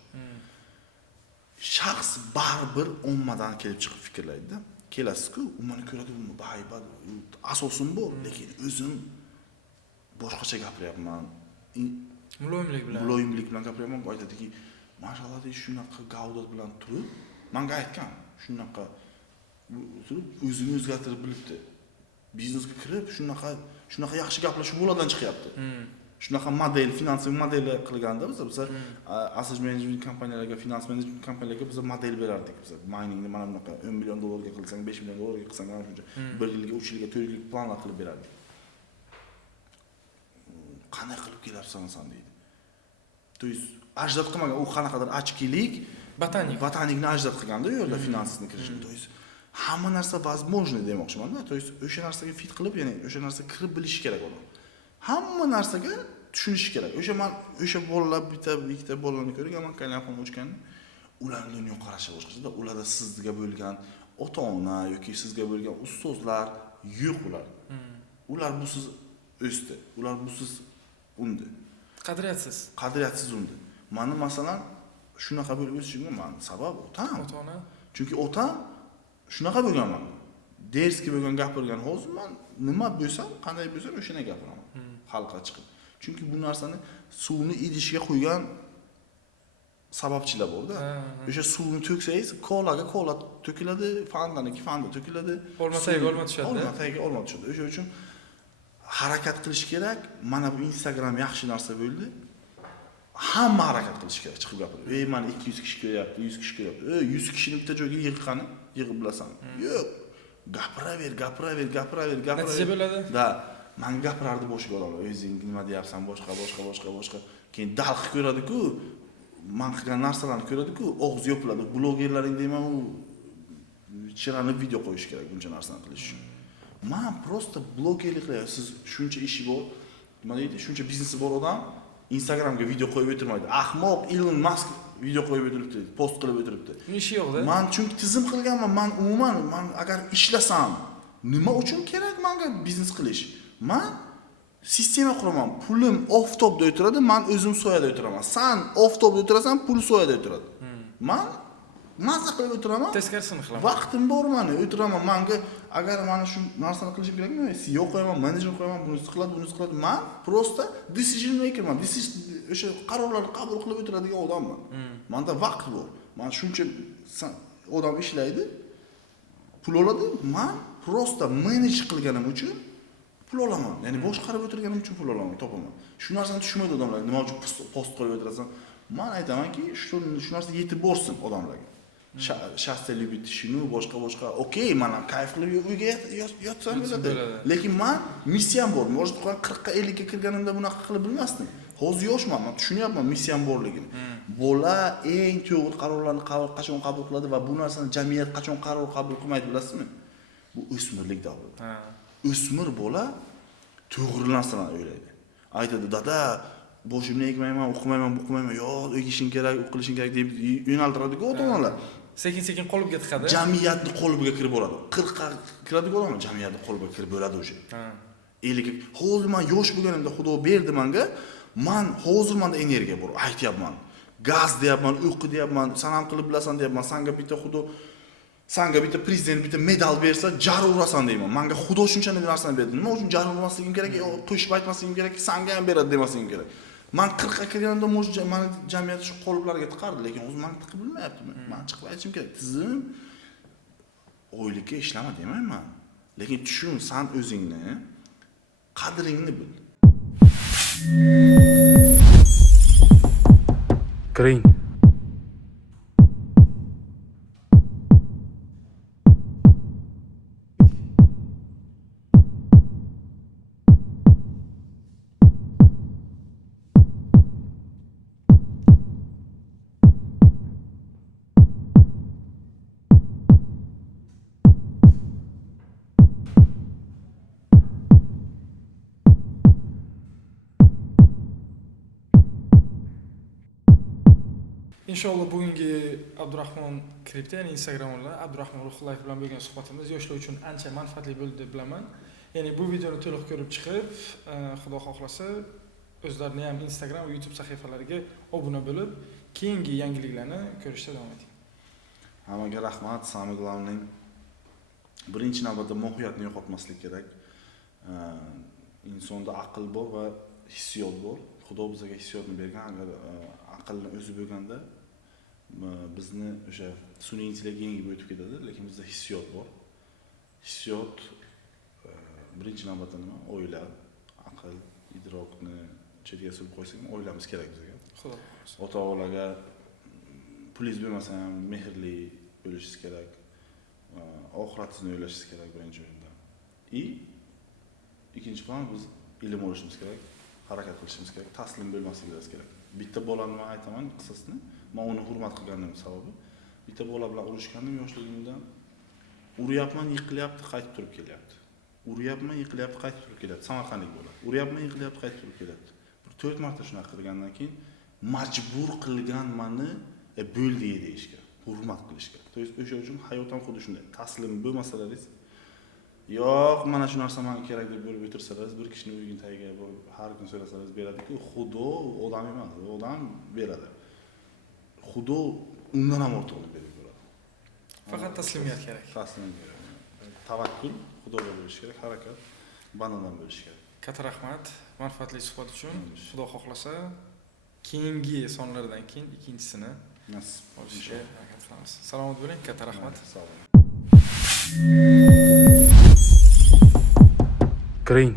Shaxs baribir ommadan kelib chiqib fikrlaydi-da. Kelasiz-ku, u meni ko'radi, uni baybat, asosim bu, lekin o'zim boshqacha gapiryapman. Muloyimlik bilan gapiryapman. Aytadiki, "Mashallah, deydi, shunaqa gavdat bilan turib, menga aytgan, shunaqa turib o'zini o'zgartirib bilibdi. Biznesga kirib, shunaqa yaxshi gaplashib bo'ladan chiqyapti." Shunaqa model, finansiy model qilganda biz asset management kompaniyalarga, finans management kompaniyalarga biz model berardik. Biz miningni mana bunaqa 10 million dollarga qilsang, 5 million dollarga qilsang, mana shuncha 1 yilga, 3 yilga, 4 yilga planlar qilib berardik. Qanday qilib kelyapsan sen deydi. То есть ajdod qilmagan, u qanaqadir ochkilik, botanikni ajdod qilganda u yerda finansni kirishni. То есть hamma narsa возможно demoqchiman-da. То есть o'sha narsaga fit qilib, ya'ni o'sha narsa kirib bilish kerak odam. Hamma narsaga tushunish kerak. O'sha bolalar ikkita bolalarni ko'rganman, kalyapon ochgan. Ularning dunyo qarashi boshqacha. Ularda sizga bo'lgan ota-ona yoki sizga bo'lgan ustozlar yo'q ular. Ular busiz o'sdi. Ular busiz undi. Qadriyatsiz undi. Meni masalan shunaqa bo'lib o'tishimga sabab otam. Ota-ona. Chunki otam shunaqa bo'lganman. Derski bo'lgan gapirgan hozir men nima bo'lsam, qanday bo'lsam o'shani gapiraman. Xalqqa chiqib. Chunki bu narsani suvni idishga qo'ygan sababchilar bor-da. O'sha suvni to'ksangiz, kolaga kola to'kiladi, fandaniki fanda to'kiladi. Olmasaga olma tushadi. Olmasaga olma tushadi. O'sha uchun harakat qilish kerak. Mana bu Instagram yaxshi narsa bo'ldi. Hamma harakat qilish kerak, chiqib gapirib. Men 200 kishi ko'ryapti, 100 kishi ko'ryapti. 100 kishini bitta joyga yig'qani, yig'ib bilasan. Yo'q. Gapiraver. Natija bo'ladi. Da, men gapirardi boshqa odamlar. O'zing nima deyapsan, boshqa. Keyin dalq ko'radi-ku, men qilgan narsalarni ko'radi-ku, og'iz yopiladi. Blogerlaring deyman, u chiranib video qo'yish kerak buncha narsani qilish uchun. Men prosta blogerlik qilyapman. Siz shuncha ishi bor, nima deydi? Shuncha biznesi bor odam Instagramga video qo'yib o'tirmaydi. Ahmoq Elon Musk video qo'yib o'tiribdi, post qilib o'tiribdi. Ishi yo'q-da. Men chunki tizim qilganman. Men umuman agar ishlasam, nima uchun kerak menga biznes qilish? Men sistema quraman. Pulim oftobda o'tiradi, men o'zim soyada o'tiraman. Sen oftobda o'tirasan, pul soyada o'tiradi. Men mazza qilib o'tiraman. Teskarisini qilaman. Vaqtim bor meni, o'tiraman. Menga agar mana shu narsani qilishim kerakmi? CEO qo'yaman, menejer qo'yaman, bunisi qiladi. Men prosta decision makerman. O'sha qarorlarni qabul qilib o'tiradigan odamman. Menda vaqt bor. Men shuncha odam ishlaydi, pul oladi. Men prosta manage qilganim uchun pul olaman. Ya'ni boshqarib o'tirganim uchun pul olaman, topaman. Shu narsani tushunmaydi odamlar. Nima uchun post qo'yib o'tirasan? Men aytamanki, shu narsa yetib borsin odamlarga. Shaxsiy любит tishini, boshqa. Okey, men ham kayf qilib uyga yotsam bo'ladi. Lekin men missiyam bor. Может, 40 ga 50 ga kirganimda bunaqa qilib bilmasdim. Hozir yoshman, men tushunyapman missiyam borligini. Bola eng to'g'ri qarorlarni qachon qabul qiladi va bu narsani jamiyat qachon qaror qabul qilmaydi bilasizmi? Bu o'smirlik davri. O'smir bola to'g'ri narsalarni o'ylaydi. Aytadi, "Dada, boshimni egmayman, o'qimayman, yo'q, o'qishing kerak, o'qilishing kerak" deb yo'naltiradi-ku ota-onalar. Sekin qolibga tiqadi. Jamiyatni qolbiga kirib bo'ladi. 40 ga kiradi odam jamiyatni qolbiga kirib bo'ladi o'sha. 50 ga. Hozir men yosh bo'lganimda Xudo berdi menga, men hozir menda energiya bor, aytyapman. Gaz deyapman, o'qi deyapman, sen ham qilib bilasan deyapman. Senga bitta prezident bitta medal bersa, jar urasan deyman. Menga Xudo shunchalik narsani berdi. Nima uchun jar urmasligim kerak, qo'shib aytmasligim kerak, senga ham beradi demasligim kerak. Men 40 ga kirganimda meni jamiyat shu qoliplarga tiqardi, lekin o'zim men tiqib bilmayaptimi. Men chiqib aytishim kerak. Tizim oylikka ishlama demayman. Lekin tushun, sen o'zingni qadringni bil. Kiring. Inshaalloh bugungi Abdurahmon Kripto, ya'ni Instagramda Abdurahmon Ruhullayev bilan bo'lgan suhbatimiz yoshlar uchun ancha manfaatli bo'ldi deb bilaman. Ya'ni bu videoni to'liq ko'rib chiqib, Xudo xohlasa, o'zlarining ham Instagram va YouTube sahifalariga obuna bo'lib, keyingi yangiliklarni ko'rishda davom eting. Hammaga rahmat. Samim Glavning birinchi navbatda mohiyatni yo'qotmaslik kerak. Insonda aql bor va hissiyot bor. Xudo bizga hissiyotni bergan. Agar aqlni o'zi bo'lganda bizni o'sha sun'iy intellekt yengib o'tib ketadi, lekin bizda hissiyot bor. Hissiyot birinchi navbatda nima? O'ylab, aql, idrokni chetga surib qo'ysak, o'ylamiz kerak bizga. Xudo. Ota-onaga pulingiz bo'lmasa ham mehrli bo'lishingiz kerak. Oxiratingizni o'ylashingiz kerak birinchi o'rinda. Ikkinchi plan biz ilm olishimiz kerak, harakat qilishimiz kerak, taslim bo'lmasligimiz kerak. Bitta bolani men aytaman qissasini, men uni hurmat qilganim sababi, bitta bola bilan urushgandim yoshligimda. Uryapman, yiqilyapti, qaytib turib kelyapti. Uryapman, yiqilyapti, qaytib turib kelyapti. Samarqandlik bola. Uryapman, yiqilyapti, qaytib turib kelyapti. Bir 4 marta shunaqa qilgandan keyin majbur qilgan meni bo'ldi deyishga, hurmat qilishga. To есть o'sha uchun hayot ham xuddi shunday. Taslim bo'lmasalaringiz, yo'q, mana shu narsa menga kerak deb bo'lib o'tirsangiz, bir kishining uyiga tagiga borib har kun so'rasangiz beradi-ku, Xudo odam emas, odam beradi. Xudo undan ham ortiqni berib beradi. Faqat taslimiyat kerak. Taslimiyat. Tavakkul, Xudoga bo'lish kerak, harakat bandadan bo'lish kerak. Katta rahmat manfaatli suhbat uchun. Xudo xohlasa, keyingi sonlardan keyin ikkinchisini Nasib olishga harakat qilamiz. Salomat bo'ling, katta rahmat. Sog' bo'ling. Kiring.